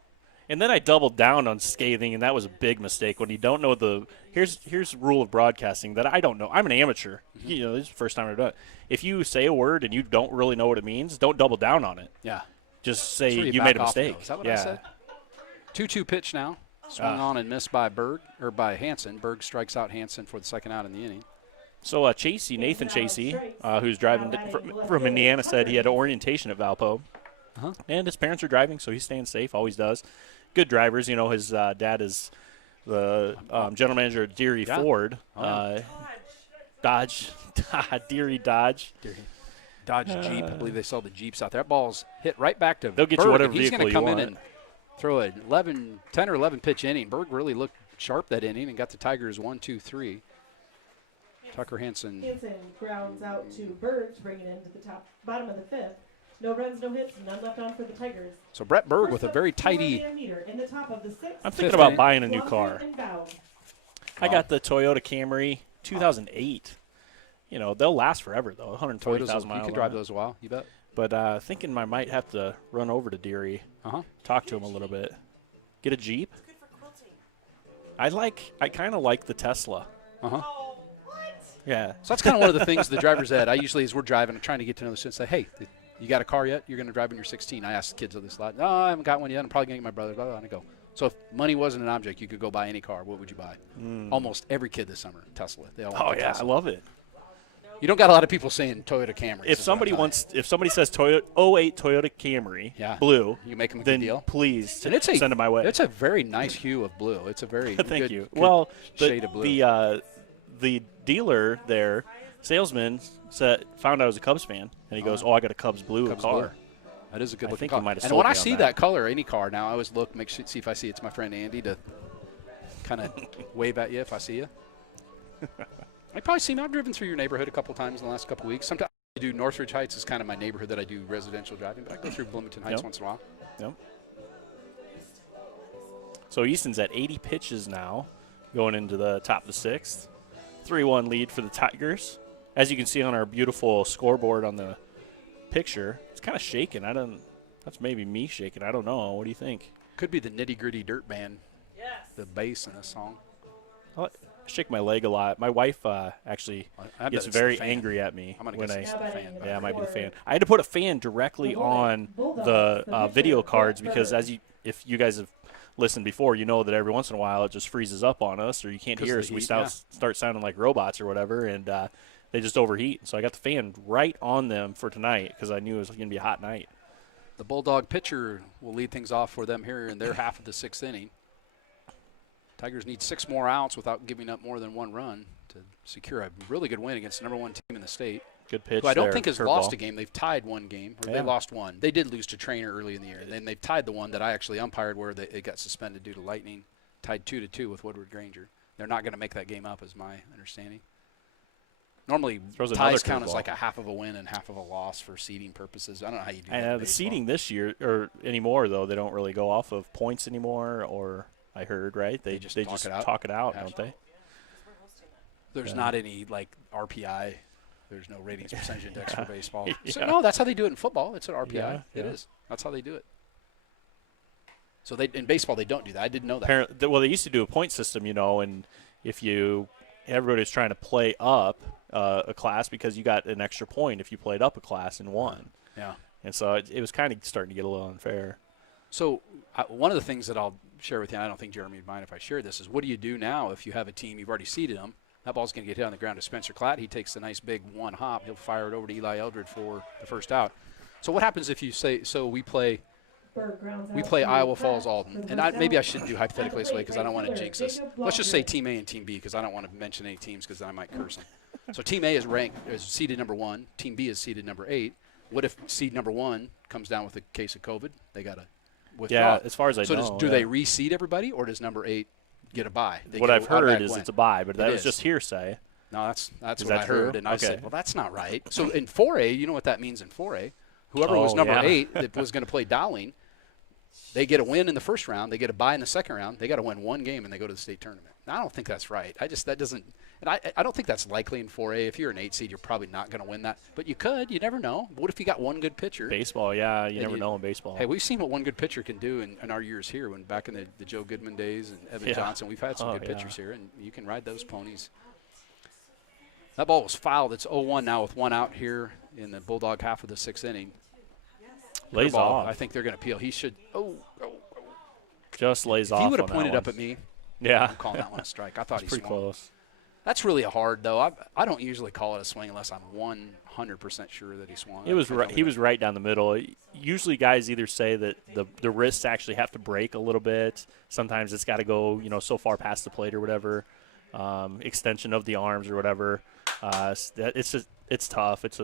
And then I doubled down on scathing, and that was a big mistake. When you don't know here's the rule of broadcasting that I don't know. I'm an amateur. Mm-hmm. This is the first time I've done it. If you say a word and you don't really know what it means, don't double down on it. Yeah. Just say So you back made a off mistake. those. Is that what I said? 2-2 pitch now. Swung on and missed by by Hansen. Berg strikes out Hansen for the second out in the inning. So Nathan Chasey, who's driving from Indiana, said he had orientation at Valpo. Uh-huh. And his parents are driving, so he's staying safe, always does. Good drivers. His dad is the general manager at Deary Ford. Dodge. Deary Dodge. Dodge Jeep. I believe they sell the Jeeps out there. That ball's hit right back to They'll get Berg, you whatever he's vehicle going to come you in want. and throw a 10 or 11 pitch inning. Berg really looked sharp that inning and got the Tigers 1-2-3. Tucker Hansen. Hansen grounds out to Berg to bring it into the bottom of the 5th. No runs, no hits, none left on for the Tigers. So Brett Berg with a very tidy. In the top of the 6th. I'm thinking about buying a new car. Wow. I got the Toyota Camry 2008. They'll last forever, though, 120,000 miles. You could drive those a while, you bet. But thinking I might have to run over to Deary, talk to him a little bit, get a Jeep. I kind of like the Tesla. Yeah. So that's kind of one of the things the driver's ed. I usually, as we're driving, I'm trying to get to know the students, say, hey, you got a car yet? You're going to drive when you're 16. I ask the kids of this lot. No, I haven't got one yet. I'm probably going to get my brother. Blah, blah, blah. And I go, so if money wasn't an object, you could go buy any car. What would you buy? Almost every kid this summer, Tesla. They all want Tesla. I love it. You don't got a lot of people saying Toyota Camry. If somebody says Toyota 08 Toyota Camry blue, you make them a then good deal. Please send it my way. It's a very nice hue of blue. It's a very Thank good, you. Good shade of blue. The dealer there, salesman, found out I was a Cubs fan, and he goes, "Oh, I got a Cubs blue Cubs car." blue. That is a good looking think car. he might have And sold when me I on see that color, any car now, I always look, see if I see it's my friend Andy to kind of wave at you if I see you. I probably see me. I've driven through your neighborhood a couple times in the last couple weeks. Sometimes I do Northridge Heights is kind of my neighborhood that I do residential driving, but I go through Bloomington Heights once in a while. Yep. So Easton's at 80 pitches now, going into the top of the 6th. 3-1 lead for the Tigers. as you can see on our beautiful scoreboard on the picture, it's kind of shaking. That's maybe me shaking. I don't know. What do you think? Could be the Nitty Gritty Dirt Band, Yes. the bass in the song. I shake my leg a lot. My wife actually I bet gets it's the very fan. angry at me I'm gonna when guess I. it's the fan. Yeah, it might be the fan. I had to put a fan directly on the video cards because if you guys have listened before, you know that every once in a while it just freezes up on us or you can't 'Cause hear of us. the We heat, start sounding like robots or whatever, and they just overheat. So I got the fan right on them for tonight because I knew it was going to be a hot night. The Bulldog pitcher will lead things off for them here in their half of the 6th inning. Tigers need 6 more outs without giving up more than 1 run to secure a really good win against the #1 team in the state. Good pitch. Who I don't there, think has curveball. lost a game. They've tied 1 game, or they Yeah. lost 1. They did lose to Trainer early in the year, and they've tied the one that I actually umpired where it got suspended due to lightning. Tied 2-2 with Woodward Granger. They're not going to make that game up, is my understanding. Normally, Throws another ties count as curveball. like a half of a win and half of a loss for seeding purposes. I don't know how you do that. And in the baseball. seeding this year or anymore though, they don't really go off of points anymore. Or I heard right, they just talk it out, don't they? There's Yeah. not any like RPI. There's no ratings percentage index for baseball. So Yeah. no, that's how they do it in football. It's an RPI. Yeah, It yeah. is. That's how they do it. So in baseball they don't do that. I didn't know that. Well, they used to do a point system, and if everybody's trying to play up a class because you got an extra point if you played up a class and won. Yeah. And so it was kind of starting to get a little unfair. So one of the things that I'll share with you, and I don't think Jeremy would mind if I share this, is what do you do now if you have a team, you've already seeded them, that ball's going to get hit on the ground to Spencer Klatt. He takes the nice big one hop. He'll fire it over to Eli Eldred for the first out. So what happens if you say, so we play Iowa Falls Alton, and maybe I shouldn't do hypothetically this way because I don't want to jinx us. Let's just say Team A and Team B because I don't want to mention any teams because then I might curse them. So Team A is seeded #1. Team B is seeded #8. What if seed #1 comes down with a case of COVID? They got to withdraw. Yeah, as far as I know. So do they reseed everybody, or does #8 get a bye? What I've heard is it's a bye, but that was is. just hearsay. No, that's Is what that I heard, true? and I Okay. said, well, that's not right. So in 4A, you know what that means in 4A? Whoever was Oh, number yeah. 8 that was going to play Dowling, they get a win in the first round, they get a bye in the second round, they got to win 1 game, and they go to the state tournament. Now, I don't think that's right. That doesn't, and I don't think that's likely in 4A. If you're an 8 seed, you're probably not going to win that, but you could. You never know. What if you got one good pitcher? Baseball, yeah, you never know in baseball. Hey, we've seen what one good pitcher can do in our years here. When back in the Joe Goodman days and Evan Yeah. Johnson, we've had some Oh, good yeah. pitchers here, and you can ride those ponies. That ball was fouled. It's 0-1 now with 1 out here in the Bulldog half of the 6th inning. Lays Ball, off. I think they're going to appeal. He should. Just lays If off. he would have on that pointed one. up at me, Yeah. I'm calling that one a strike. I thought he Pretty swung. close. That's really a hard though. I don't usually call it a swing unless I'm 100% sure that he swung. It was right. He was right down the middle. Usually, guys either say that the wrists actually have to break a little bit. Sometimes it's got to go, so far past the plate or whatever, extension of the arms or whatever. It's tough. It's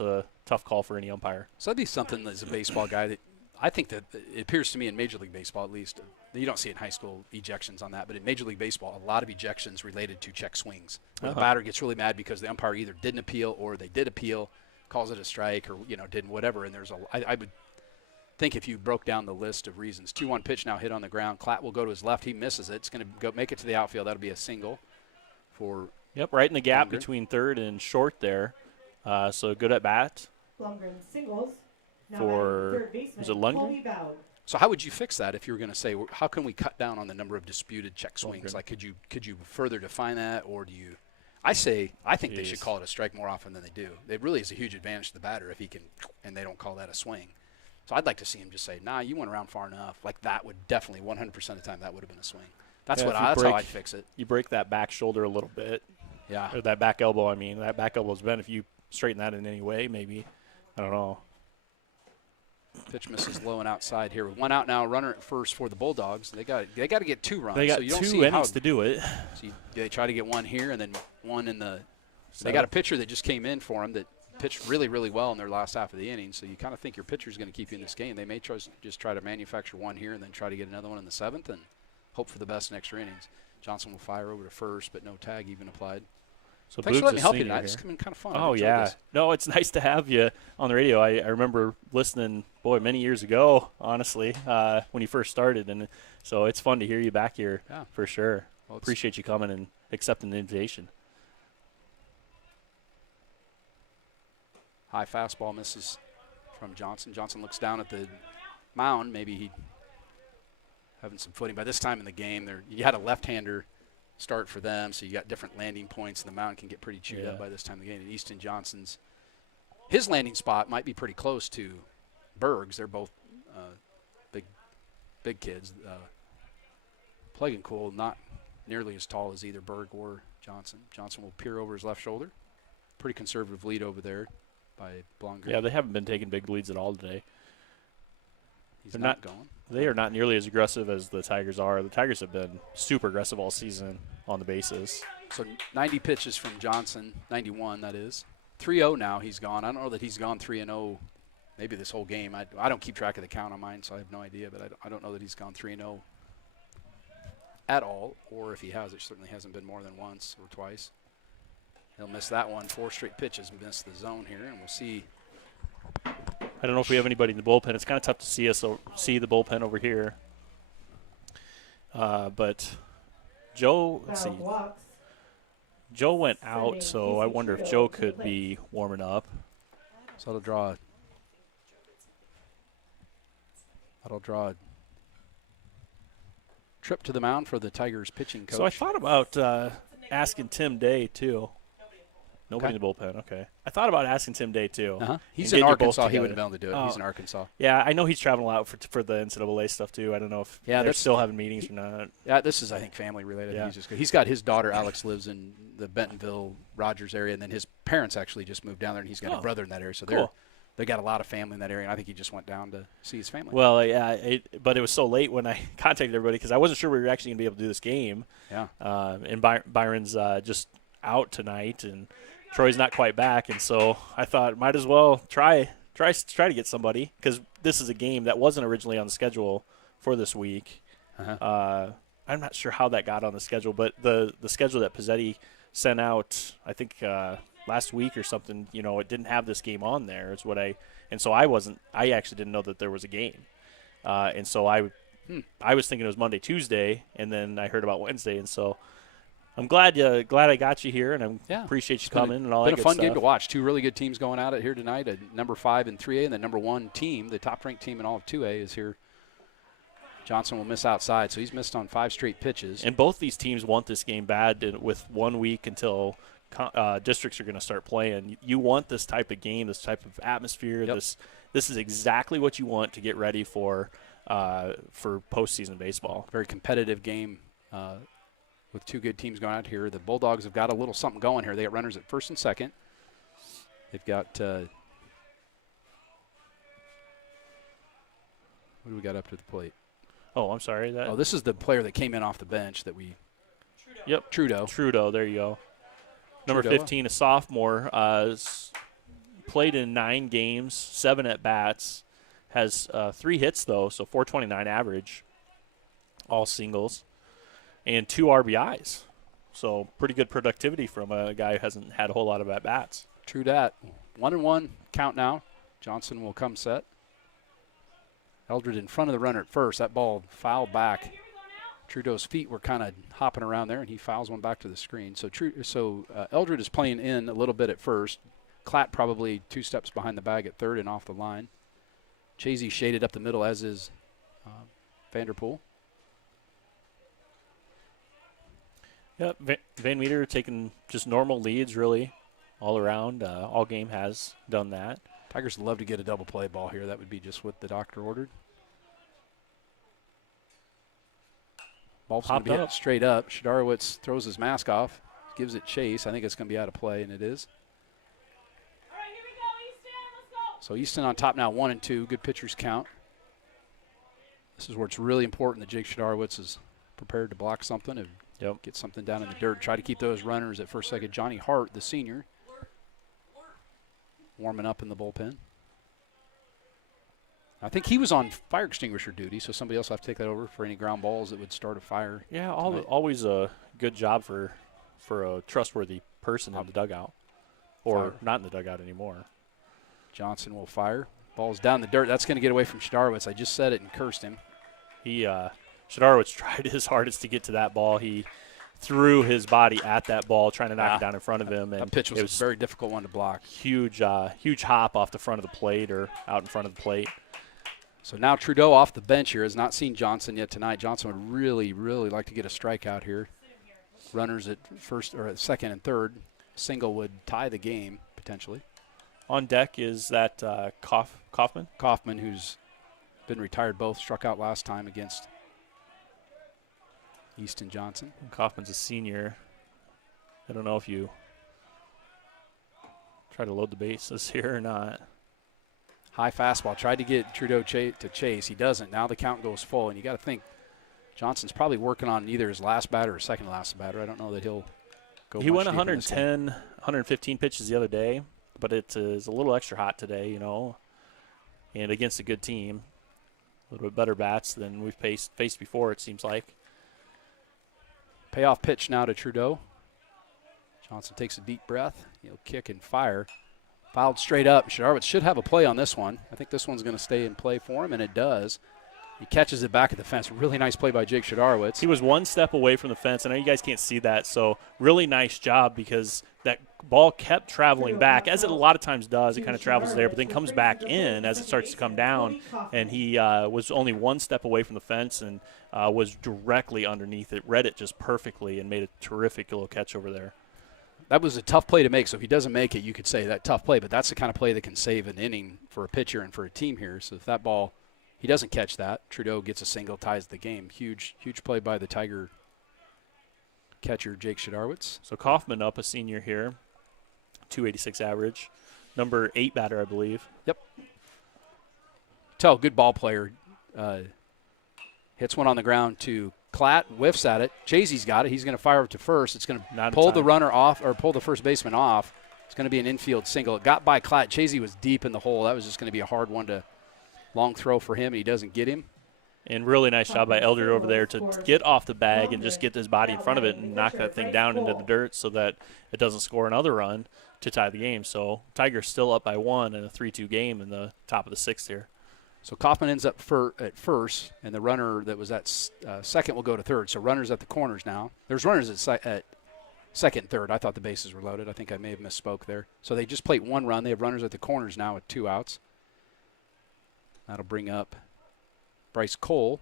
a tough call for any umpire. So that'd be something as a baseball guy that I think that it appears to me in Major League Baseball at least. You don't see it in high school ejections on that, but in Major League Baseball, a lot of ejections related to check swings. Where the batter gets really mad because the umpire either didn't appeal or they did appeal, calls it a strike or didn't whatever. And I would think if you broke down the list of reasons, 2-1 pitch now hit on the ground. Klatt will go to his left. He misses it. It's going to go make it to the outfield. That'll be a single for. Yep, right in the gap Lundgren. between third and short there. So good at bat. Lundgren singles. Now For- batting third baseman, was it Lundgren? Colby Bowd. So how would you fix that if you were going to say, how can we cut down on the number of disputed check swings? Lundgren. Like, could you further define that, or do you? I think they should Jeez. call it a strike more often than they do. It really is a huge advantage to the batter if he can, and they don't call that a swing. So I'd like to see him just say, nah, you went around far enough. Like that would definitely 100% of the time that would have been a swing. That's Yeah, that's how I'd fix it. You break that back shoulder a little bit, Yeah. or that back elbow. I mean, that back elbow's bent. If you straighten that in any way, maybe. I don't know. Pitch misses low and outside here. 1 out now, runner at first for the Bulldogs. They got to get 2 runs. They got so you don't 2 see how innings to do it. So they try to get 1 here and then 1 in the. They So- got a pitcher that just came in for them that pitched really, really well in their last half of the inning. So you kind of think your pitcher's going to keep you in this game. They may just try to manufacture 1 here and then try to get another one in the 7th and hope for the best in extra innings. Johnson will fire over to first, but no tag even applied. So Thanks for Boog's letting me a help you senior tonight. here. This has been kind of fun. I've Oh, enjoyed yeah. this. No, it's nice to have you on the radio. I remember listening, many years ago, honestly, when you first started. And so it's fun to hear you back here Yeah. for sure. Well, it's- Appreciate you coming and accepting the invitation. High fastball misses from Johnson. Johnson looks down at the mound. Maybe he having some footing. By this time in the game, you had a left-hander start for them, so you got different landing points, and the mound can get pretty chewed up by this time of the game. And Easton Johnson's his landing spot might be pretty close to Berg's. They're both big kids. Plegancool not nearly as tall as either Berg or Johnson. Johnson will peer over his left shoulder. Pretty conservative lead over there by Blongreen. Yeah, they haven't been taking big leads at all today. He's not going. They are not nearly as aggressive as the Tigers are. The Tigers have been super aggressive all season on the bases. So 90 pitches from Johnson, 91 that is. 3-0 now he's gone. I don't know that he's gone 3-0 maybe this whole game. I don't keep track of the count on mine, so I have no idea, but I don't know that he's gone 3-0 at all, or if he has, it certainly hasn't been more than once or twice. He'll miss that one. 4 straight pitches, missed the zone here, and we'll see. I don't know if we have anybody in the bullpen. It's kind of tough to see the bullpen over here. But Joe, let's see. Joe went out, so I wonder if Joe could be warming up. So that'll draw a trip to the mound for the Tigers pitching coach. So I thought about asking Tim Day, too. Nobody in the bullpen, okay. I thought about asking Tim Day, too. He's in Arkansas. He wouldn't be able to do it. He's in Arkansas. Yeah, I know he's traveling out for the NCAA stuff, too. I don't know if they're still having meetings or not. Yeah, this is, I think, family-related. Yeah. He's got his daughter, Alex, lives in the Bentonville, Rogers area, and then his parents actually just moved down there, and he's got a brother in that area. So they got a lot of family in that area, and I think he just went down to see his family. Well, yeah, but it was so late when I contacted everybody because I wasn't sure we were actually going to be able to do this game. Yeah. And Byron's just out tonight, and Troy's not quite back, and so I thought might as well try to get somebody because this is a game that wasn't originally on the schedule for this week. I'm not sure how that got on the schedule, but the schedule that Pizzetti sent out, I think last week or something, it didn't have this game on there. Is what I actually didn't know that there was a game, and so I was thinking it was Monday, Tuesday, and then I heard about Wednesday, and so. I'm glad I got you here, and I appreciate you coming and all that good stuff. It's been a fun game to watch. 2 really good teams going at it here tonight. A number 5 in 3A, and the number 1 team, the top-ranked team in all of 2A, is here. Johnson will miss outside, so he's missed on 5 straight pitches. And both these teams want this game bad with 1 week until districts are going to start playing. You want this type of game, this type of atmosphere. Yep. This is exactly what you want to get ready for postseason baseball. Very competitive game. With 2 good teams going out here. The Bulldogs have got a little something going here. They got runners at first and second. They've got what do we got up to the plate? Oh, I'm sorry. This is the player that came in off the bench that we – Yep. Trudeau, there you go. Number 15, a sophomore, played in 9 games, 7 at-bats, has 3 hits, though, so 429 average, all singles. And 2 RBIs. So pretty good productivity from a guy who hasn't had a whole lot of at-bats. True that. 1-1 count now. Johnson will come set. Eldred in front of the runner at first. That ball fouled back. Trudeau's feet were kind of hopping around there, and he fouls one back to the screen. So Eldred is playing in a little bit at first. Klatt probably 2 steps behind the bag at third and off the line. Chasey shaded up the middle, as is Vanderpool. Yep, Van Meter taking just normal leads, really, all around. All game has done that. Tigers would love to get a double play ball here. That would be just what the doctor ordered. Ball's going to be hit straight up. Shadarowitz throws his mask off, gives it chase. I think it's going to be out of play, and it is. All right, here we go, Easton. Let's go. So Easton on top now, 1-2. Good pitchers count. This is where it's really important that Jake Shadarowitz is prepared to block something and get something down in the dirt. Try to keep those runners at first, second. Johnny Hart, the senior, warming up in the bullpen. I think he was on fire extinguisher duty, so somebody else will have to take that over for any ground balls that would start a fire. Yeah, always a good job for a trustworthy person in the dugout, or not in the dugout anymore. Johnson will fire. Ball's down the dirt. That's going to get away from Shadarowitz. I just said it and cursed him. Shadarowitz tried his hardest to get to that ball. He threw his body at that ball, trying to knock it down in front of him. And that pitch was it a very difficult one to block. Huge hop off the front of the plate or out in front of the plate. So now Trudeau off the bench here has not seen Johnson yet tonight. Johnson would really, really like to get a strikeout here. Runners at first or at second and third. Single would tie the game potentially. On deck is that Kaufman. Kaufman, who's been retired, both struck out last time against Easton Johnson. Kaufman's a senior. I don't know if you try to load the bases here or not. High fastball. Tried to get Trudeau to chase. He doesn't. Now the count goes full, and you got to think Johnson's probably working on either his last batter or second last batter. I don't know that he'll go. He went 110, 115 pitches the other day, but it is a little extra hot today, and against a good team. A little bit better bats than we've faced before, it seems like. Payoff pitch now to Trudeau. Johnson takes a deep breath. He'll kick and fire. Fouled straight up. Shadorowitz should have a play on this one. I think this one's going to stay in play for him, and it does. He catches it back at the fence. Really nice play by Jake Shadorowitz. He was one step away from the fence. I know you guys can't see that, so really nice job because that ball kept traveling back, as it a lot of times does. It kind of travels there, but then comes back in as it starts to come down, and he was only one step away from the fence and was directly underneath it, read it just perfectly, and made a terrific little catch over there. That was a tough play to make, so if he doesn't make it, you could say that tough play, but that's the kind of play that can save an inning for a pitcher and for a team here. So if that ball, he doesn't catch that, Trudeau gets a single, ties the game. Huge play by the Tiger catcher, Jake Shadorowitz. So Kaufman up, a senior here, 286 average. Number 8 batter, I believe. Yep. Good ball player. Hits one on the ground to Klatt, whiffs at it. Chazy's got it. He's going to fire it to first. It's going to pull the runner off or pull the first baseman off. It's going to be an infield single. It got by Klatt. Chazy was deep in the hole. That was just going to be a hard one to long throw for him, and he doesn't get him. And really nice job by Elder over there to get off the bag and just get his body in front of it and knock that thing down into the dirt so that it doesn't score another run to tie the game. So Tigers still up by 1 in a 3-2 game in the top of the 6th here. So Kaufman ends up at first, and the runner that was at second will go to third. So runners at the corners now. There's runners at second and third. I thought the bases were loaded. I think I may have misspoke there. So they just played 1 run. They have runners at the corners now with 2 outs. That'll bring up Bryce Cole.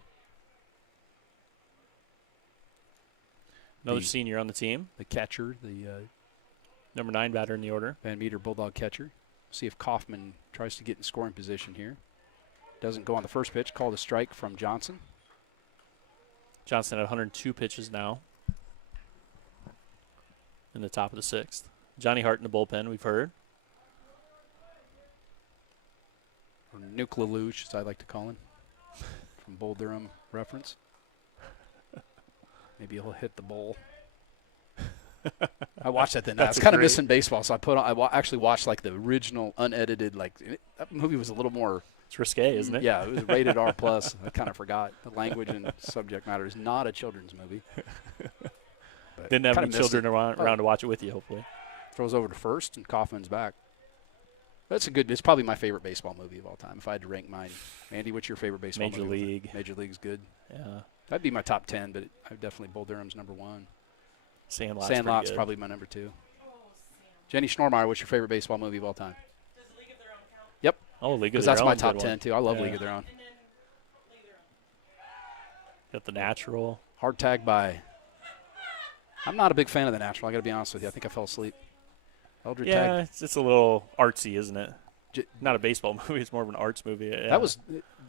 Another senior on the team. The catcher, the number 9 batter in the order. Van Meter Bulldog catcher. See if Kaufman tries to get in scoring position here. Doesn't go on the first pitch. Called a strike from Johnson. Johnson at 102 pitches now in the top of the 6th. Johnny Hart in the bullpen, we've heard. Or Nuke Lelouch, as I like to call him, from Bull Durham reference. Maybe he'll hit the bowl. I watched that then. I was kind of missing baseball, so I actually watched like the original unedited. That movie was a little more. It's risque, isn't it? Yeah, it was rated R+. I kind of forgot. The language and subject matter is not a children's movie. Didn't have any children around to watch it with you, hopefully. Throws over to first, and Kaufman's back. It's probably my favorite baseball movie of all time, if I had to rank mine. Andy, what's your favorite baseball movie? Major League. Major League's good. Yeah. That'd be my top 10, but I'd definitely Bull Durham's number 1. Sandlot's probably my number 2. Jenny Schnormeyer, what's your favorite baseball movie of all time? Yep. Oh, League of Their Own. That's my top 10, too. I love League of Their Own. Got The Natural. Hard tag by. I'm not a big fan of The Natural, I got to be honest with you. I think I fell asleep. Eldred tag. It's a little artsy, isn't it? Not a baseball movie. It's more of an arts movie. Yeah. That was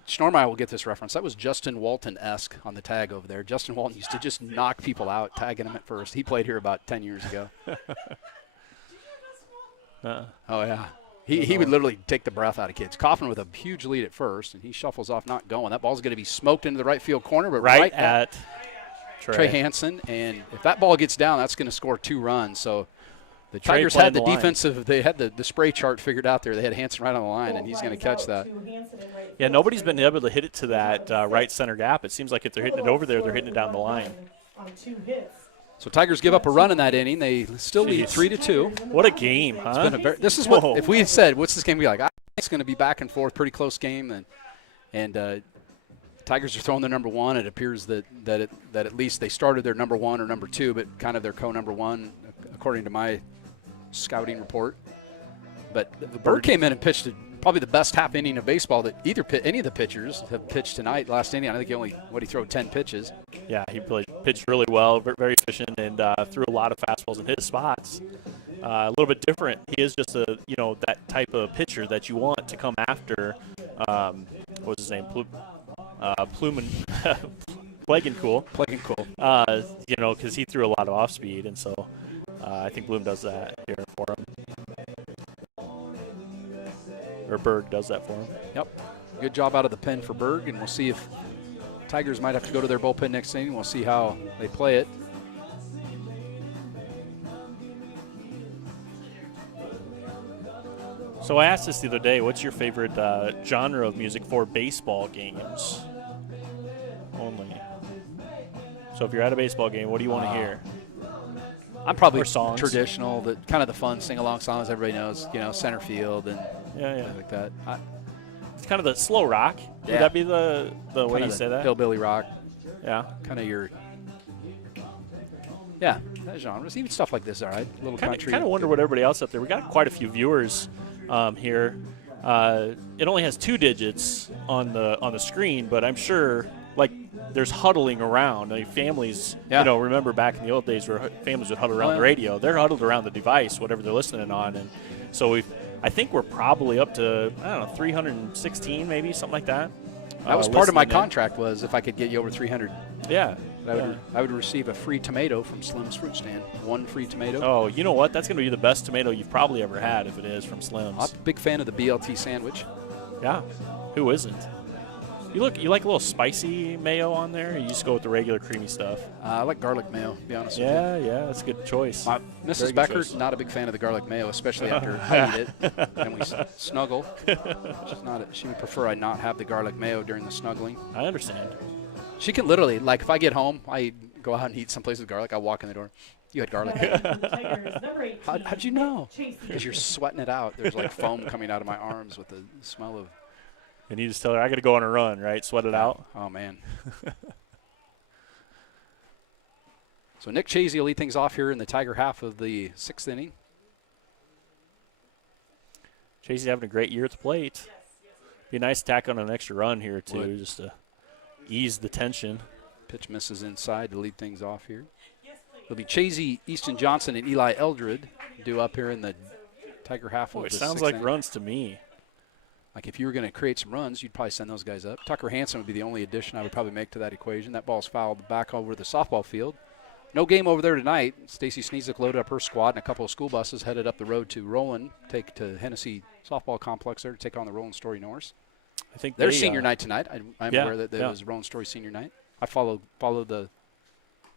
Schnormeyer will get this reference. That was Justin Walton-esque on the tag over there. Justin Walton used to just knock people out, tagging him at first. He played here about 10 years ago. Oh, yeah. He would literally take the breath out of kids. Kaufman with a huge lead at first, and he shuffles off, not going. That ball's going to be smoked into the right field corner, but right at Trey Hansen. And if that ball gets down, that's going to score 2 runs. So the Tigers had the defensive, they had the spray chart figured out there. They had Hansen right on the line, and he's going to catch that. Yeah, nobody's been able to hit it to that right center gap. It seems like if they're hitting it over there, they're hitting it down the line. So Tigers give up a run in that inning. They still lead 3-2. What a game, huh? This is what if we had said, what's this game going to be like? It's going to be back and forth, pretty close game, and Tigers are throwing their number one. It appears that at least they started their number one or number two, but kind of their co-number one, according to my scouting report. But Bird came in and pitched probably the best half inning of baseball that any of the pitchers have pitched tonight. Last inning, I think he threw 10 pitches. Yeah, he pitched really well, very efficient, and threw a lot of fastballs in his spots. A little bit different. He is just that type of pitcher that you want to come after. What's his name? Pluman. Plagencool. Because he threw a lot of off speed, and so I think Bloom does that here for him. Or Berg does that for him. Yep. Good job out of the pen for Berg, and we'll see if Tigers might have to go to their bullpen next inning. We'll see how they play it. So I asked this the other day, what's your favorite genre of music for baseball games only? So if you're at a baseball game, what do you want to hear? I'm probably Or songs. traditional, kind of the fun sing-along songs everybody knows, center field and Yeah. like that. It's kind of the slow rock. Yeah. Would that be the way you say that? Hillbilly rock, Yeah. kind of your that genres. Even stuff like this, all right. A little country. Kind of wonder what everybody else out there. We got quite a few viewers here. It only has 2 digits on the screen, but I'm sure there's huddling around. Families, remember back in the old days where families would huddle around the radio. They're huddled around the device, whatever they're listening on, and so I think we're probably up to 316 maybe, something like that. That was part of my contract was if I could get you over 300. Yeah. I would receive a free tomato from Slim's Fruit Stand. 1 free tomato. Oh, you know what? That's going to be the best tomato you've probably ever had if it is from Slim's. I'm a big fan of the BLT sandwich. Yeah. Who isn't? You like a little spicy mayo on there, or you just go with the regular creamy stuff? I like garlic mayo, to be honest with you. Yeah, that's a good choice. Mrs. Becker's not a big fan of the garlic mayo, especially after I eat it and we snuggle. She would prefer I not have the garlic mayo during the snuggling. I understand. She can literally, if I get home, I go out and eat someplace with garlic, I walk in the door. You had garlic. How'd you know? Because you're sweating it out. There's foam coming out of my arms with the smell of. And you just tell her, I got to go on a run, right? Sweat it out. Oh, man. So Nick Chasey will lead things off here in the Tiger half of the 6th inning. Chasey's having a great year at the plate. Be a nice tack on an extra run here, too, just to ease the tension. Pitch misses inside to lead things off here. It'll be Chasey, Easton Johnson, and Eli Eldred due up here in the Tiger half of the 6th inning. It sounds like runs to me. If you were going to create some runs, you'd probably send those guys up. Tucker Hansen would be the only addition I would probably make to that equation. That ball's fouled back over the softball field. No game over there tonight. Stacy Sneezik loaded up her squad, and a couple of school buses headed up the road to Roland, take to Hennessy Softball Complex there to take on the Roland Story Norse. I think their senior night tonight. I'm aware that there was Roland Story senior night. I follow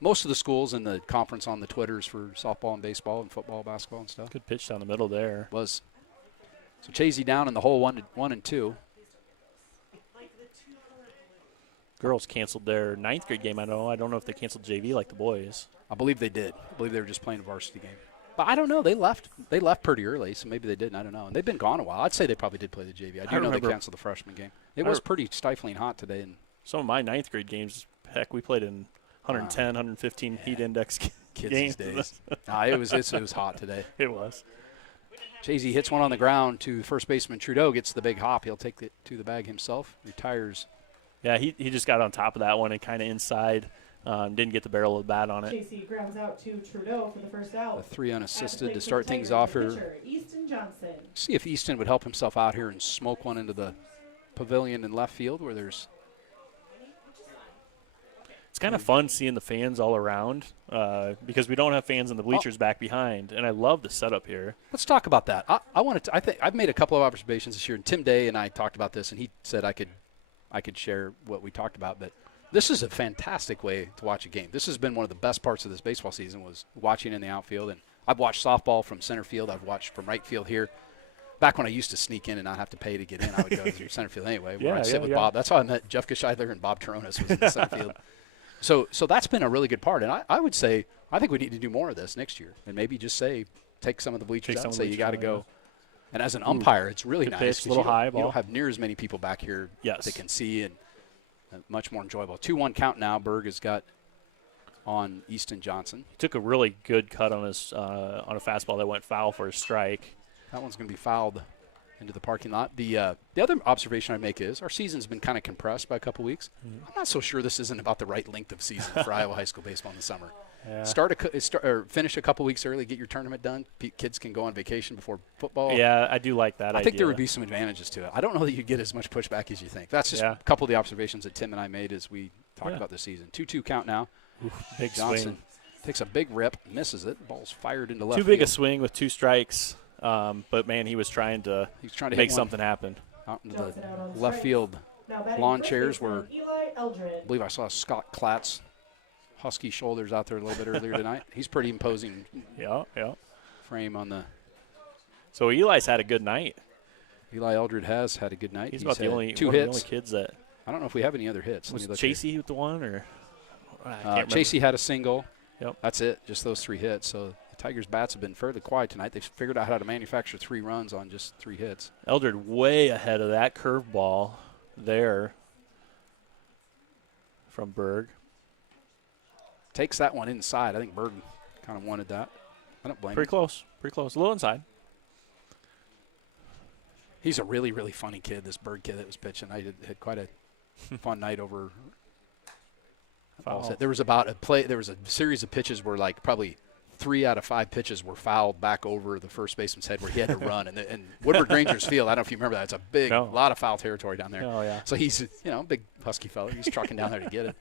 most of the schools in the conference on the Twitters for softball and baseball and football, basketball, and stuff. Good pitch down the middle there. Was. So Chasey down in the hole 1 and 2. Girls canceled their 9th grade game. I don't know if they canceled JV like the boys. I believe they did. I believe they were just playing a varsity game. But I don't know. They left pretty early, so maybe they didn't. I don't know. And they've been gone a while. I'd say they probably did play the JV. I do know they canceled the freshman game. It was pretty stifling hot today. And some of my 9th grade games, heck, we played in 110, 115 heat index kids games. These days. It was hot today. It was. Chasey hits one on the ground to first baseman Trudeau, gets the big hop. He'll take it to the bag himself, retires. Yeah, he just got on top of that one and kind of inside. Didn't get the barrel of the bat on it. Chasey grounds out to Trudeau for the first out. A 3 unassisted to start things off here. Easton Johnson. See if Easton would help himself out here and smoke one into the pavilion in left field where there's. It's kind of fun seeing the fans all around because we don't have fans in the bleachers back behind, and I love the setup here. Let's talk about that. I think I've made a couple of observations this year, and Tim Day and I talked about this, and he said I could share what we talked about. But this is a fantastic way to watch a game. This has been one of the best parts of this baseball season was watching in the outfield. And I've watched softball from center field. I've watched from right field here. Back when I used to sneak in and not have to pay to get in, I would go to center field anyway. Where I'd sit with Bob. That's how I met Jeff Gescheidler and Bob Taronis was in the center field. So that's been a really good part. And I would say I think we need to do more of this next year. And maybe just say take some of the bleachers out and say you got to go. And as an umpire, it's really nice. Pitch, little high ball. You don't have near as many people back here that can see. And much more enjoyable. 2-1 count now. Berg has got on Easton Johnson. He took a really good cut on his on a fastball that went foul for a strike. That one's going to be fouled into the parking lot. The other observation I make is our season's been kind of compressed by a couple weeks. I'm not so sure this isn't about the right length of season for Iowa high school baseball in the summer. Yeah. Finish a couple weeks early, get your tournament done. Kids can go on vacation before football. Yeah, I do like that I idea. think there would be some advantages to it. I don't know that you'd get as much pushback as you think. That's just a couple of the observations that Tim and I made as we talked about this season. 2-2 count now. Big Johnson swing. takes a big rip, misses it. Ball's fired into left Too big field. a swing with 2 strikes. But, man, he was trying to make something happen. Out into the left field lawn chairs where I believe I saw Scott Klatt's husky shoulders out there a little bit earlier tonight. He's pretty imposing frame on the. So Eli's had a good night. Eli Eldred has had a good night. He's about the only two one of hits. the only kids that. I don't know if we have any other hits. Was Chasey with the one or? I can't remember. Chasey had a single. Yep. That's it. Just those 3 hits. So the Tigers' bats have been fairly quiet tonight. They've figured out how to manufacture 3 runs on just 3 hits. Eldred way ahead of that curveball there from Berg. Takes that one inside. I think Berg kind of wanted that. I don't blame him. Pretty close. A little inside. He's a really, really funny kid, this Berg kid that was pitching. I had quite a fun night over. There was a series of pitches where like probably 3 out of 5 pitches were fouled back over the first baseman's head where he had to run. And Woodward Granger's field, I don't know if you remember that. It's a big, lot of foul territory down there. Oh, yeah. So he's, a big husky fellow. He's trucking down there to get it.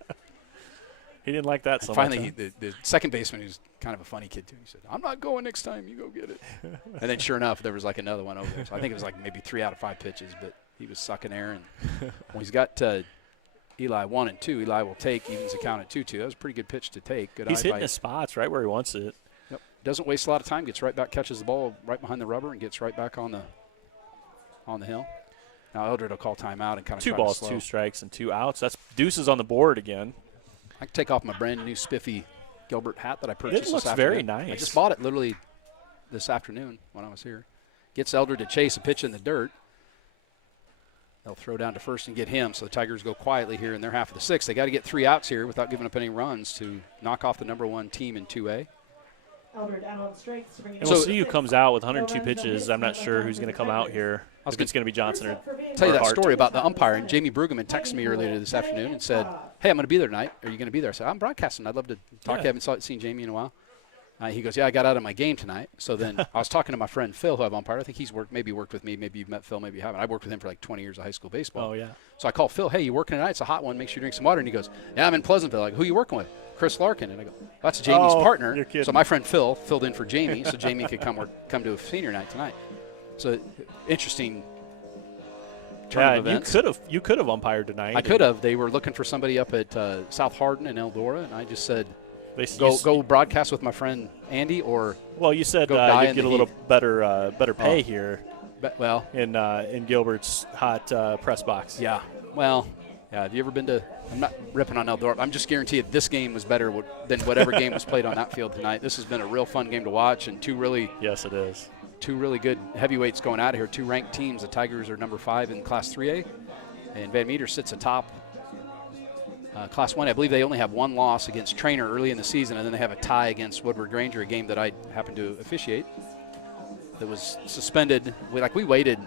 He didn't like that so Finally, much. Finally, the second baseman, who's kind of a funny kid, too, he said, I'm not going next time. You go get it. And then sure enough, there was like another one over there. So I think it was like maybe 3 out of 5 pitches, but he was sucking air. And when he's got Eli 1 and 2, Eli will take, evens the count at 2-2. That was a pretty good pitch to take. Good He's eye hitting by his spots right where he wants it. Yep. Doesn't waste a lot of time. Gets right back, catches the ball right behind the rubber, and gets right back on the hill. Now Eldred will call timeout and kind of 2 balls, 2 strikes, and 2 outs. That's deuces on the board again. I can take off my brand new spiffy Gilbert hat that I purchased It looks this afternoon. very nice. I just bought it literally this afternoon when I was here. Gets Eldred to chase a pitch in the dirt. They'll throw down to first and get him, so the Tigers go quietly here in their half of the 6th. They got to get 3 outs here without giving up any runs to knock off the #1 team in 2A. Eldred out on strikes to bring And we'll see who comes out with 102 pitches. I'm not sure who's going to come out here. If it's going to be Johnson or tell you that Hart. story about the umpiring. Jamie Brueggemann texted me earlier this afternoon and said, hey, I'm going to be there tonight. Are you going to be there? I said, I'm broadcasting. I'd love to talk. I haven't seen Jamie in a while. He goes, yeah, I got out of my game tonight. So then I was talking to my friend Phil, who I've umpired. I think he's worked with me. Maybe you've met Phil, maybe you haven't. I worked with him for like 20 years of high school baseball. Oh, yeah. So I call Phil, hey, you working tonight? It's a hot one. Make sure you drink some water. And he goes, yeah, I'm in Pleasantville. I go, who are you working with? Chris Larkin. And I go, that's Jamie's partner. You're kidding. So my friend Phil filled in for Jamie so Jamie could come to a senior night tonight. So interesting turn of events. You could have umpired tonight. I could have. They were looking for somebody up at South Hardin and Eldora, and I just said, go broadcast with my friend Andy, or you said go die you'd get a little better pay here. In Gilbert's hot press box. Yeah. Well, yeah. Have you ever been to? I'm not ripping on Eldora. I'm just guaranteeing this game was better than whatever game was played on that field tonight. This has been a real fun game to watch, and two really good heavyweights going out of here. 2 ranked teams. The Tigers are number 5 in Class 3A, and Van Meter sits atop Class 1. I believe they only have 1 loss against Trainer early in the season, and then they have a tie against Woodward Granger, a game that I happened to officiate. That was suspended. We waited.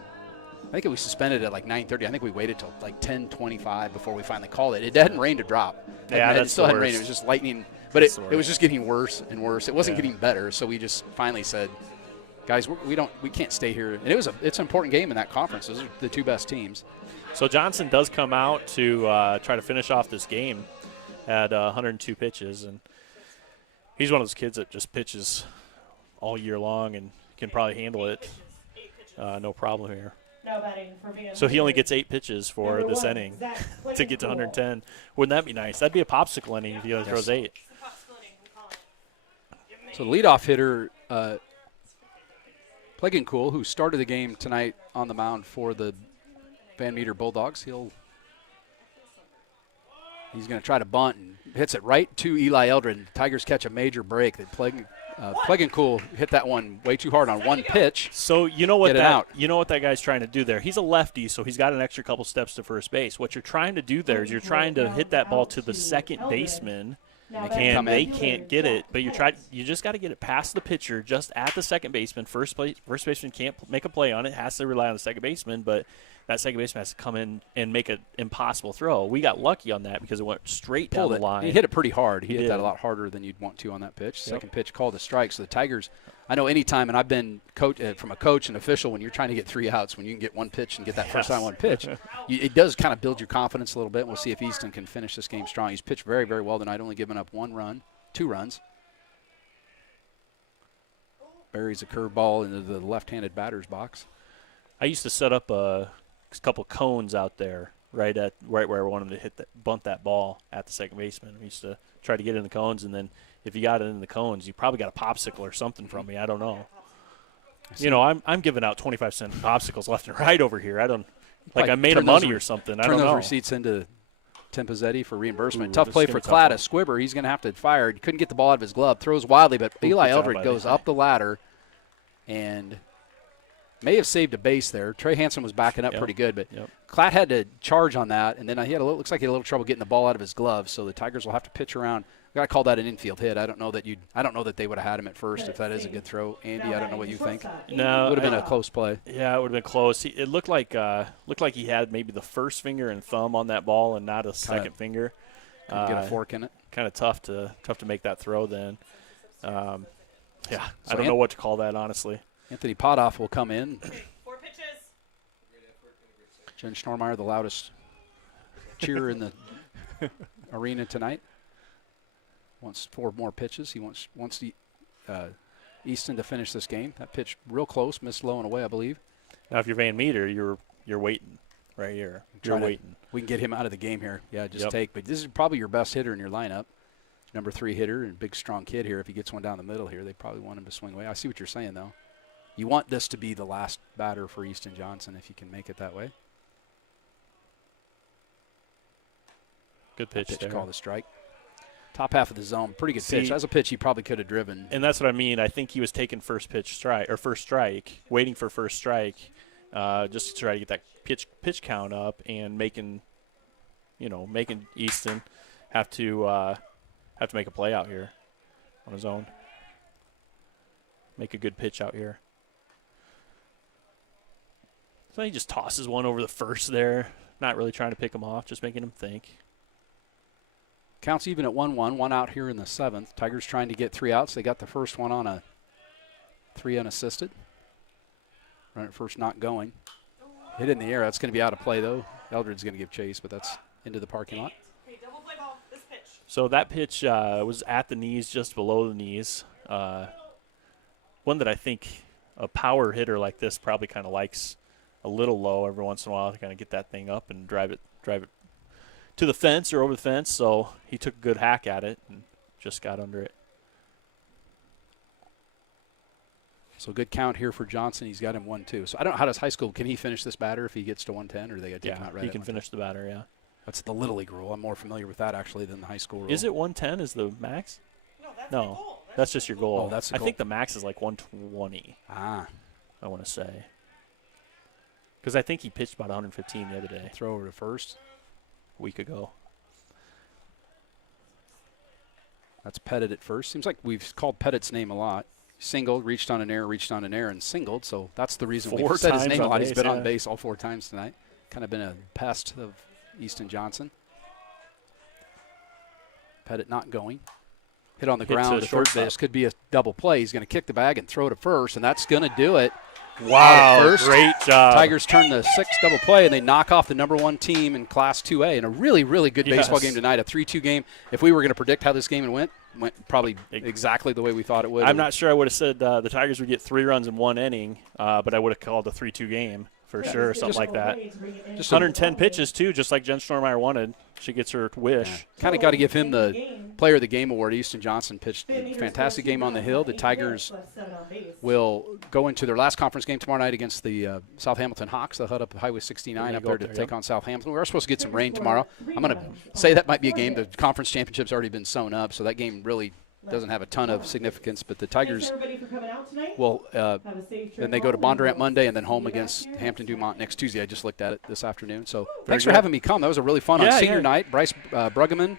I think it was suspended at like 9:30. I think we waited till like 10:25 before we finally called it. It hadn't rained a drop. It still hadn't rained. It was just lightning, but it was just getting worse and worse. It wasn't getting better, so we just finally said, guys, we can't stay here. And it's an important game in that conference. Those are the 2 best teams. So Johnson does come out to try to finish off this game at 102 pitches, and he's one of those kids that just pitches all year long and can probably handle it no problem here. So he only gets 8 pitches for this inning to get to 110. Wouldn't that be nice? That'd be a popsicle inning if he only throws 8. So the leadoff hitter, Plegencool, who started the game tonight on the mound for the Van Meter Bulldogs, he'll He's going to try to bunt and hits it right to Eli Eldred. Tigers catch a major break. Plegancool hit that one way too hard on one pitch. So you know what Get it out. you know what that guy's trying to do there. He's a lefty, so he's got an extra couple steps to first base. What you're trying to do there is you're trying to hit that ball to the second baseman, and they can't get it. But you just got to get it past the pitcher, just at the second baseman. First baseman can't make a play on it; has to rely on the second baseman. But that second baseman has to come in and make an impossible throw. We got lucky on that because it went straight down the line. He hit it pretty hard. He hit that did. a lot harder than you'd want to on that pitch. Yep. Second pitch called a strike. So the Tigers, I know any time, and I've been from a coach and official, when you're trying to get 3 outs, when you can get one pitch and get that first time one pitch, it does kind of build your confidence a little bit. We'll see if Easton can finish this game strong. He's pitched very, very well tonight, only giving up 2 runs. Buries a curveball into the left-handed batter's box. I used to set up a couple cones out there right where I wanted him to bunt that ball at the second baseman. We used to try to get in the cones, and then if you got it in the cones, you probably got a popsicle or something from me. I don't know. You know, I'm giving out 25-cent popsicles left and right over here. I don't like I made money or something. I don't know. Turn those receipts into Tim Pizzetti for reimbursement. Ooh, Tough this play is for gonna be a tough Cladda. Squibber, he's going to have to fire. He couldn't get the ball out of his glove. Throws wildly, but Eli good job Eldred by goes that up guy. the ladder and may have saved a base there. Trey Hansen was backing up pretty good, but Klatt had to charge on that, and then looks like he had a little trouble getting the ball out of his glove, so the Tigers will have to pitch around. I got to call that an infield hit. I don't know that they would have had him at first if that is a good throw. Andy, I don't know what you think. No, It would have been a close play. Yeah, it would have been close. It looked like he had maybe the first finger and thumb on that ball and not a second finger. Couldn't get a fork in it. Kind of tough to make that throw then. I So don't know what to call that, honestly. Anthony Potoff will come in. 4 pitches. Jen Schnormeyer, the loudest cheer in the arena tonight. Wants 4 more pitches. He wants Easton to finish this game. That pitch real close, missed low and away, I believe. Now, if you're Van Meter, you're waiting right here. You're waiting. We can get him out of the game here. Yeah, just Yep. take. But this is probably your best hitter in your lineup. Number 3 hitter and big, strong kid here. If he gets one down the middle here, they probably want him to swing away. I see what you're saying, though. You want this to be the last batter for Easton Johnson if you can make it that way. Good pitch there. Call the strike. Top half of the zone. Pretty good pitch. That's a pitch he probably could have driven. And that's what I mean. I think he was taking first strike, waiting for first strike, just to try to get that pitch count up and making Easton have to make a play out here on his own. Make a good pitch out here. So he just tosses one over the first there, not really trying to pick him off, just making him think. Counts even at 1-1, 1 out here in the 7th. Tigers trying to get 3 outs. They got the first one on a 3 unassisted. Run at first not going. Hit in the air. That's going to be out of play, though. Eldred's going to give chase, but that's into the parking lot. Okay, double play ball. This pitch. So that pitch was at the knees, just below the knees. One that I think a power hitter like this probably kind of likes a little low every once in a while to kind of get that thing up and drive it to the fence or over the fence. So he took a good hack at it and just got under it. So good count here for Johnson. He's got him 1-2. So I don't know, how does high school, can he finish this batter if he gets to 110, or they got to take him out right? He can finish the batter, yeah. That's the Little League rule. I'm more familiar with that, actually, than the high school rule. Is it 110 is the max? No, that's No, my goal. that's just your goal. Oh, that's the I goal. think the max is like 120, Ah, I want to say. Because I think he pitched about 115 the other day, throw over to first. a week ago. That's Pettit at first. Seems like we've called Pettit's name a lot. Singled, reached on an error, and singled. So that's the reason we've said his times name a on lot. He's base, been yeah. on base all 4 times tonight. Kind of been a pest of Easton Johnson. Pettit not going. Hit on the Hit to ground to third shortstop. base. Could be a double play. He's going to kick the bag and throw to first, and that's going to do it. Wow, First, great job. Tigers turn the 6th double play, and they knock off the number 1 team in Class 2A in a really, really good baseball Yes. game tonight. A 3-2 game. If we were going to predict how this game went probably exactly the way we thought it would. I'm not sure I would have said the Tigers would get 3 runs in 1 inning, but I would have called a 3-2 game for sure, something like that. Just 110 pitches, too, just like Jen Stormeyer wanted. She gets her wish. Kind of got to give him the Player of the Game award. Easton Johnson pitched a fantastic game on the hill. The Tigers will go into their last conference game tomorrow night against the South Hamilton Hawks. They'll head up Highway 69 up there to take on Southampton. We're supposed to get some rain tomorrow. I'm going to say that might be a game. The conference championship's already been sewn up, so that game really doesn't have a ton of significance. But the Tigers will then they go to Bondurant Monday and then home against Hampton Dumont next Tuesday. I just looked at it this afternoon. So thanks for having me come. That was a really fun on senior night. Bryce Bruggeman,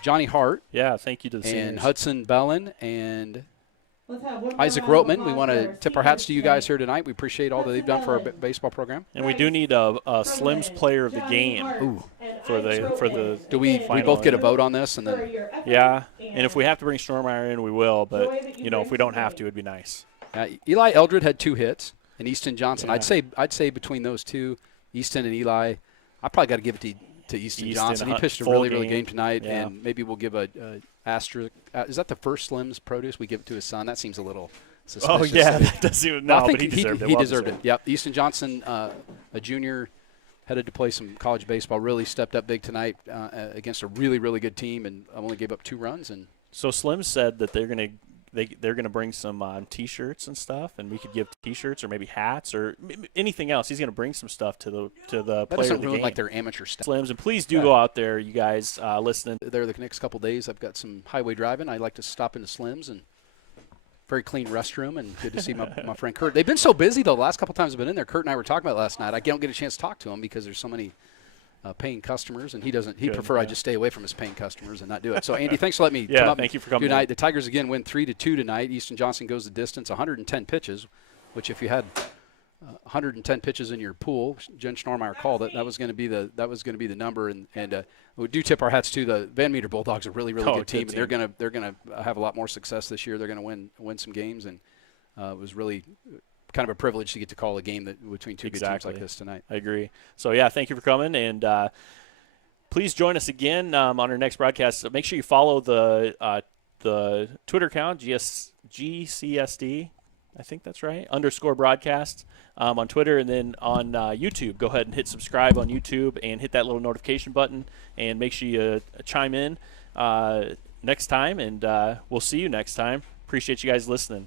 Johnny Hart. Yeah, thank you to the seniors. And Hudson Bellin and Isaac Rotman. We want to tip our hats to you guys here tonight. We appreciate all that they've done for our baseball program. And we do need a Slim's Player of the Game for the Do we both get a vote on this? And then yeah, and if we have to bring Stormeyer in, we will. But, if we don't have to, it'd be nice. Eli Eldred had 2 hits, and Easton Johnson. Yeah. I'd say between those two, Easton and Eli, I probably got to give it to Easton Johnson. He pitched a really good game tonight, and maybe we'll give a asterisk. Is that the first Slim's produce we give it to his son? That seems a little suspicious. Oh, yeah, that doesn't even – no, but he deserved it. He deserved it. Yep. Easton Johnson, a junior, headed to play some college baseball, really stepped up big tonight against a really, really good team, and only gave up 2 runs. And so Slim said that they're going to bring some T-shirts and stuff, and we could give T-shirts or maybe hats or anything else. He's going to bring some stuff to the player of the game. That doesn't ruin like their amateur stuff. Slims, and please do go out there, you guys listening. There the next couple days, I've got some highway driving. I like to stop into Slims and very clean restroom, and good to see my friend Kurt. They've been so busy though. The last couple times I've been in there, Kurt and I were talking about it last night. I don't get a chance to talk to him because there's so many paying customers, and he doesn't. He prefer I just stay away from his paying customers and not do it. So Andy, thanks for letting me come up. Thank you for coming tonight. The Tigers again win 3-2 tonight. Easton Johnson goes the distance, 110 pitches, which if you had 110 pitches in your pool, Jen Schnormeyer called it. That was going to be the number, and we do tip our hats to the Van Meter Bulldogs, a really good team. And they're gonna have a lot more success this year. They're going to win some games, and it was really kind of a privilege to get to call a game between two good teams like this tonight. I agree. So, thank you for coming, and please join us again on our next broadcast. Make sure you follow the Twitter account, GCSD, I think that's right, _broadcast on Twitter, and then on YouTube. Go ahead and hit subscribe on YouTube and hit that little notification button, and make sure you chime in next time, and we'll see you next time. Appreciate you guys listening.